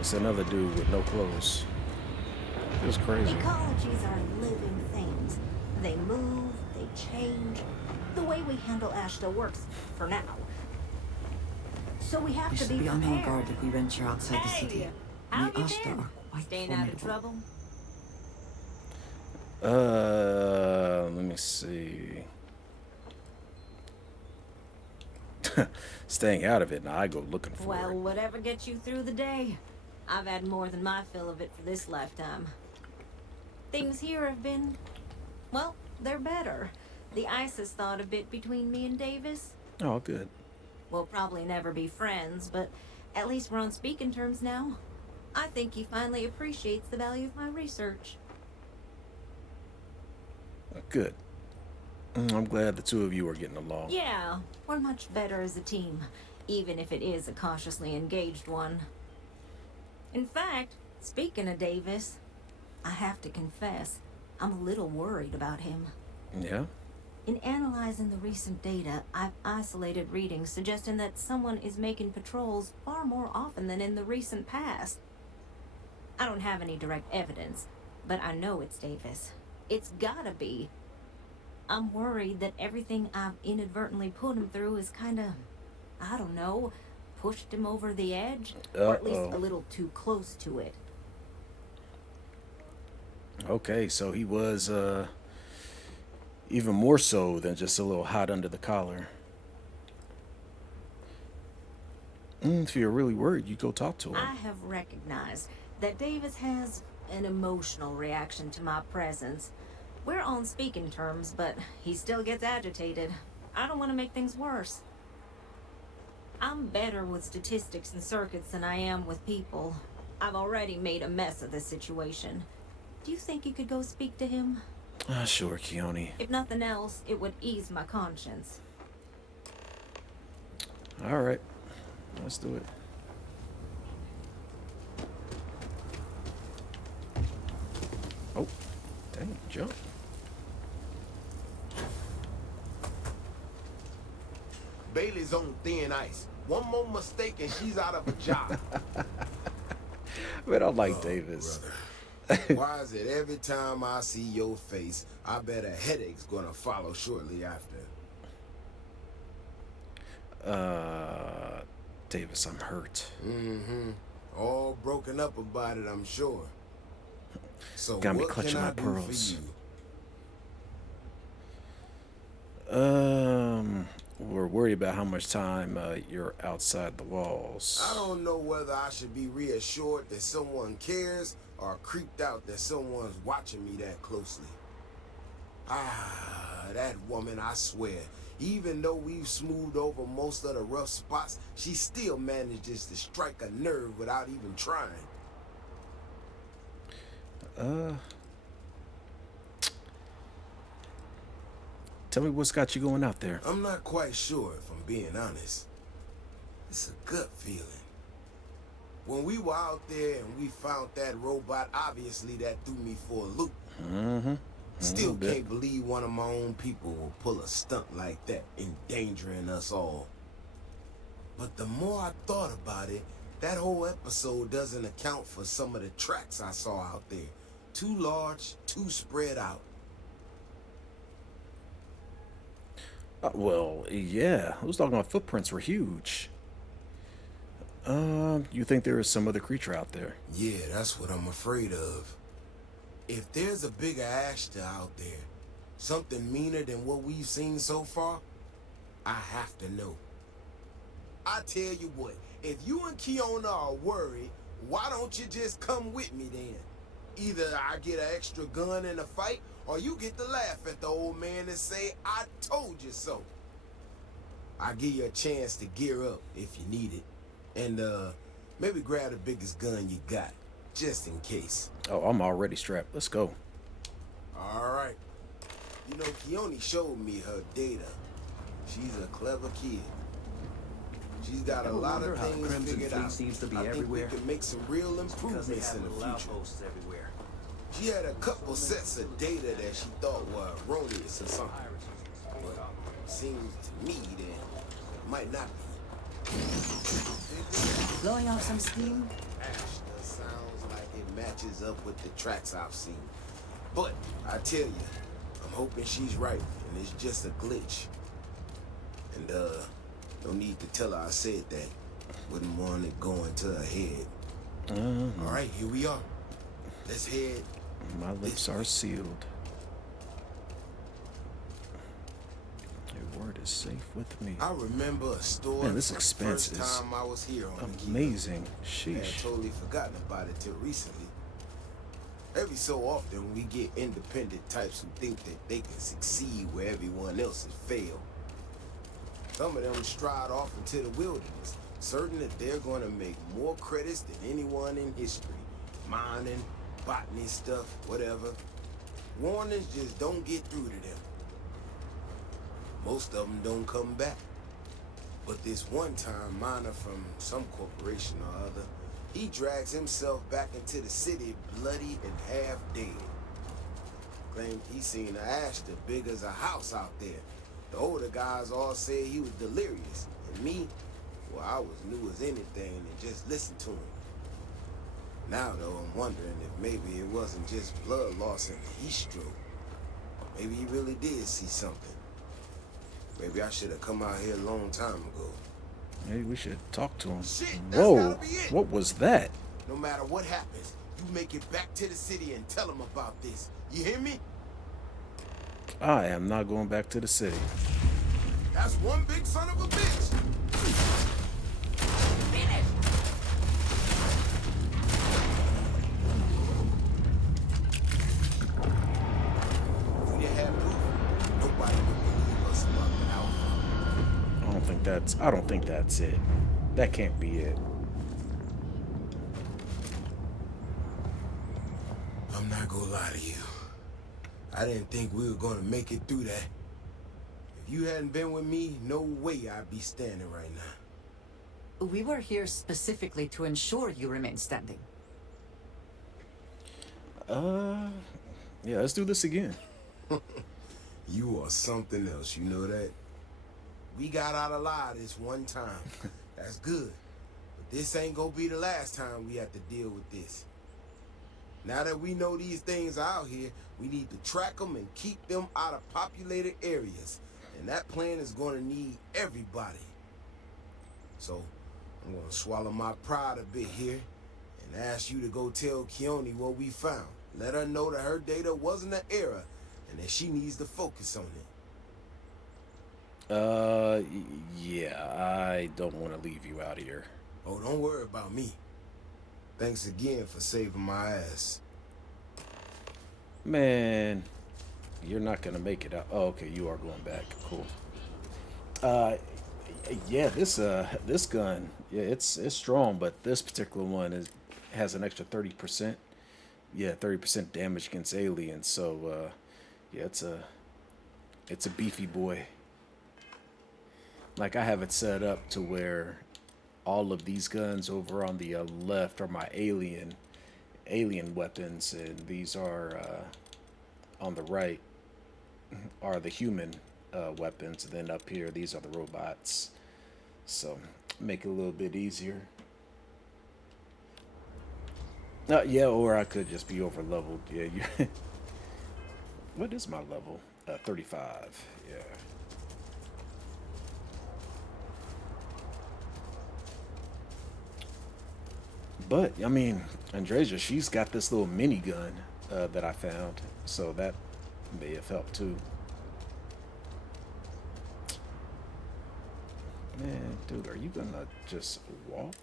It's another dude with no clothes. It was crazy. Ecologies are living things. They move, they change. The way we handle Ashta works for now. So we have We to should be be on our prepared. guard if we venture outside the city. How The you Ashta been? are quite Staying out of formidable. trouble? Let me see. Staying out of it, now I go looking for Well, it. whatever gets you through the day. I've had more than my fill of it for this lifetime. Things here have been, well, they're better. The ice has thawed a bit between me and Davis. Oh, good. We'll probably never be friends, but at least we're on speaking terms now. I think he finally appreciates the value of my research. Good. I'm glad the two of you are getting along. Yeah, we're much better as a team, even if it is a cautiously engaged one. In fact, speaking of Davis, I have to confess, I'm a little worried about him. Yeah? In analyzing the recent data, I've isolated readings suggesting that someone is making patrols far more often than in the recent past. I don't have any direct evidence, but I know it's Davis. It's gotta be. I'm worried that everything I've inadvertently put him through is kinda, I don't know, pushed him over the edge, or at least a little too close to it. Okay, so he was even more so than just a little hot under the collar. If you're really worried, you go talk to him. I have recognized that Davis has an emotional reaction to my presence. We're on speaking terms, but he still gets agitated. I don't want to make things worse. I'm better with statistics and circuits than I am with people. I've already made a mess of this situation. Do you think you could go speak to him? Sure, Keone. If nothing else, it would ease my conscience. All right, let's do it. Oh, dang, jump. Bailey's on thin ice. One more mistake and she's out of a job. Man, I like Davis. Why is it every time I see your face, I bet a headache's gonna follow shortly after? Davis, I'm hurt. Mm-hmm. All broken up about it, I'm sure. So Got me what can clutching I my do pearls. for you? We're worried about how much time you're outside the walls. I don't know whether I should be reassured that someone cares or creeped out that someone's watching me that closely. Ah, that woman, I swear. Even though we've smoothed over most of the rough spots, she still manages to strike a nerve without even trying. Tell me what's got you going out there. I'm not quite sure, if I'm being honest. It's a gut feeling. When we were out there and we found that robot, obviously that threw me for a loop. Mm-hmm. Still can't believe one of my own people will pull a stunt like that, endangering us all. But the more I thought about it, that whole episode doesn't account for some of the tracks I saw out there. Too large, too spread out. Well, yeah. Those doggone footprints were huge. You think there is some other creature out there? Yeah, that's what I'm afraid of. If there's a bigger Ashta out there, something meaner than what we've seen so far, I have to know. I tell you what, if you and Kiona are worried, why don't you just come with me then? Either I get an extra gun in a fight, or you get to laugh at the old man and say, I told you so. I'll give you a chance to gear up if you need it. And, maybe grab the biggest gun you got, just in case. Oh, I'm already strapped. Let's go. All right. You know, Keone showed me her data. She's a clever kid. She's got a lot of things figured out. Seems to be I think we everywhere. could make some real improvements in the future. Everywhere. She had a couple sets of data that she thought were erroneous or something. But seems to me that it might not be. Blowing off some steam? Ashta sounds like it matches up with the tracks I've seen. But I tell you, I'm hoping she's right and it's just a glitch. And no need to tell her I said that. Wouldn't want it going to her head. All right, here we are. Let's head. My lips are sealed. Your word is safe with me. I remember a store. Man, this expanse first is time I was here on amazing. I Sheesh. had totally forgotten about it till recently. Every so often, we get independent types who think that they can succeed where everyone else has failed. Some of them stride off into the wilderness, certain that they're going to make more credits than anyone in history. Mining, botany stuff, whatever. Warnings just don't get through to them. Most of them don't come back. But this one time miner from some corporation or other, he drags himself back into the city bloody and half dead. Claimed he seen a Ashta big as a house out there. The older guys all said he was delirious. And me, well, I was new as anything and just listened to him. Now, though, I'm wondering if maybe it wasn't just blood loss and heat stroke. Maybe he really did see something. Maybe I should have come out here a long time ago. Maybe we should talk to him. Shit, Whoa, that's gotta be it. what was that? No matter what happens, you make it back to the city and tell them about this. You hear me? I am not going back to the city. That's one big son of a bitch. If we didn't have proof, nobody would believe us about the Alpha. I don't think that's it. That can't be it. I'm not gonna lie to you. I didn't think we were gonna make it through that. If you hadn't been with me, no way I'd be standing right now. We were here specifically to ensure you remain standing. Yeah, let's do this again. You are something else, you know that? We got out alive this one time. That's good. But this ain't gonna be the last time we have to deal with this. Now that we know these things are out here, we need to track them and keep them out of populated areas. And that plan is gonna need everybody. So, I'm gonna swallow my pride a bit here and ask you to go tell Keone what we found. Let her know that her data wasn't an error and that she needs to focus on it. Yeah, I don't want to leave you out here. Oh, don't worry about me. Thanks again for saving my ass. Man, you're not gonna make it out. Oh, okay, you are going back. Cool. Yeah, this gun, yeah, it's strong, but this particular one has an extra 30%. Yeah, 30% damage against aliens. So, yeah, it's a beefy boy. Like I have it set up to where all of these guns over on the left are my alien weapons, and these are on the right are the human weapons. And then up here, these are the robots. So make it a little bit easier. Yeah, or I could just be over leveled. Yeah, you. What is my level? 35. Yeah. But I mean, Andreja, she's got this little minigun that I found, so that may have helped too. Man, dude, are you gonna just walk?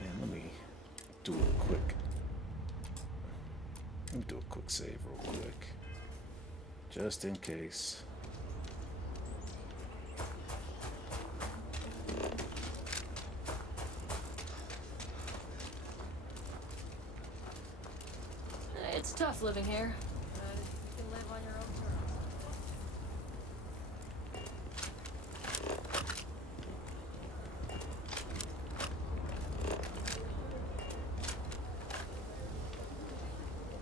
Man, let me do a quick save real quick, just in case. It's tough living here, but you can live on your own terms.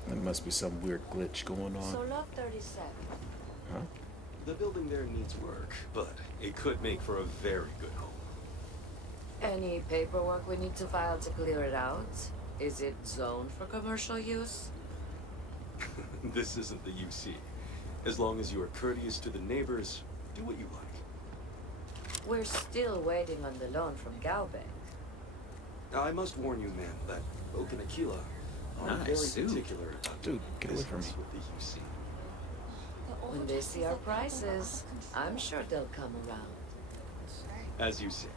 There must be some weird glitch going on. So Lot 37. Huh? The building there needs work, but it could make for a very good home. Any paperwork we need to file to clear it out? Is it zoned for commercial use? This isn't the UC. As long as you are courteous to the neighbors, do what you like. We're still waiting on the loan from Galbank. I must warn you, ma'am, that both in Aquila are Nice, very dude. particular about Dude, get away from me. business with the UC. When they see our prices, I'm sure they'll come around. As you say.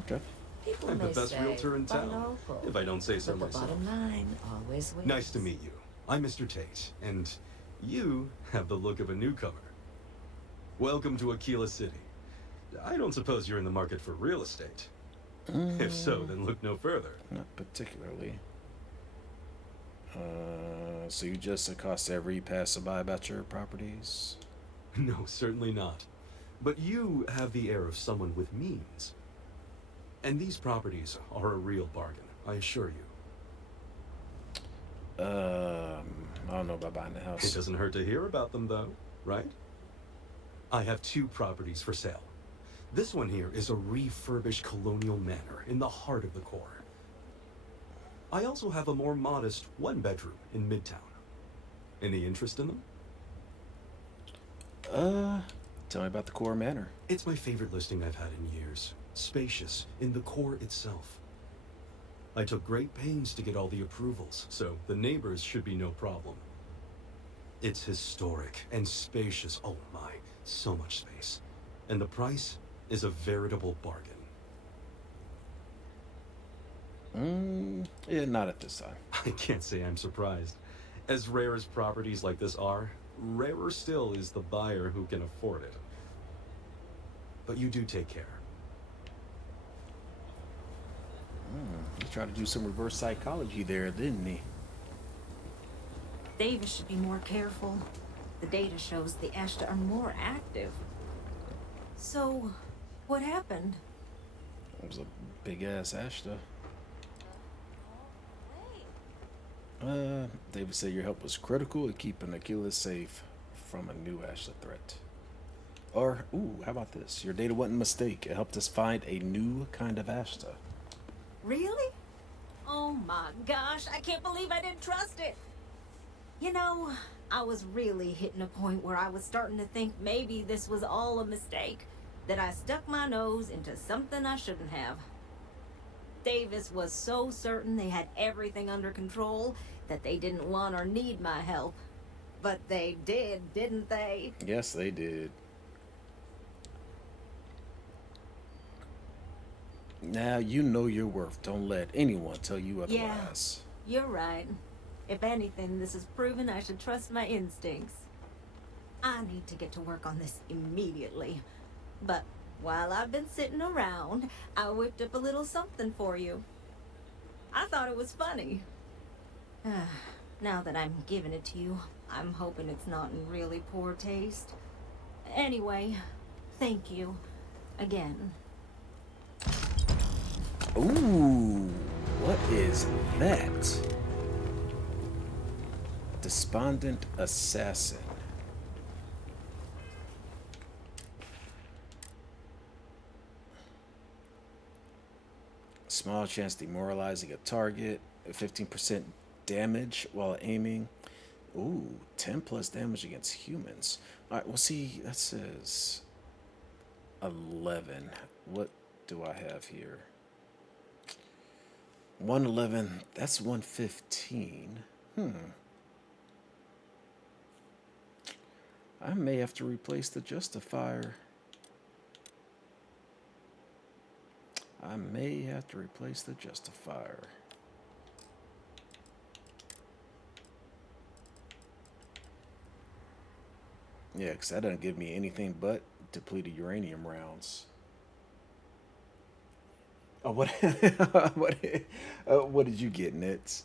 Okay. People I'm the may best say, realtor in "Buy town, local," if I don't say so but the myself. bottom line always wins. Nice to meet you. I'm Mr. Tate, and you have the look of a newcomer. Welcome to Aquila City. I don't suppose you're in the market for real estate. If so, then look no further. Not particularly. So you just accost every passerby about your properties? No, certainly not. But you have the air of someone with means. And these properties are a real bargain, I assure you. I don't know about buying the house. It doesn't hurt to hear about them, though, right? I have 2 properties for sale. This one here is a refurbished colonial manor in the heart of the core. I also have a more modest 1-bedroom in Midtown. Any interest in them? Tell me about the core manor. It's my favorite listing I've had in years. Spacious in the core itself. I took great pains to get all the approvals, so the neighbors should be no problem. It's historic and spacious. Oh my, so much space. And the price is a veritable bargain. Yeah, not at this time. I can't say I'm surprised. As rare as properties like this are, rarer still is the buyer who can afford it. But you do take care. He tried to do some reverse psychology there, didn't he? Davis should be more careful. The data shows the Ashta are more active. So, what happened? It was a big ass Ashta. David said your help was critical in keeping Aquila safe from a new Ashta threat. Or, ooh, how about this? Your data wasn't a mistake. It helped us find a new kind of Ashta. Really? Oh my gosh, I can't believe I didn't trust it. You know, I was really hitting a point where I was starting to think maybe this was all a mistake. That I stuck my nose into something I shouldn't have. Davis was so certain they had everything under control that they didn't want or need my help. But they did, didn't they? Yes, they did. Now you know your worth. Don't let anyone tell you otherwise. Yeah, you're right. If anything, this has proven I should trust my instincts. I need to get to work on this immediately. But while I've been sitting around, I whipped up a little something for you. I thought it was funny. Now that I'm giving it to you, I'm hoping it's not in really poor taste. Anyway, thank you. Again. Ooh, what is that? Despondent Assassin. Small chance demoralizing a target. 15% damage while aiming. Ooh, 10 plus damage against humans. Alright, well see, that says 11. What do I have here? 111, that's 115. I may have to replace the justifier. I may have to replace the justifier. Yeah, because that doesn't give me anything but depleted uranium rounds. Oh, what? What did you get, Nits?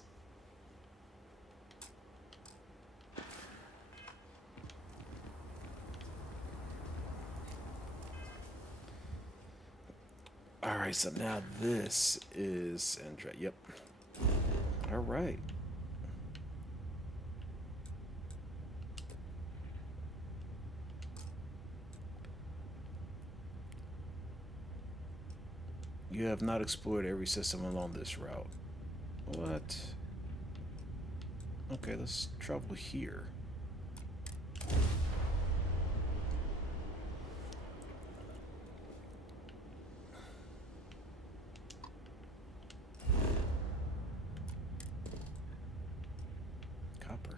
All right, so now this is Andreja. Yep. All right. You have not explored every system along this route. What? Okay, let's travel here. Copper.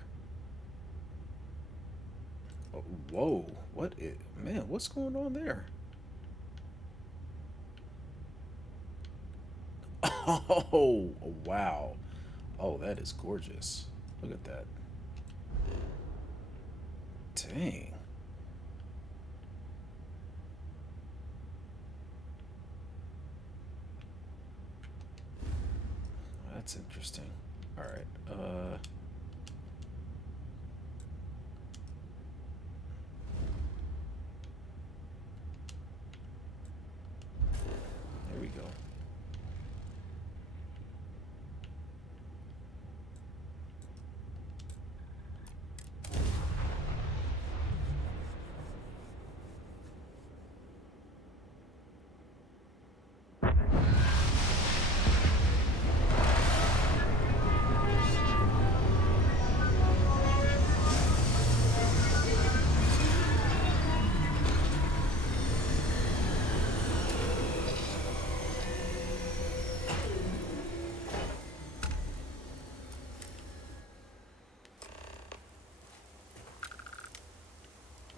Oh, whoa. What is... Man, what's going on there? Oh, wow. Oh, that is gorgeous. Look at that. Dang. That's interesting. All right. There we go.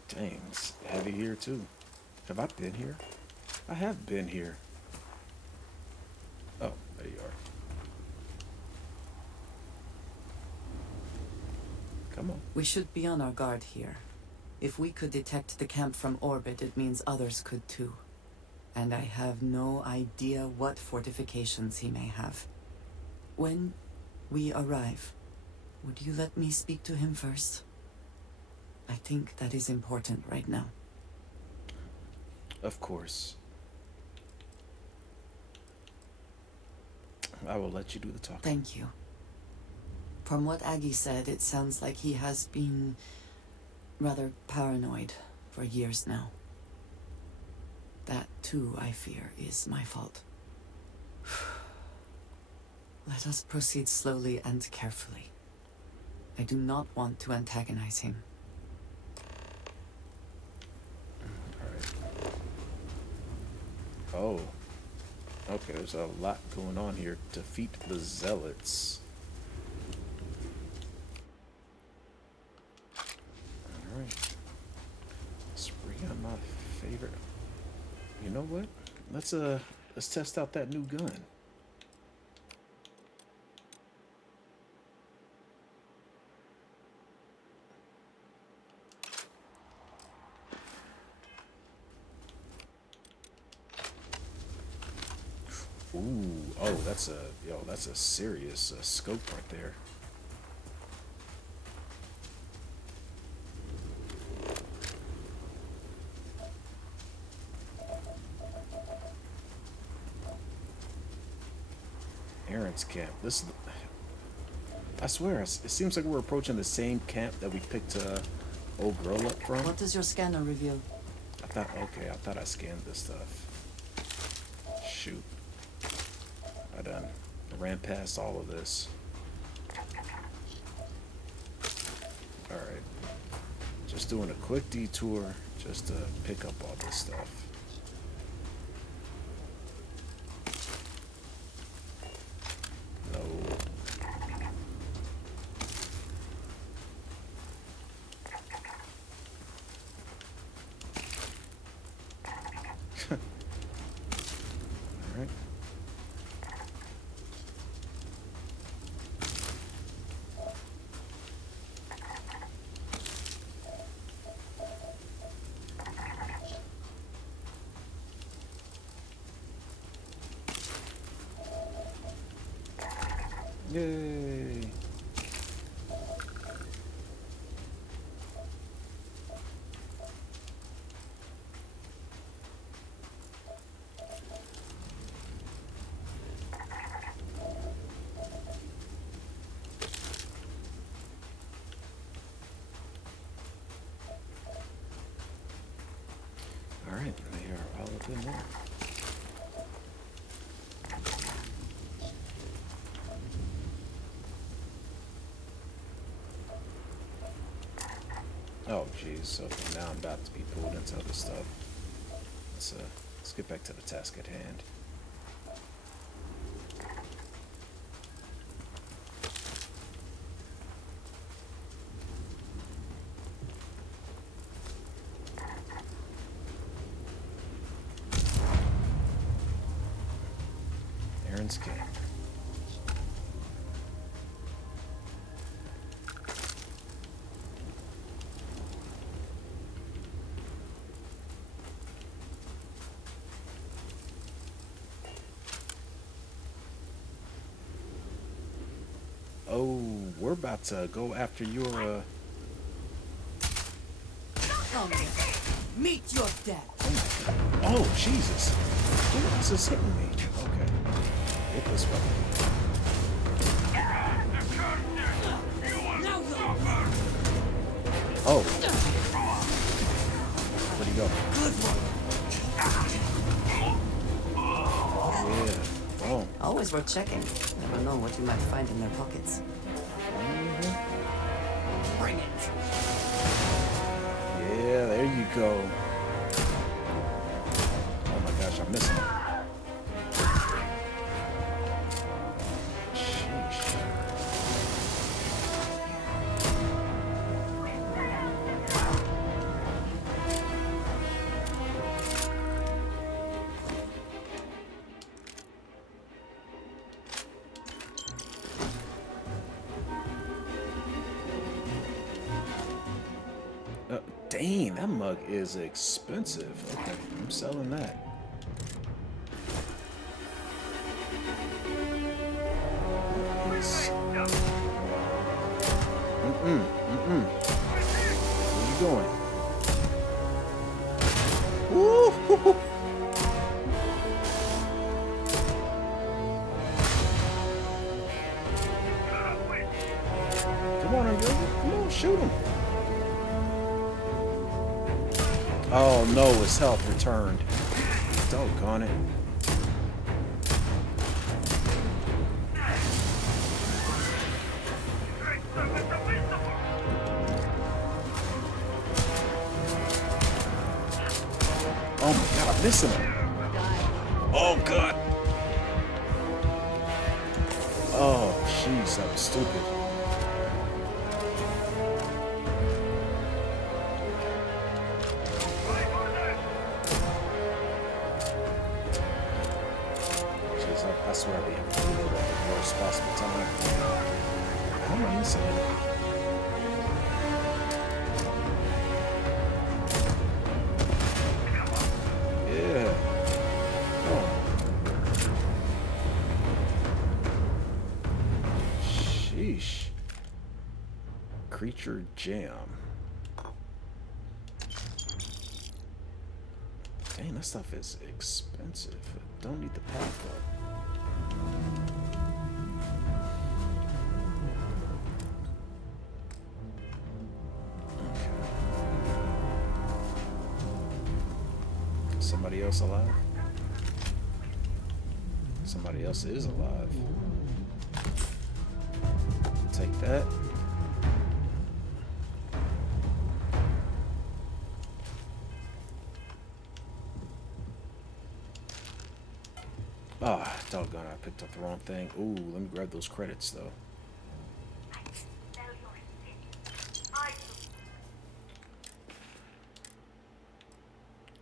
Dang, it's heavy here too. Have I been here? I have been here. Oh, there you are. Come on. We should be on our guard here. If we could detect the camp from orbit, it means others could too. And I have no idea what fortifications he may have. When we arrive, would you let me speak to him first? I think that is important right now. Of course. I will let you do the talking. Thank you. From what Aggie said, it sounds like he has been rather paranoid for years now. That, too, I fear, is my fault. Let us proceed slowly and carefully. I do not want to antagonize him. Oh. Okay, there's a lot going on here. Defeat the zealots. Alright. Let's bring out my favorite. You know what? Let's test out that new gun. Ooh, oh, that's a serious scope right there. Aaron's camp. I swear, it seems like we're approaching the same camp that we picked old girl up from. What does your scanner reveal? I thought I scanned this stuff. Shoot. I done ran past all of this. Alright. Just doing a quick detour just to pick up all this stuff. No. Alright. Yay! All right, they are all up in there. Oh, jeez. Okay, now I'm about to be pulled into other stuff. Let's get back to the task at hand. Aaron's camp. Oh, we're about to go after your, Come here. Meet your death. Oh, Jesus. Who else is hitting me? Okay. Hit this way. Oh. Where'd he go? Good one. Yeah. Oh. Always worth checking. Never know what you might find in their pockets. Bring it. Yeah, there you go. Oh my gosh, I'm missing it. Sheesh. Dang, that mug is expensive. Okay, I'm selling that. Where you going? Woo! Come on, Andreja. Come on, shoot him. Oh no, his health returned. Doggone it. Oh my god, I'm missing him. Oh god. Oh, jeez, that was stupid. Jeez, I swear I'll be able to do it at the worst possible time. How am I missing him? Yeah. Oh. Sheesh. Creature jam. Dang, that stuff is expensive. Don't need the pack up. Okay. Somebody else alive? Somebody else is alive. Take that. Ah, oh, doggone, I picked up the wrong thing. Ooh, let me grab those credits, though.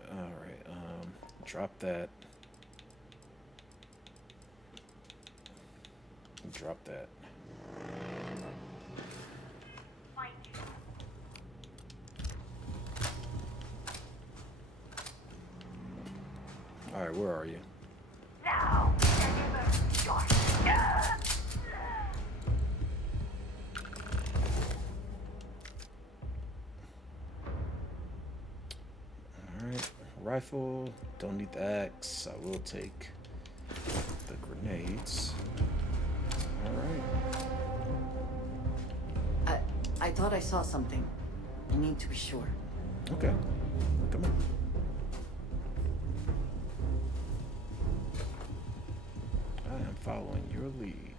Alright, drop that. Drop that. Alright, where are you? Now, deliver your Alright, rifle. Don't need the axe. I will take the grenades. Alright. I thought I saw something. I need to be sure. Okay. Come on. I am following your lead.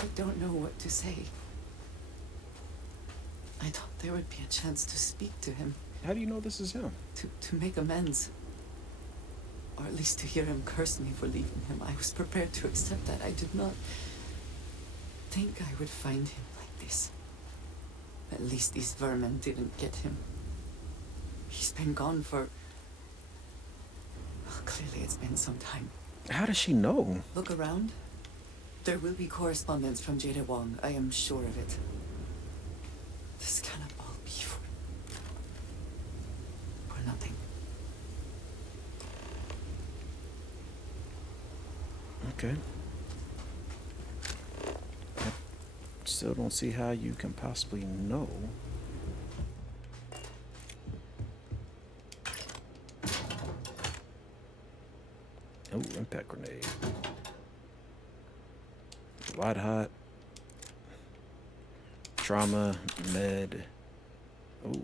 I don't know what to say. I thought there would be a chance to speak to him. How do you know this is him? To make amends. Or at least to hear him curse me for leaving him. I was prepared to accept that. I did not think I would find him like this. At least these vermin didn't get him. He's been gone for... Well, clearly it's been some time. How does she know? Look around. There will be correspondence from Jada Wong. I am sure of it. This cannot all be for nothing. Okay. I still don't see how you can possibly know. Oh, impact grenade. White hot. Trauma, med. Oh.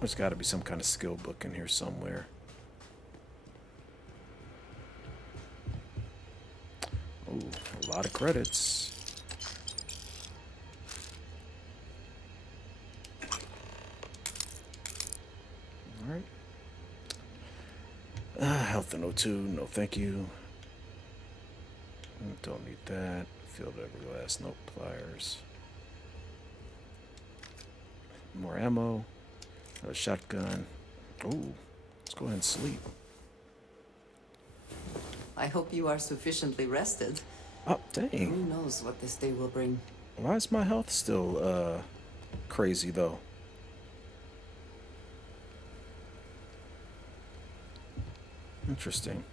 There's got to be some kind of skill book in here somewhere. Oh, a lot of credits. All right. Health in O2, no thank you. Don't need that. Field everglass, no pliers. More ammo. A shotgun. Ooh, let's go ahead and sleep. I hope you are sufficiently rested. Oh, dang. Who knows what this day will bring? Why is my health still crazy though? Interesting.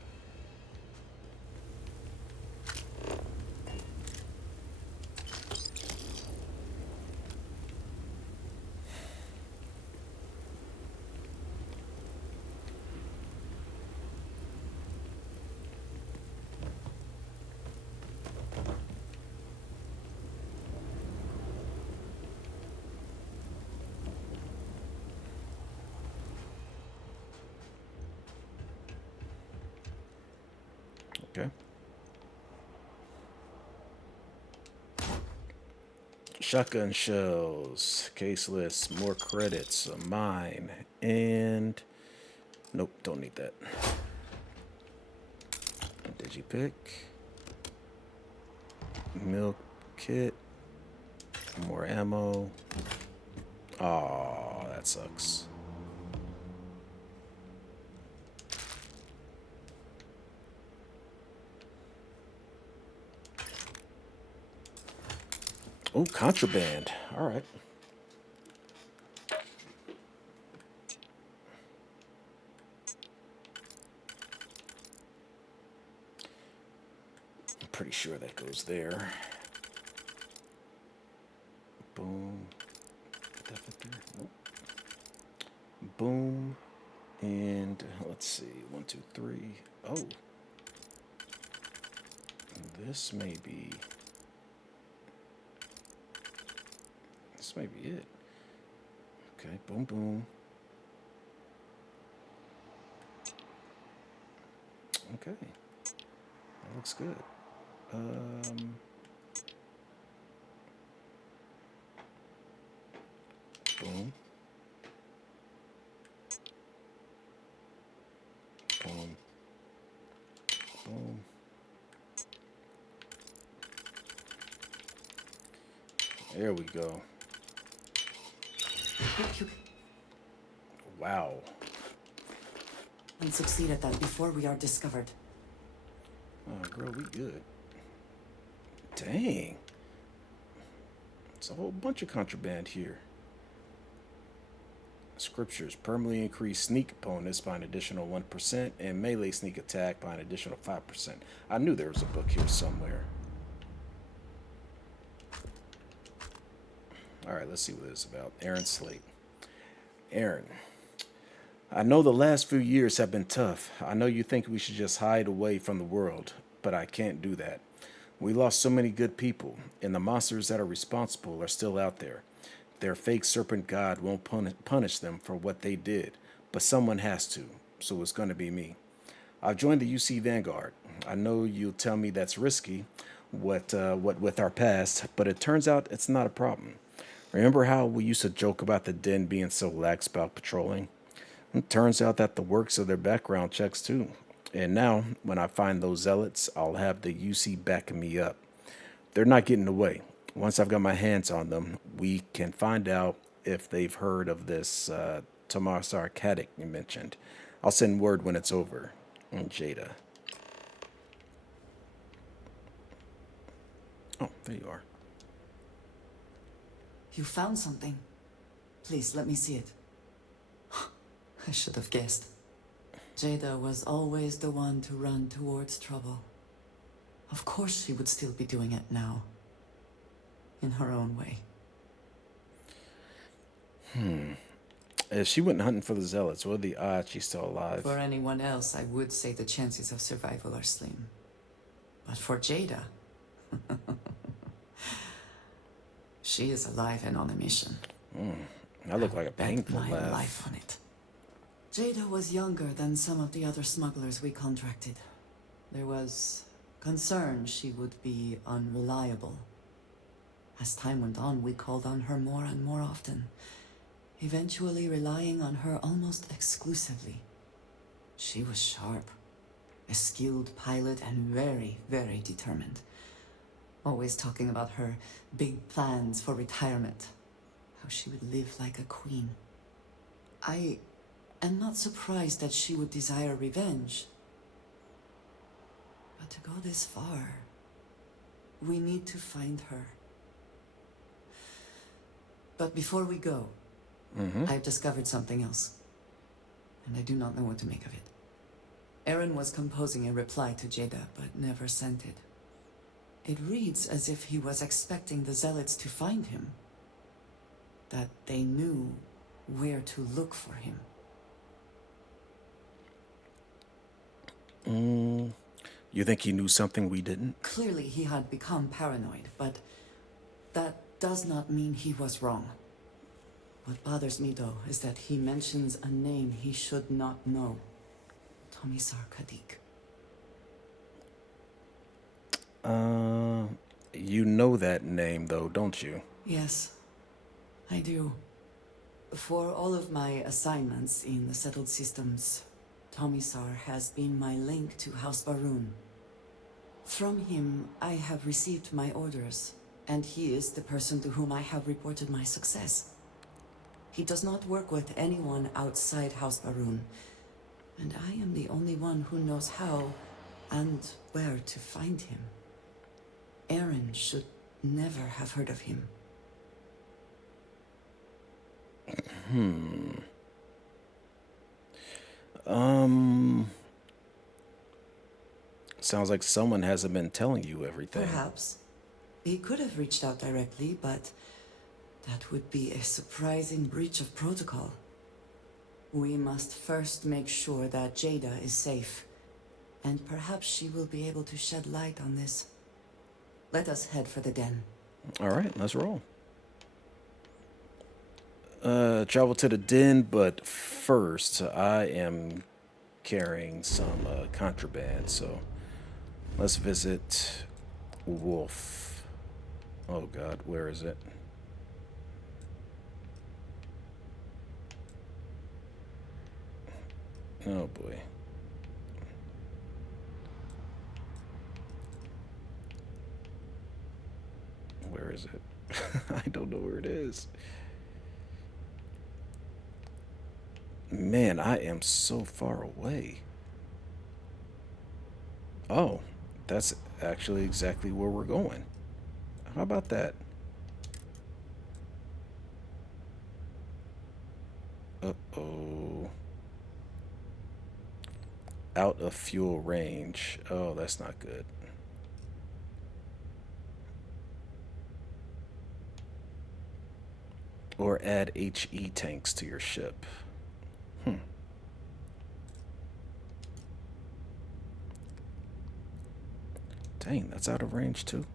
Okay. Shotgun shells, case list, more credits, a mine, and nope, don't need that. Digipick, milk kit, more ammo. Oh, that sucks. Oh, contraband. All right. I'm pretty sure that goes there. Boom. Put that fit there. Nope. Boom. And let's see. 1, 2, 3. Oh. This may be it. Okay, boom, boom. Okay, that looks good. Boom, boom, boom. There we go. Wow. And succeed at that before we are discovered. Oh, girl, we good. Dang. It's a whole bunch of contraband here. Scriptures permanently increase sneak opponents by an additional 1% and melee sneak attack by an additional 5%. I knew there was a book here somewhere. Alright, let's see what it's about. Aaron Slate. Aaron, I know the last few years have been tough. I know you think we should just hide away from the world, but I can't do that. We lost so many good people, and the monsters that are responsible are still out there. Their fake serpent god won't punish them for what they did, but someone has to, so it's going to be me. I've joined the UC Vanguard. I know you'll tell me that's risky, what with our past, but it turns out it's not a problem. Remember how we used to joke about the Den being so lax about patrolling? It turns out that the works of their background checks too. And now, when I find those zealots, I'll have the UC backing me up. They're not getting away. Once I've got my hands on them, we can find out if they've heard of this Tomas Arcadic you mentioned. I'll send word when it's over. And Jada. Oh, there you are. You found something. Please, let me see it. I should have guessed. Jada was always the one to run towards trouble. Of course she would still be doing it now. In her own way. If she went hunting for the zealots, what are the odds she's still alive? For anyone else, I would say the chances of survival are slim. But for Jada... she is alive and on a mission. That looked like a painful my laugh. life on it. Jada was younger than some of the other smugglers we contracted. There was concern she would be unreliable. As time went on, we called on her more and more often, eventually relying on her almost exclusively. She was sharp, a skilled pilot, and very, very determined. Always talking about her big plans for retirement, how she would live like a queen. I am not surprised that she would desire revenge. But to go this far, we need to find her. But before we go, I've discovered something else. And I do not know what to make of it. Aaron was composing a reply to Jada, but never sent it. It reads as if he was expecting the zealots to find him. That they knew where to look for him. You think he knew something we didn't? Clearly he had become paranoid, but that does not mean he was wrong. What bothers me, though, is that he mentions a name he should not know. Tomisar Kadik. Uh, you know that name though, don't you? Yes, I do. For all of my assignments in the settled systems, Tomisar has been my link to House Baroon. From him, I have received my orders, and he is the person to whom I have reported my success. He does not work with anyone outside House Baroon, and I am the only one who knows how and where to find him. Aaron should never have heard of him. Sounds like someone hasn't been telling you everything. Perhaps. He could have reached out directly, but that would be a surprising breach of protocol. We must first make sure that Jada is safe, and perhaps she will be able to shed light on this. Let us head for the den. All right, let's roll. Travel to the den, but first I am carrying some contraband, so let's visit Wolf. Oh God, where is it? Oh boy. Where is it? I don't know where it is. Man, I am so far away. Oh, that's actually exactly where we're going. How about that? Uh-oh. Out of fuel range. Oh, that's not good. Or add HE tanks to your ship. Dang, that's out of range too.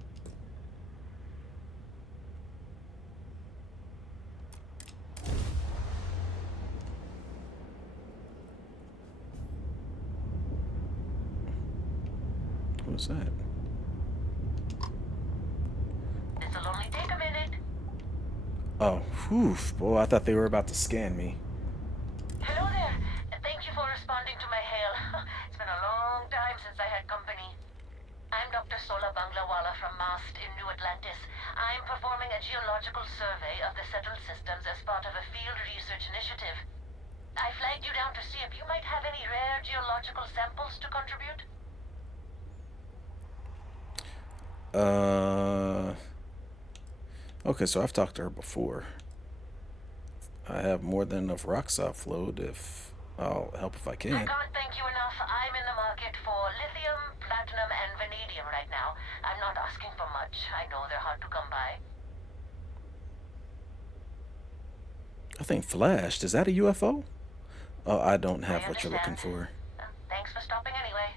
What's that? This'll only take a minute. Oh, whew, boy, I thought they were about to scan me. Hello there. Thank you for responding to my hail. It's been a long time since I had company. I'm Dr. Sola Banglawala from MAST in New Atlantis. I'm performing a geological survey of the settled systems as part of a field research initiative. I flagged you down to see if you might have any rare geological samples to contribute. Okay, so I've talked to her before. I have more than enough rocks offload if I'll help if I can. I can't thank you enough. I'm in the market for lithium, platinum, and vanadium right now. I'm not asking for much. I know they're hard to come by. I think flashed. Is that a UFO? Oh, I don't have what you're looking for. Thanks for stopping anyway.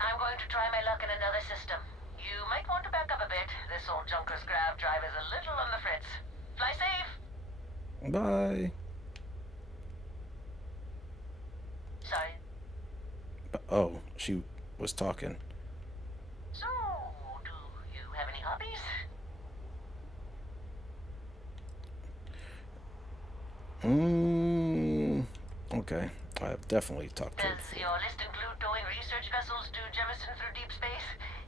I'm going to try my luck in another system. You might want to back up a bit. This old junker's grav drive is a little on the fritz. Fly safe! Bye. Sorry. Oh, she was talking. So, do you have any hobbies? Okay. I've definitely talked to her. Does your list include towing research vessels to Jemison through deep space?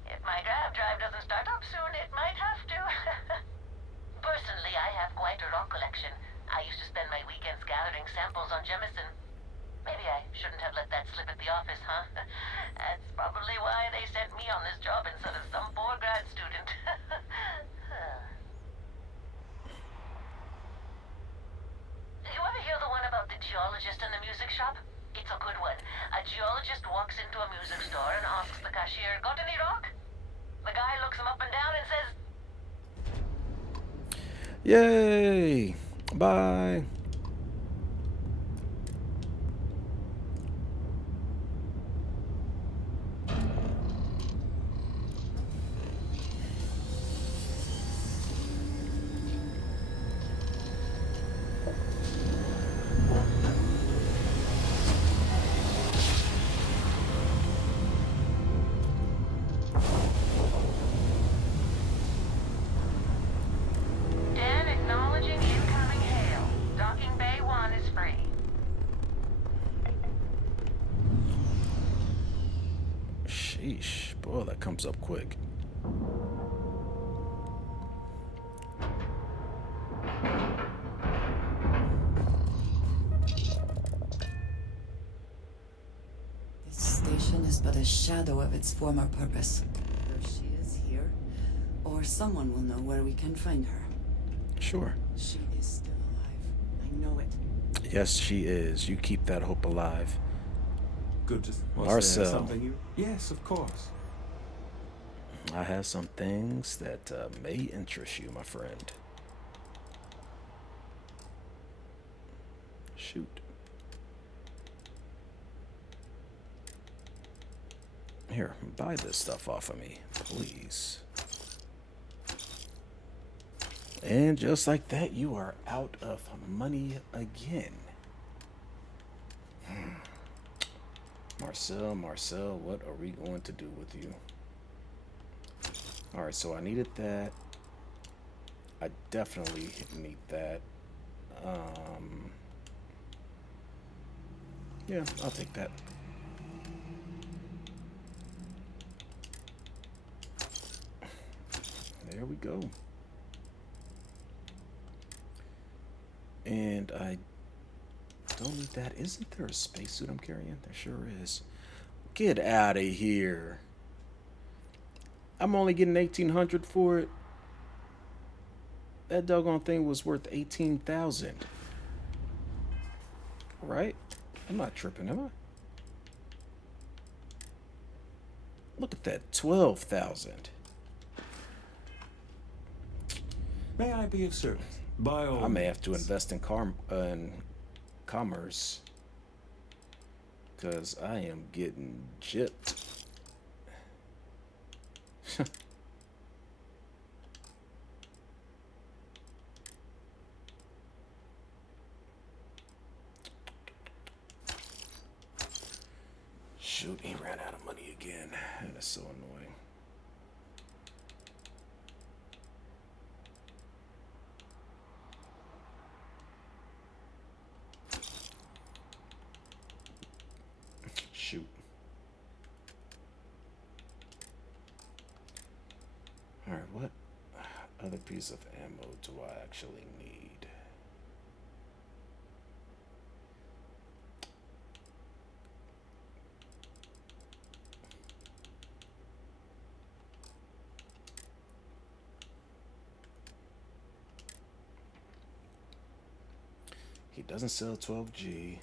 If my grav drive doesn't start up soon, it might have to. Personally, I have quite a rock collection. I used to spend my weekends gathering samples on Jemison. Maybe I shouldn't have let that slip at the office, huh? That's probably why they sent me on this job instead of some poor grad student. You ever hear the one about the geologist in the music shop? It's a good one. A geologist walks into a music store and asks the cashier, "Got any rock?" The guy looks him up and down and says, Yay! Bye. Sheesh. Boy, that comes up quick. This station is but a shadow of its former purpose. Whether she is here, or someone will know where we can find her. Sure. She is still alive. I know it. Yes, she is. You keep that hope alive. Good to Marcel. Something you? Yes, of course. I have some things that may interest you, my friend. Shoot. Here, buy this stuff off of me, please. And just like that, you are out of money again. Marcel, what are we going to do with you? Alright, so I needed that. I definitely need that. Yeah, I'll take that. There we go. And I don't need that. Isn't there a spacesuit I'm carrying? There sure is. Get out of here. I'm only getting 1,800 for it. That doggone thing was worth 18,000. Right? I'm not tripping, am I? Look at that, 12,000. May I be of service? By all I may have to invest in commerce, because I am getting gypped. Shoot, he ran out of money again. That is so annoying. Shoot. Alright, what other piece of ammo do I actually need? He doesn't sell 12G.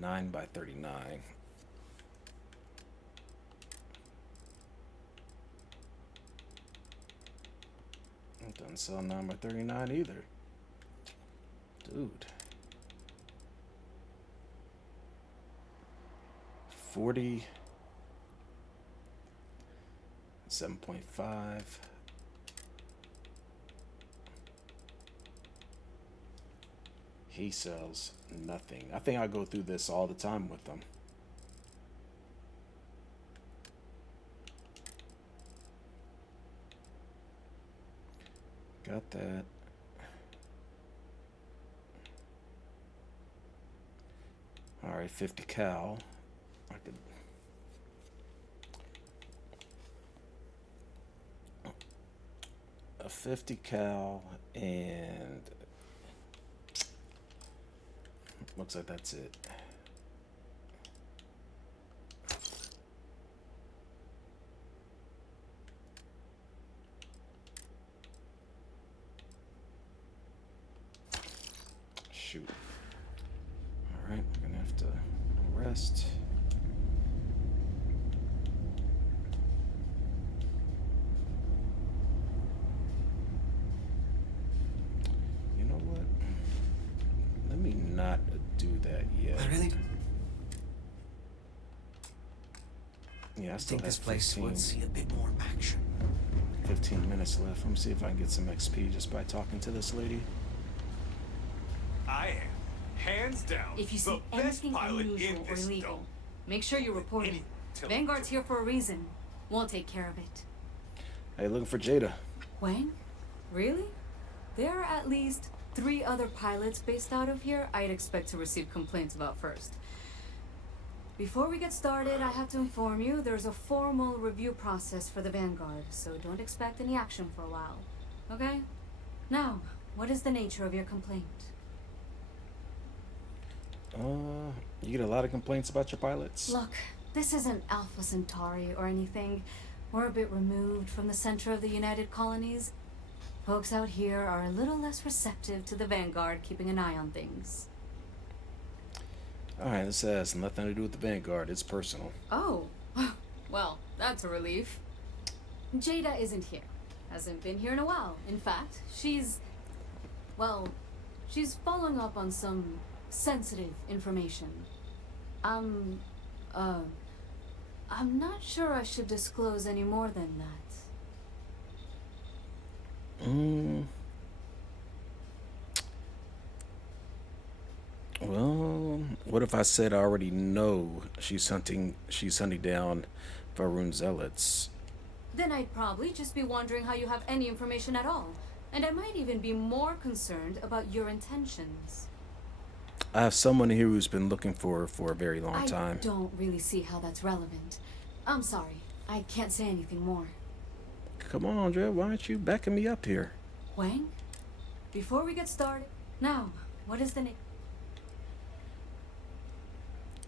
9x39. It doesn't sell 9x39 either. Dude. 40. 7.5. He sells nothing. I think I go through this all the time with them. Got that. All right, 50 cal. I could. A 50 cal and. Looks like that's it. Shoot. All right, we're gonna have to rest. You know what? Let me not do that yet. Really? Yeah, I I still think have this place 15, would see a bit more action. 15 minutes left. Let me see if I can get some XP just by talking to this lady. I am, hands down, If you the see best anything pilot unusual in or this illegal, dome. make sure you report it. Vanguard's here for a reason. We'll take care of it. Hey, looking for Jada. Wang? Really? There are at least 3 other pilots based out of here I'd expect to receive complaints about first. before we get started, I have to inform you there's a formal review process for the Vanguard, so don't expect any action for a while. Okay? Now, what is the nature of your complaint? You get a lot of complaints about your pilots? Look, this isn't Alpha Centauri or anything. We're a bit removed from the center of the United Colonies. Folks out here are a little less receptive to the Vanguard keeping an eye on things. Alright, this has nothing to do with the Vanguard. It's personal. Oh, well, that's a relief. Jada isn't here. Hasn't been here in a while. In fact, she's following up on some sensitive information. I'm not sure I should disclose any more than that. Well, what if I said I already know she's hunting down Varun zealots? Then I'd probably just be wondering how you have any information at all. And I might even be more concerned about your intentions. I have someone here who's been looking for her for a very long time. I don't really see how that's relevant. I'm sorry. I can't say anything more. Come on, Andreja, why aren't you backing me up here? Wang? Before we get started, now, what is the name?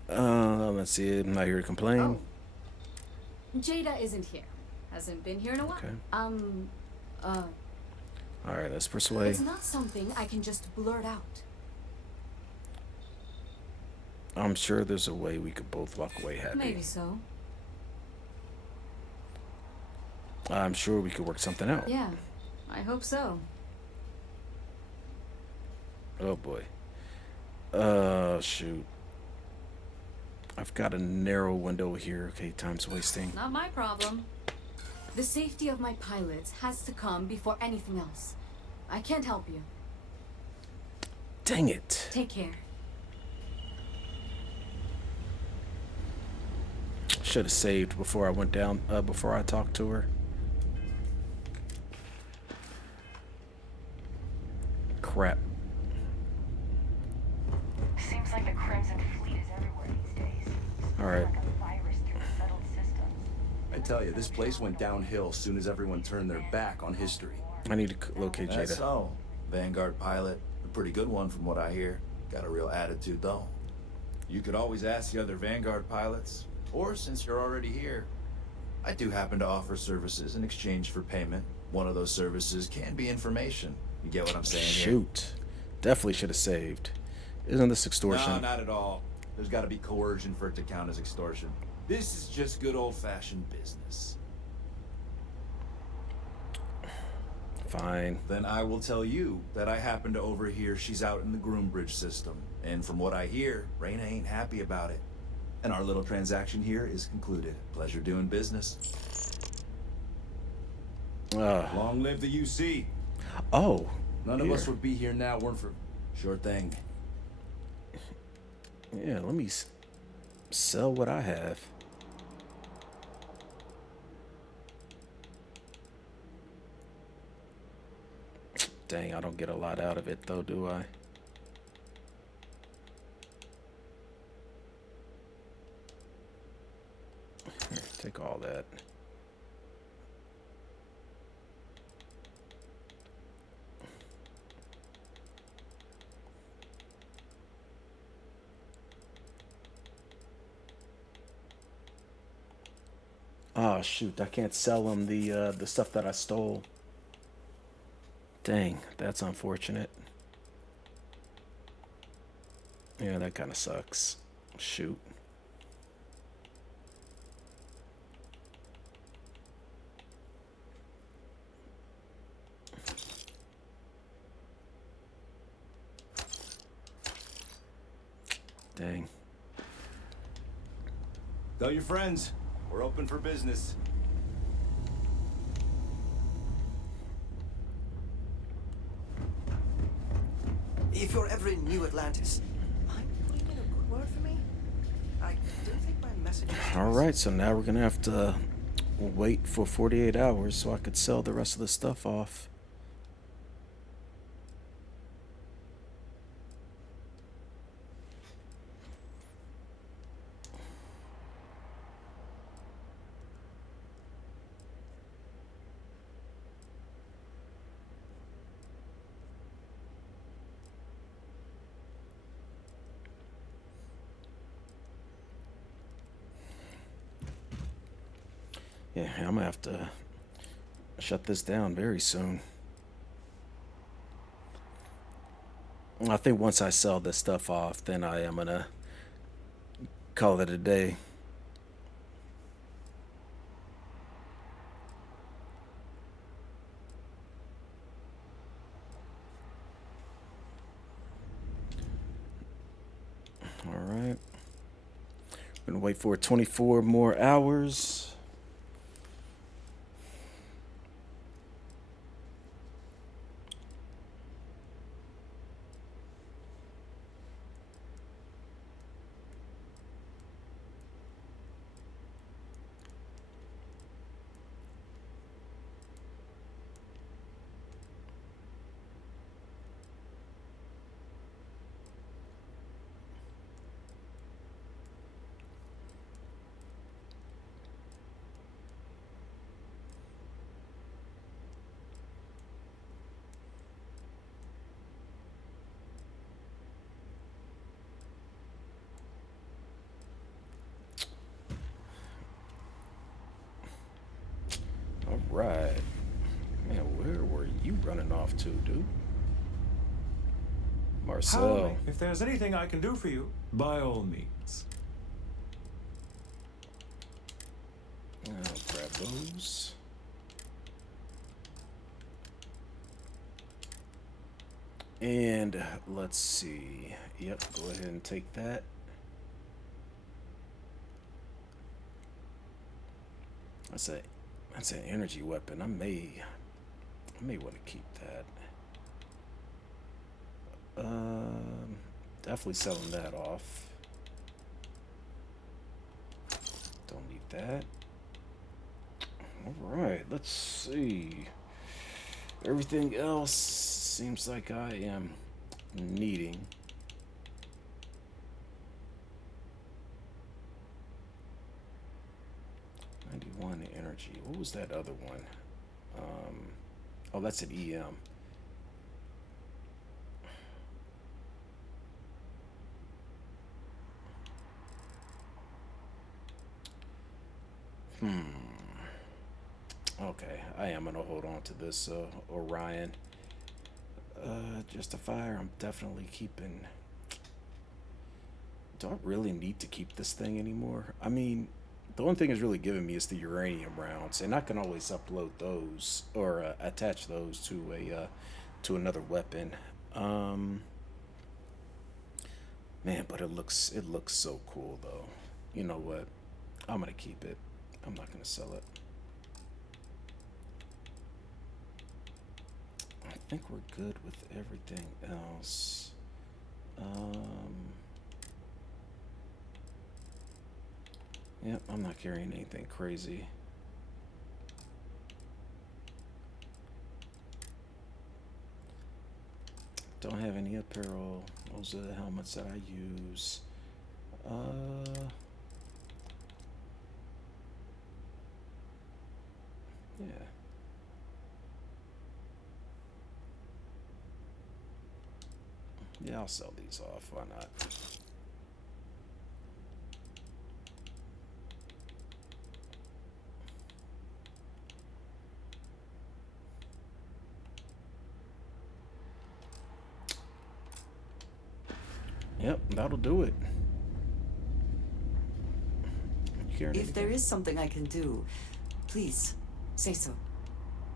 Let's see. I'm not here to complain. Oh. Jada isn't here. Hasn't been here in a while. Okay. Alright, let's persuade. It's not something I can just blurt out. I'm sure there's a way we could both walk away happy. Maybe so. I'm sure we could work something out. Yeah, I hope so. Oh boy. Shoot. I've got a narrow window here. Okay, time's wasting. Not my problem. The safety of my pilots has to come before anything else. I can't help you. Dang it. Take care. Should have saved before I went down, before I talked to her. Crap. Seems like the Crimson Fleet is everywhere these days. Alright. Like a virus through settled systems. I tell you, this place went downhill as soon as everyone turned their back on history. I need to locate Jada. That's so. Vanguard pilot. A pretty good one from what I hear. Got a real attitude though. You could always ask the other Vanguard pilots. Or since you're already here, I do happen to offer services in exchange for payment. One of those services can be information. You get what I'm saying here? Shoot. Definitely should have saved. Isn't this extortion? No, not at all. There's got to be coercion for it to count as extortion. This is just good old-fashioned business. Fine. Then I will tell you that I happen to overhear she's out in the Groombridge system. And from what I hear, Reyna ain't happy about it. And our little transaction here is concluded. Pleasure doing business. Long live the UC. Oh. None of us would be here now weren't for... Sure thing. Yeah, let me sell what I have. Dang, I don't get a lot out of it though, do I? Here, take all that. Oh shoot, I can't sell them the stuff that I stole. Dang, that's unfortunate. Yeah, that kind of sucks. Shoot. Dang. Tell your friends, we're open for business. If you're ever in New Atlantis, mind leaving a good word for me? I don't think my message is... Alright, so now we're gonna have to wait for 48 hours so I could sell the rest of the stuff off. Yeah, I'm gonna have to shut this down very soon. I think once I sell this stuff off, then I am gonna call it a day. All right. Gonna wait for 24 more hours. All right. Man, where were you running off to, dude? Marcel. If there's anything I can do for you, by all means. I'll grab those. And let's see. Yep, go ahead and take that. That's an energy weapon. I may want to keep that. Definitely selling that off. Don't need that. All right, let's see. Everything else seems like I am needing. Energy. What was that other one? Oh, that's an EM. Okay, I am gonna hold on to this Orion. Justifier, I'm definitely keeping. Do I really need to keep this thing anymore? I mean, the only thing it's really giving me is the uranium rounds, and I can always upload those or attach those to another weapon. Man, but it looks so cool though. You know what? I'm gonna keep it. I'm not gonna sell it. I think we're good with everything else. Yep, I'm not carrying anything crazy. Don't have any apparel. Those are the helmets that I use. Yeah. Yeah, I'll sell these off. Why not? Yep, that'll do it. If there is something I can do, please, say so.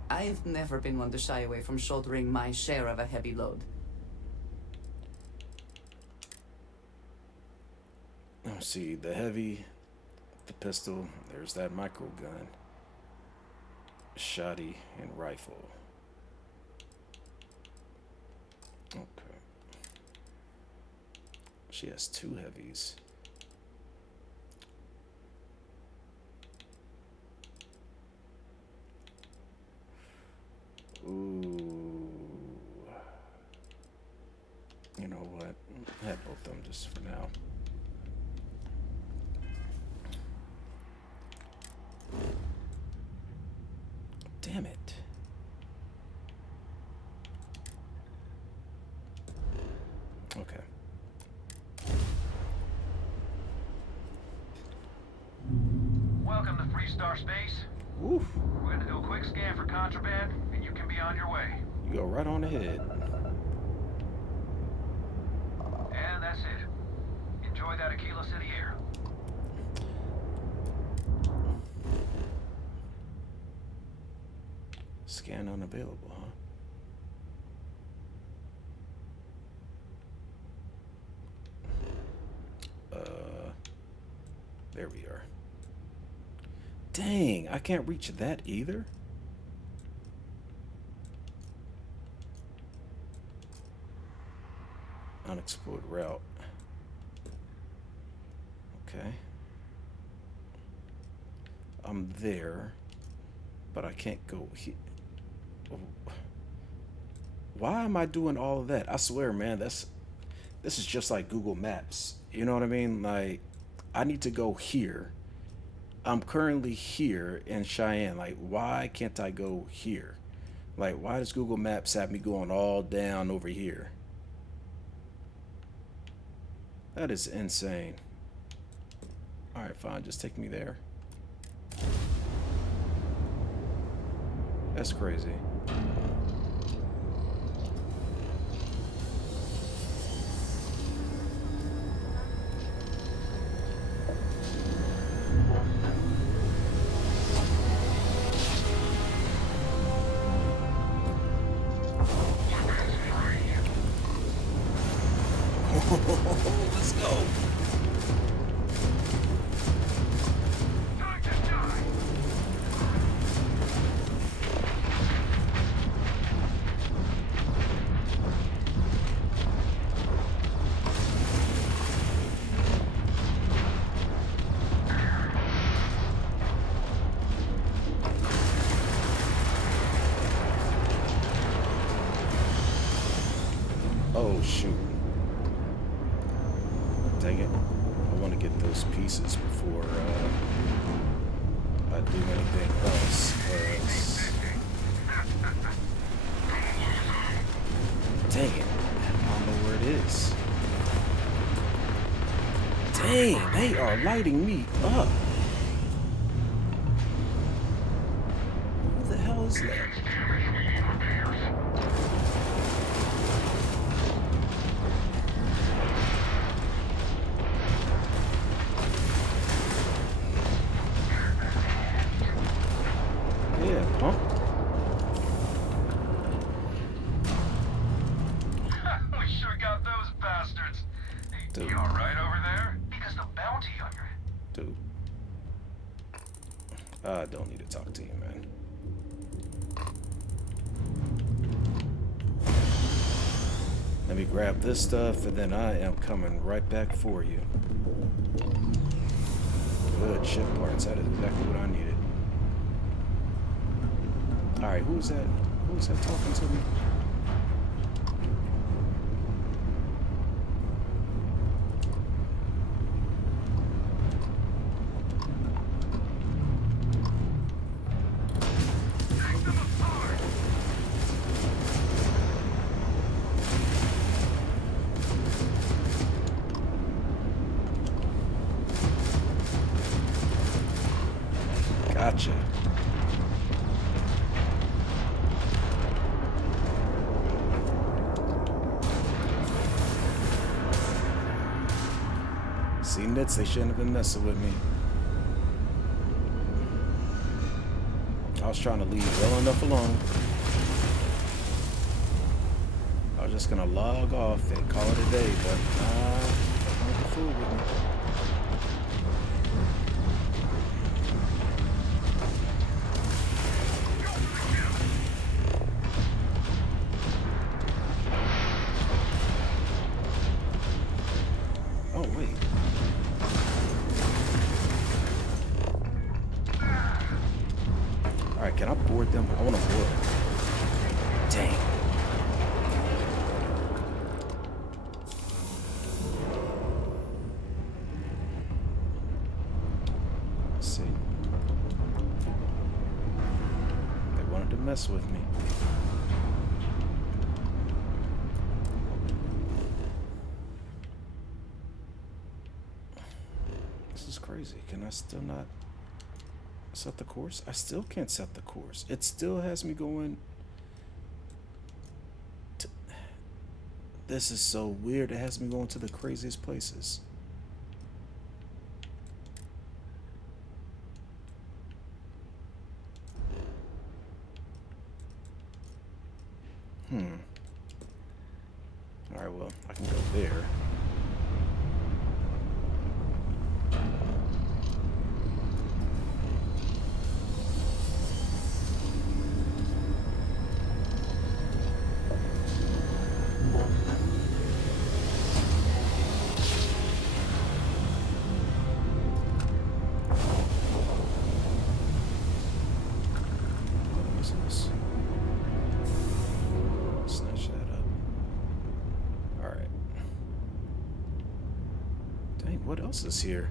I've never been one to shy away from shouldering my share of a heavy load. Let's see, the heavy, the pistol, there's that micro gun, shotty, and rifle. Okay. She has 2 heavies. Ooh. You know what? I have both of them just for now. Damn it. Okay. Welcome to Free Star Space. Woof. We're going to do a quick scan for contraband, and you can be on your way. You go right on ahead. And that's it. Enjoy that Aquila City air. Scan unavailable, huh? There we are. Dang, I can't reach that either. Unexplored route. Okay. I'm there, but I can't go here. Why am I doing all of that? I swear, man, this is just like Google Maps. You know what I mean? Like, I need to go here. I'm currently here in Cheyenne. Like, why can't I go here? Like, why does Google Maps have me going all down over here? That is insane. All right, fine. Just take me there. That's crazy. Let's go. Oh, shoot. Dang it. I want to get those pieces before I do anything else. Dang it. I don't know where it is. Dang, they are lighting me up. Who the hell is that? Yeah, pump. We sure got those bastards. Dude. You alright over there? Because the bounty on your... Dude. I don't need to talk to you, man. Let me grab this stuff, and then I am coming right back for you. Good ship parts. That is exactly what I needed. Alright, who's that? Who's that talking to me? Gotcha. See, Nits, they shouldn't have been messing with me. I was trying to leave well enough alone. I was just gonna log off and call it a day, but don't be fool with me. Oh, wait. Alright, can I board them? I want to board them. Dang. Let's see. They wanted to mess with me. This is crazy. Can I still not Set the course? I still can't set the course. It still has me going. This is so weird. It has me going to the craziest places. Alright, well, I can go there. What else is here?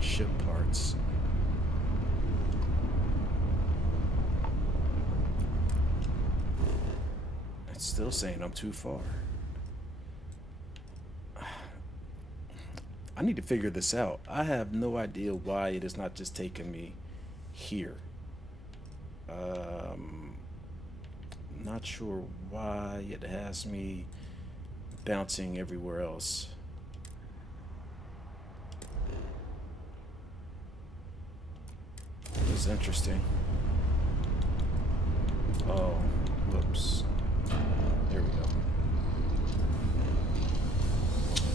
Ship parts. It's still saying I'm too far. I need to figure this out. I have no idea why it is not just taking me here. Not sure why it has me bouncing everywhere else. It's interesting. Oh, whoops. There we go.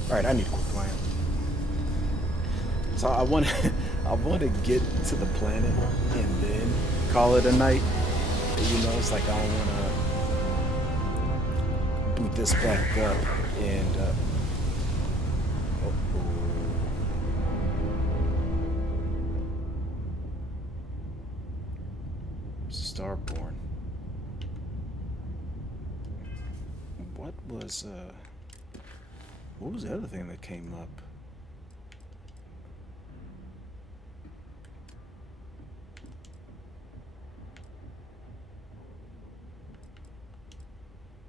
Alright, I need to quit playing. So I want to get to the planet and then call it a night. You know, it's like I don't want to boot this back up and Starborn. What was the other thing that came up?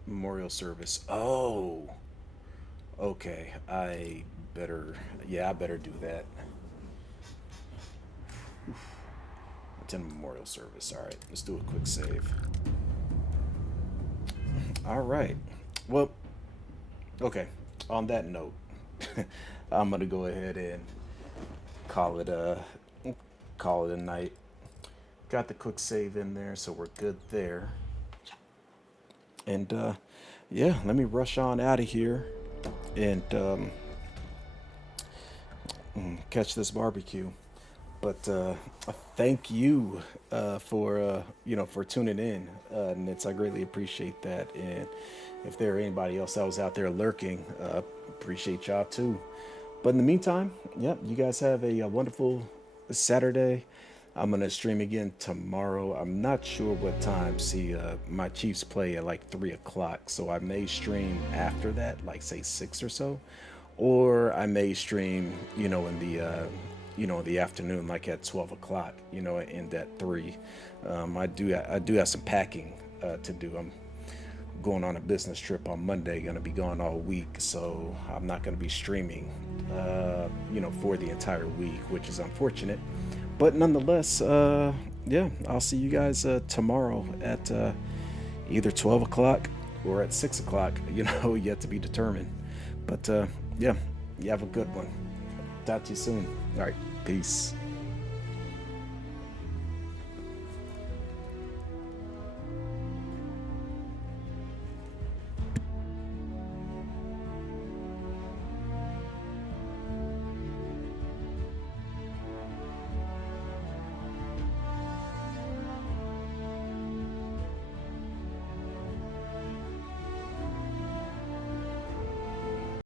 Memorial service. Oh. Okay, I better do that. Attend memorial service. All right, let's do a quick save. All right. Well, okay. On that note, I'm gonna go ahead and call it a night. Got the quick save in there, so we're good there. And yeah, let me rush on out of here and catch this barbecue. But thank you for tuning in, Nitz. I greatly appreciate that. And if there are anybody else that was out there lurking, appreciate y'all too. But in the meantime, yep, you guys have a wonderful Saturday. I'm gonna stream again tomorrow. I'm not sure what time. See, my Chiefs play at like 3 o'clock, so I may stream after that, like say 6 or so, or I may stream, in the afternoon, like at 12 o'clock, end at 3. I do have some packing to do. I'm going on a business trip on Monday, gonna be gone all week, so I'm not gonna be streaming, for the entire week, which is unfortunate. But nonetheless, yeah, I'll see you guys tomorrow at either 12 o'clock or at 6 o'clock, yet to be determined. But yeah, you have a good one. Talk to you soon. All right, peace.